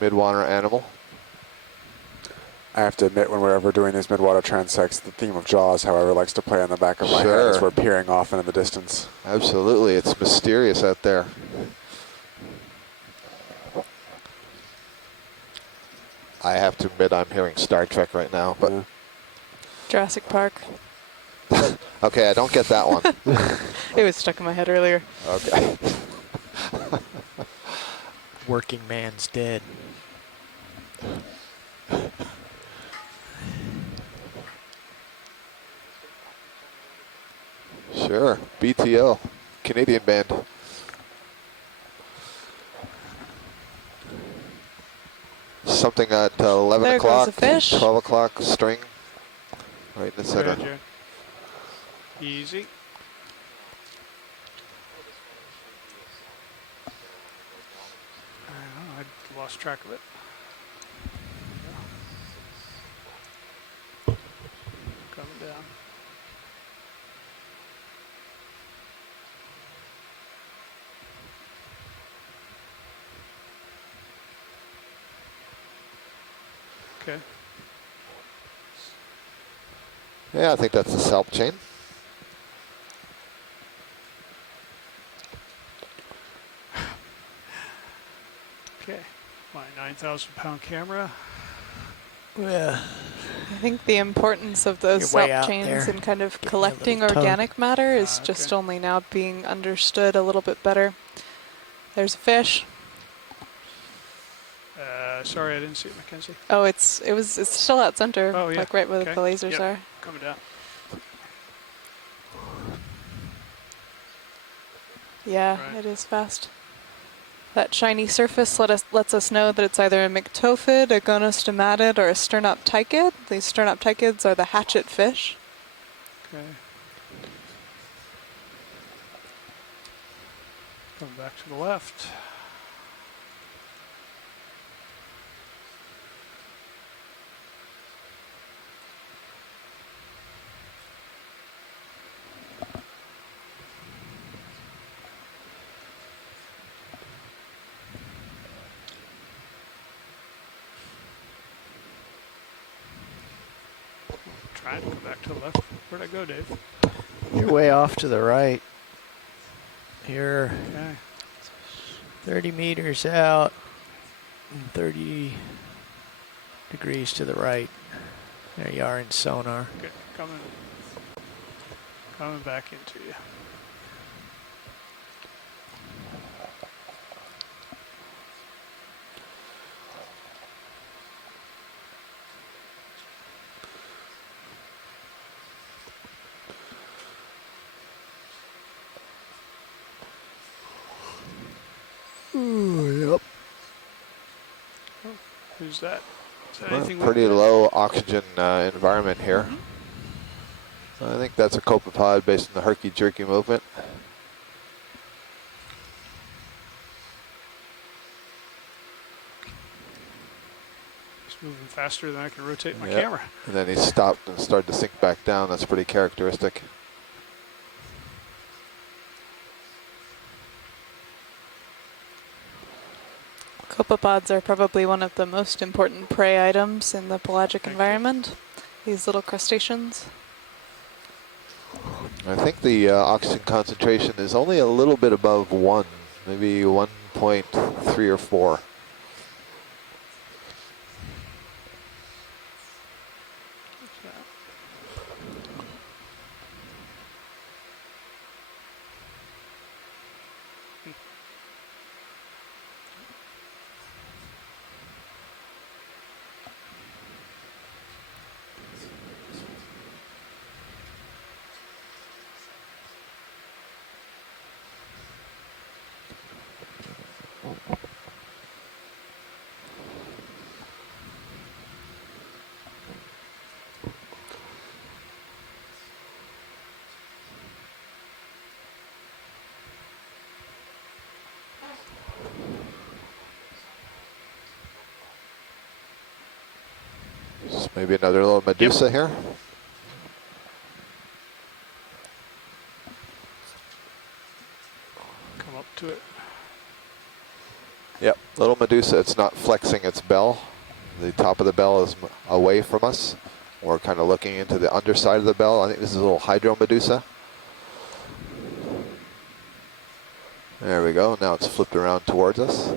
midwater animal. I have to admit, when we're ever doing these midwater transects, the theme of Jaws, however, likes to play on the back of my head as we're peering off into the distance. Absolutely, it's mysterious out there. I have to admit I'm hearing Star Trek right now, but... Jurassic Park. Okay, I don't get that one. It was stuck in my head earlier. Okay. Working man's dead. Sure, BTO, Canadian band. Something at 11 there o'clock, goes a fish. 12 o'clock, string, right in the center. Good, easy. I don't know, I lost track of it. Coming down. Okay. Yeah, I think that's the salp chain. Okay, my 9,000-pound camera. Yeah. I think the importance of those You're way salp out chains there. and kind of Getting a collecting little organic matter is okay. just only now being understood a little bit better. There's a fish. Sorry, I didn't see it, Mackenzie. Oh, it's still out center, Oh, yeah. like right where Okay. the lasers Yep. are. Coming down. Yeah, Right. it is fast. That shiny surface lets us know that it's either a myctophid, a gonostomatid, or a sternoptychid. These sternoptychids are the hatchet fish. Okay. Coming back to the left. Trying to come back to the left. Where'd I go, Dave? You're way off to the right. You're Okay. 30 meters out and 30 degrees to the right. There you are in sonar. Okay, coming back into you. Yep. Oh, who's that? Is that Well, anything pretty low oxygen environment here. I think that's a copepod based on the herky-jerky movement. It's moving faster than I can rotate my Yep. camera. And then he stopped and started to sink back down. That's pretty characteristic. Copepods are probably one of the most important prey items in the pelagic environment. These little crustaceans. I think the oxygen concentration is only a little bit above 1, maybe 1.3 or 4. Just maybe another little Medusa here. Come up to it. Yep, little Medusa. It's not flexing its bell. The top of the bell is away from us. We're kind of looking into the underside of the bell. I think this is a little Hydro Medusa. There we go. Now it's flipped around towards us.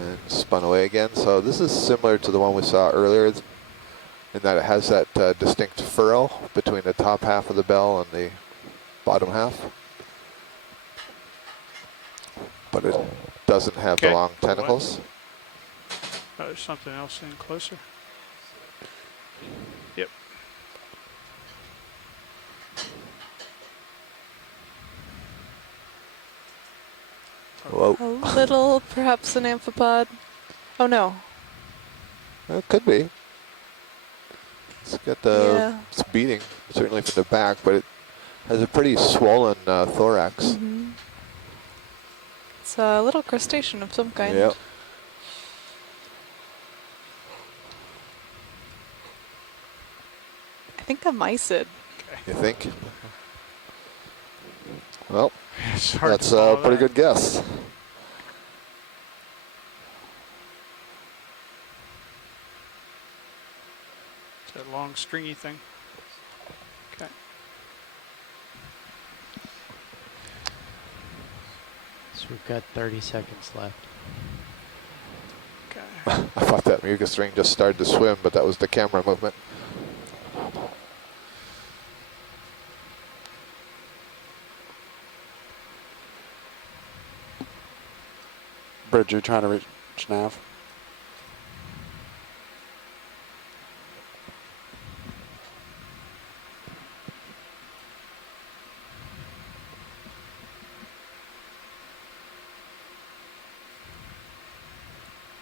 And spun away again. So this is similar to the one we saw earlier in that it has that distinct furrow between the top half of the bell and the bottom half. But it doesn't have the long tentacles. Oh, there's something else in closer. Yep. Whoa. A little, perhaps an amphipod. Oh no. It could be. It's got the, it's beating, certainly from the back, but it has a pretty swollen thorax. Mm-hmm. It's a little crustacean of some kind. Yep. I think a mysid. You think? Well, hard that's to a follow pretty that. good guess. It's that long stringy thing. Okay. So we've got 30 seconds left. Okay. I thought that mucus ring just started to swim, but that was the camera movement. Bridge, you're trying to reach nav.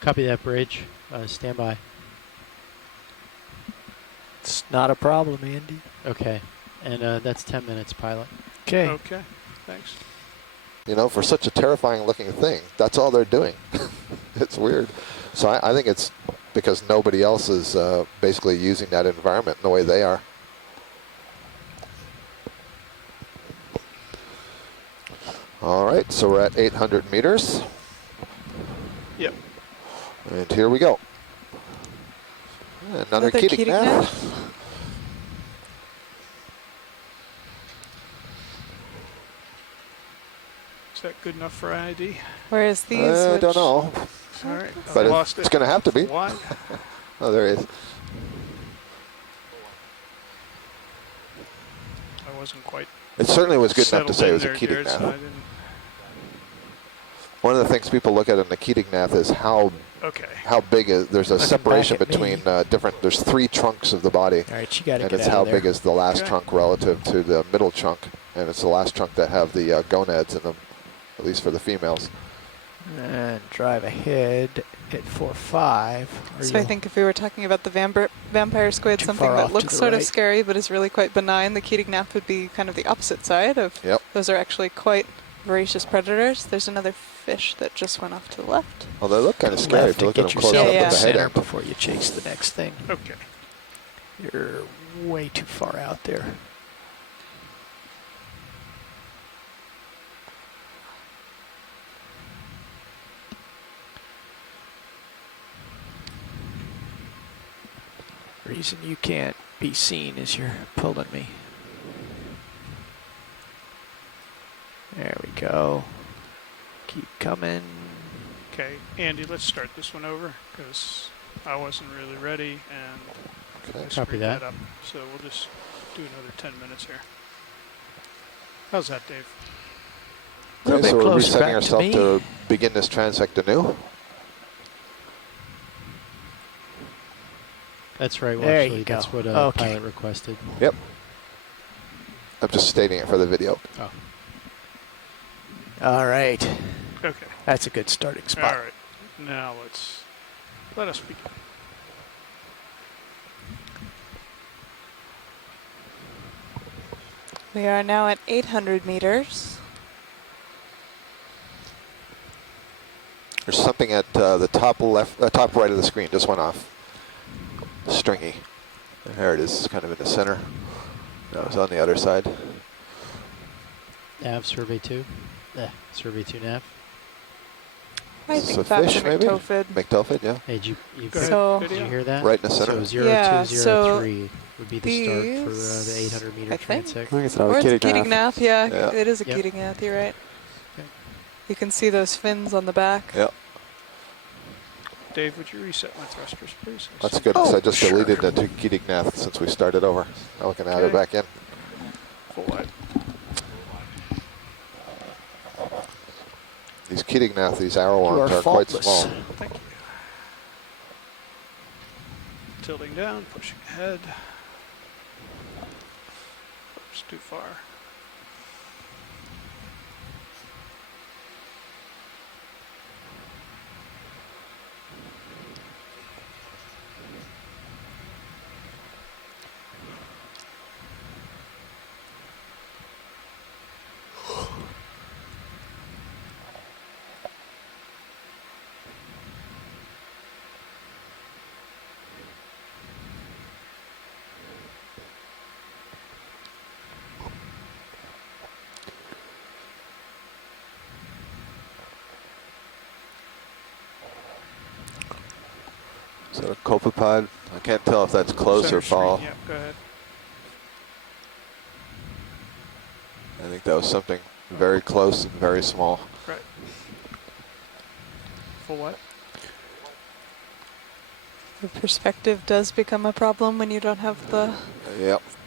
Copy that, Bridge. Stand by. It's not a problem, Andy. Okay. And that's 10 minutes, pilot. Okay. Okay. Thanks. You know, for such a terrifying looking thing, that's all they're doing. It's weird. So I think it's because nobody else is basically using that environment in the way they are. All right, so we're at 800 meters. Yep. And here we go. Another Keating nav. Is that good enough for ID? Whereas these, I don't know. All right. But Lost it's going to have to be. One. Oh, there he is. I wasn't quite. It certainly was good enough to settled say in it was a there, Keating Jared, so I nav. didn't- One of the things people look at in the Keating nav is how big is, there's a Looking separation back at me. between different, there's 3 trunks of the body. All right, you got to And get it's out how of there. big is the last Okay. trunk relative to the middle trunk. And it's the last trunk that have the gonads in them, at least for the females. And drive ahead at 4.5. So I think if we were talking about the vampire squid, Too something far that off to looks the sort of right. scary but is really quite benign, the Keating nap would be kind of the opposite side of. Yep. Those are actually quite voracious predators. There's another fish that just went off to the left. Well, they look kind of scary if left you and look at get them close yourself up in at the the head center end. before you chase the next thing. Okay. You're way too far out there. Reason you can't be seen is you're pulling me. There we go. Keep coming. Okay, Andy, let's start this one over because I wasn't really ready and I Copy screwed that. up. So we'll just do another 10 minutes here. How's that, Dave? Little Okay, bit so we're closer resetting back to ourselves me. to begin this transect anew. That's right, There actually. you go. That's what Okay. pilot requested. Yep. I'm just stating it for the video. Oh. All right. Okay. That's a good starting spot. All right. Now let us begin. We are now at 800 meters. There's something at the top left, top right of the screen. Just went off. Stringy. There it is, kind of in the center. That was on the other side. Nav survey 2. Survey 2 nav. I think that's a McTophid. McTophid, yeah. Hey, did you hear that? Right in the center. So 0203 would be the start for the 800 meter transect. I think it's another or it's a Kettignath, yeah. It is a Yep. Kettignath, you're right. Okay. You can see those fins on the back. Yep. Dave, would you reset my thrusters, please? That's good, because I just deleted the Kettignath since we started over. Now we can add it back in. Full wide. These Kettignath, these arrow arms are quite small. Thank you. Tilting down, pushing ahead. Oops, too far. Is that a copepod? I can't tell if that's close or fall. Yeah, go ahead. I think that was something very close and very small. Right. Full what? The perspective does become a problem when you don't have the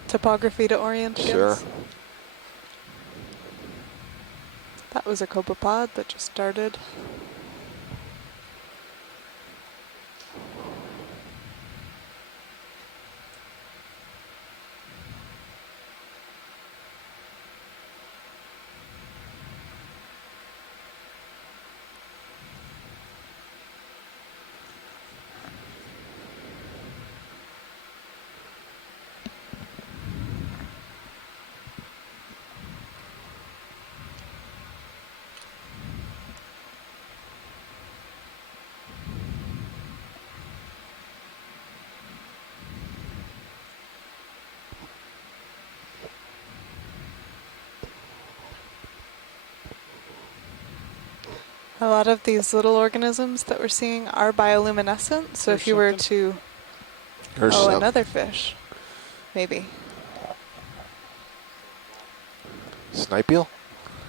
topography to orient against. Sure. That was a copepod that just started. A lot of these little organisms that we're seeing are bioluminescent, so if you were to... Oh, another fish. Maybe. Snipe eel?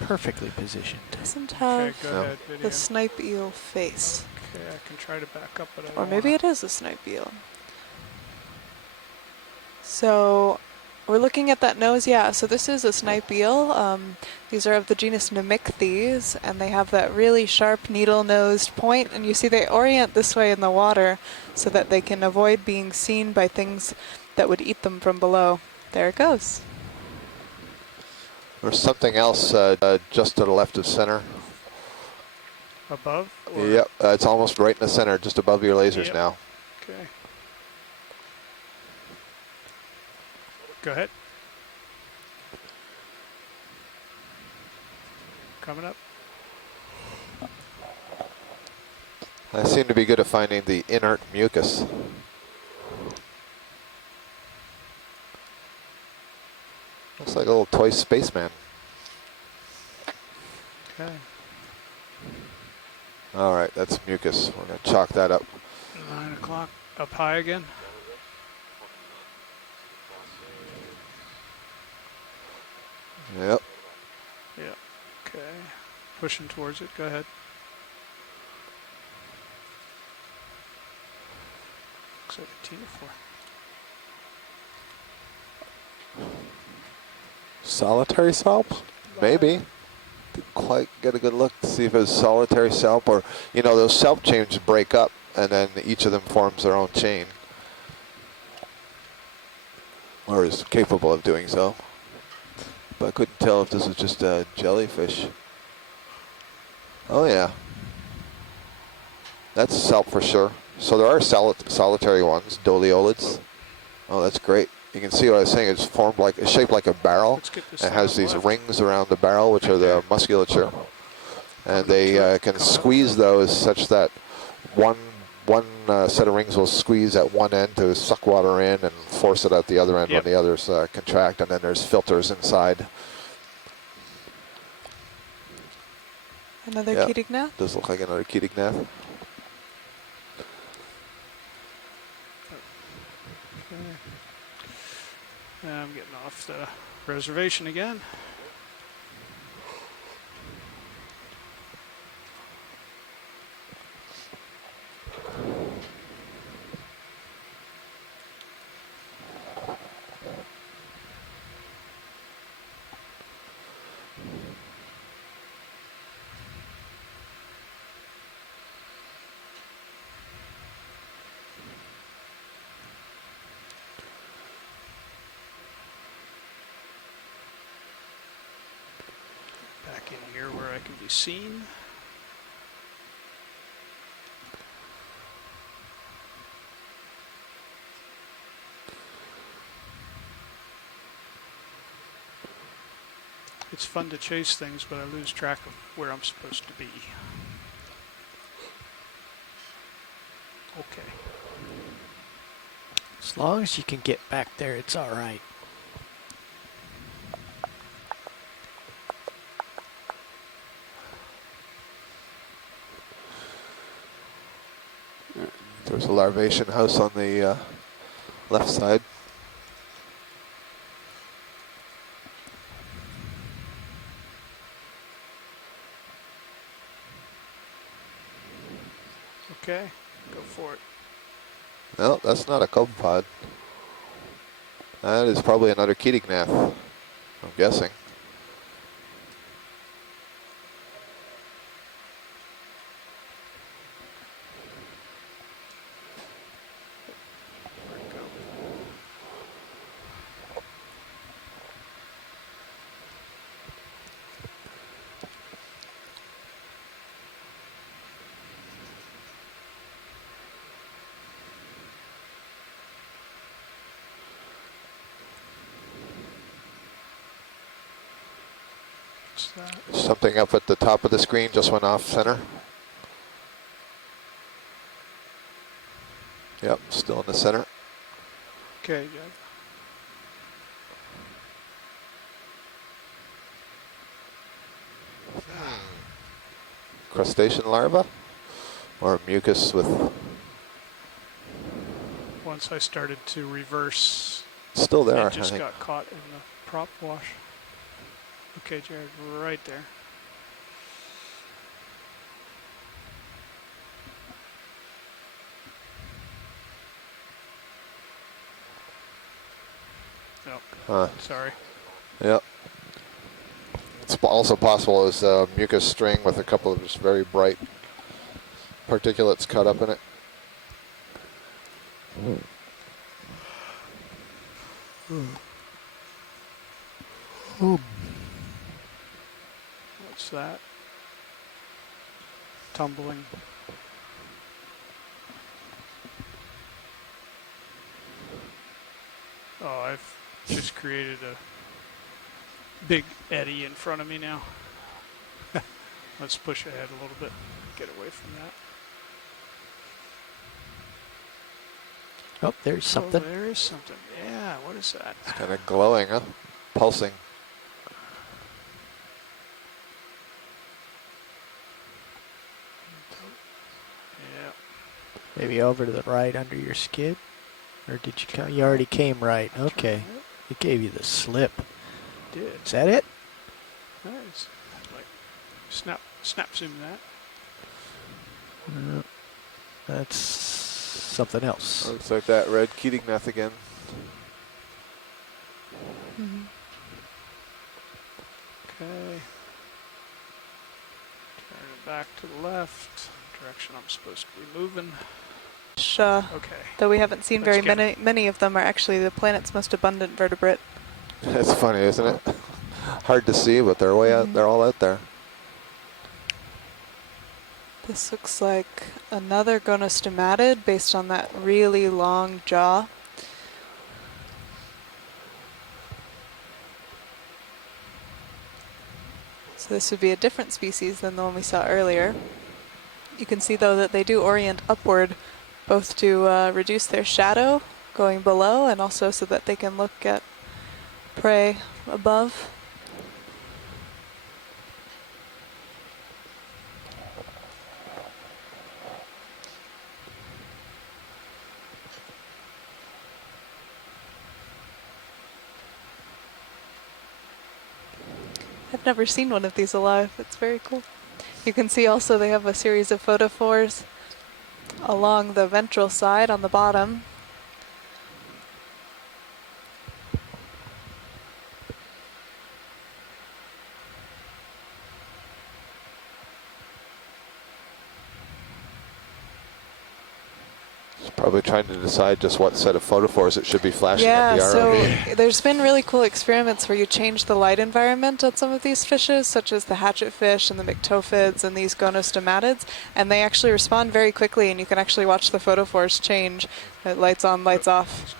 Perfectly positioned. Doesn't have ahead, the snipe eel face. Okay, I can try to back up, but I Or don't maybe it is a snipe eel. So we're looking at that nose, yeah, so this is a snipe eel. These are of the genus Nemicthes, and they have that really sharp needle-nosed point, and you see they orient this way in the water so that they can avoid being seen by things that would eat them from below. There it goes. There's something else just to the left of center. Above? Yep, it's almost right in the center, just above your lasers now. Okay. Go ahead. Coming up. I seem to be good at finding the inert mucus. Looks like a little toy spaceman. Okay. All right, that's mucus. We're going to chalk that up. 9 o'clock, up high again. Yep. Yep. Okay. Pushing towards it. Go ahead. Looks like a T4. Solitary salp? Maybe. Didn't quite get a good look to see if it was solitary salp or, you know, those salp chains break up and then each of them forms their own chain. Or is capable of doing so. But I couldn't tell if this was just a jellyfish. Oh yeah. That's salp for sure. So there are solitary ones, doliolids. Oh, that's great. You can see what I was saying. It's formed like, it's shaped like a barrel. It has these rings around the barrel, which are the musculature. And they can squeeze those such that one set of rings will squeeze at one end to suck water in and force it at the other end when the others contract, and then there's filters inside. Another Echinoderm? Does look like another Echinoderm. Okay. I'm getting off the reservation again. Back in here where I can be seen. It's fun to chase things, but I lose track of where I'm supposed to be. Okay. As long as you can get back there, it's all right. There's a larvation house on the left side. Okay, go for it. No, that's not a copepod. That is probably another Echinoderm, I'm guessing. Something up at the top of the screen just went off center. Yep, still in the center. Okay, good. Crustacean larva or mucus with. Once I started to reverse, Still there, it just I think. got caught in the prop wash. Okay, Jared, right there. Nope. Huh. Sorry. Yep. It's also possible as a mucus string with a couple of just very bright particulates cut up in it. What's that? Tumbling. Oh, I've just created a big eddy in front of me now. Let's push ahead a little bit, get away from that. Oh, there's something. Oh, there is something. Yeah, what is that? It's kind of glowing, huh? Pulsing. Yeah. Maybe over to the right under your skid? Or did you come? You already came right. Okay. It gave you the slip. It did. Is that it? Nice. Like, snap zoom that. That's something else. Looks like that red Echinoderm again. Mm-hmm. Okay. Turn it back to the left. Direction I'm supposed to be moving. Okay. Though we haven't seen very many of them, are actually the planet's most abundant vertebrate. That's funny, isn't it? Hard to see, but they're way out. They're all out there. This looks like another gonostomatid based on that really long jaw. Looks So this would be a different species than the one we saw earlier. You can see though that they do orient upward, both to reduce their shadow going below and also so that they can look at prey above. I've never seen one of these alive. It's very cool. You can see also they have a series of photophores along the ventral side on the bottom. Probably trying to decide just what set of photophores it should be flashing at the ROV. So there's been really cool experiments where you change the light environment on some of these fishes, such as the hatchetfish and the myctophids and these gonostomatids, and they actually respond very quickly, and you can actually watch the photophores change. It lights on, lights off.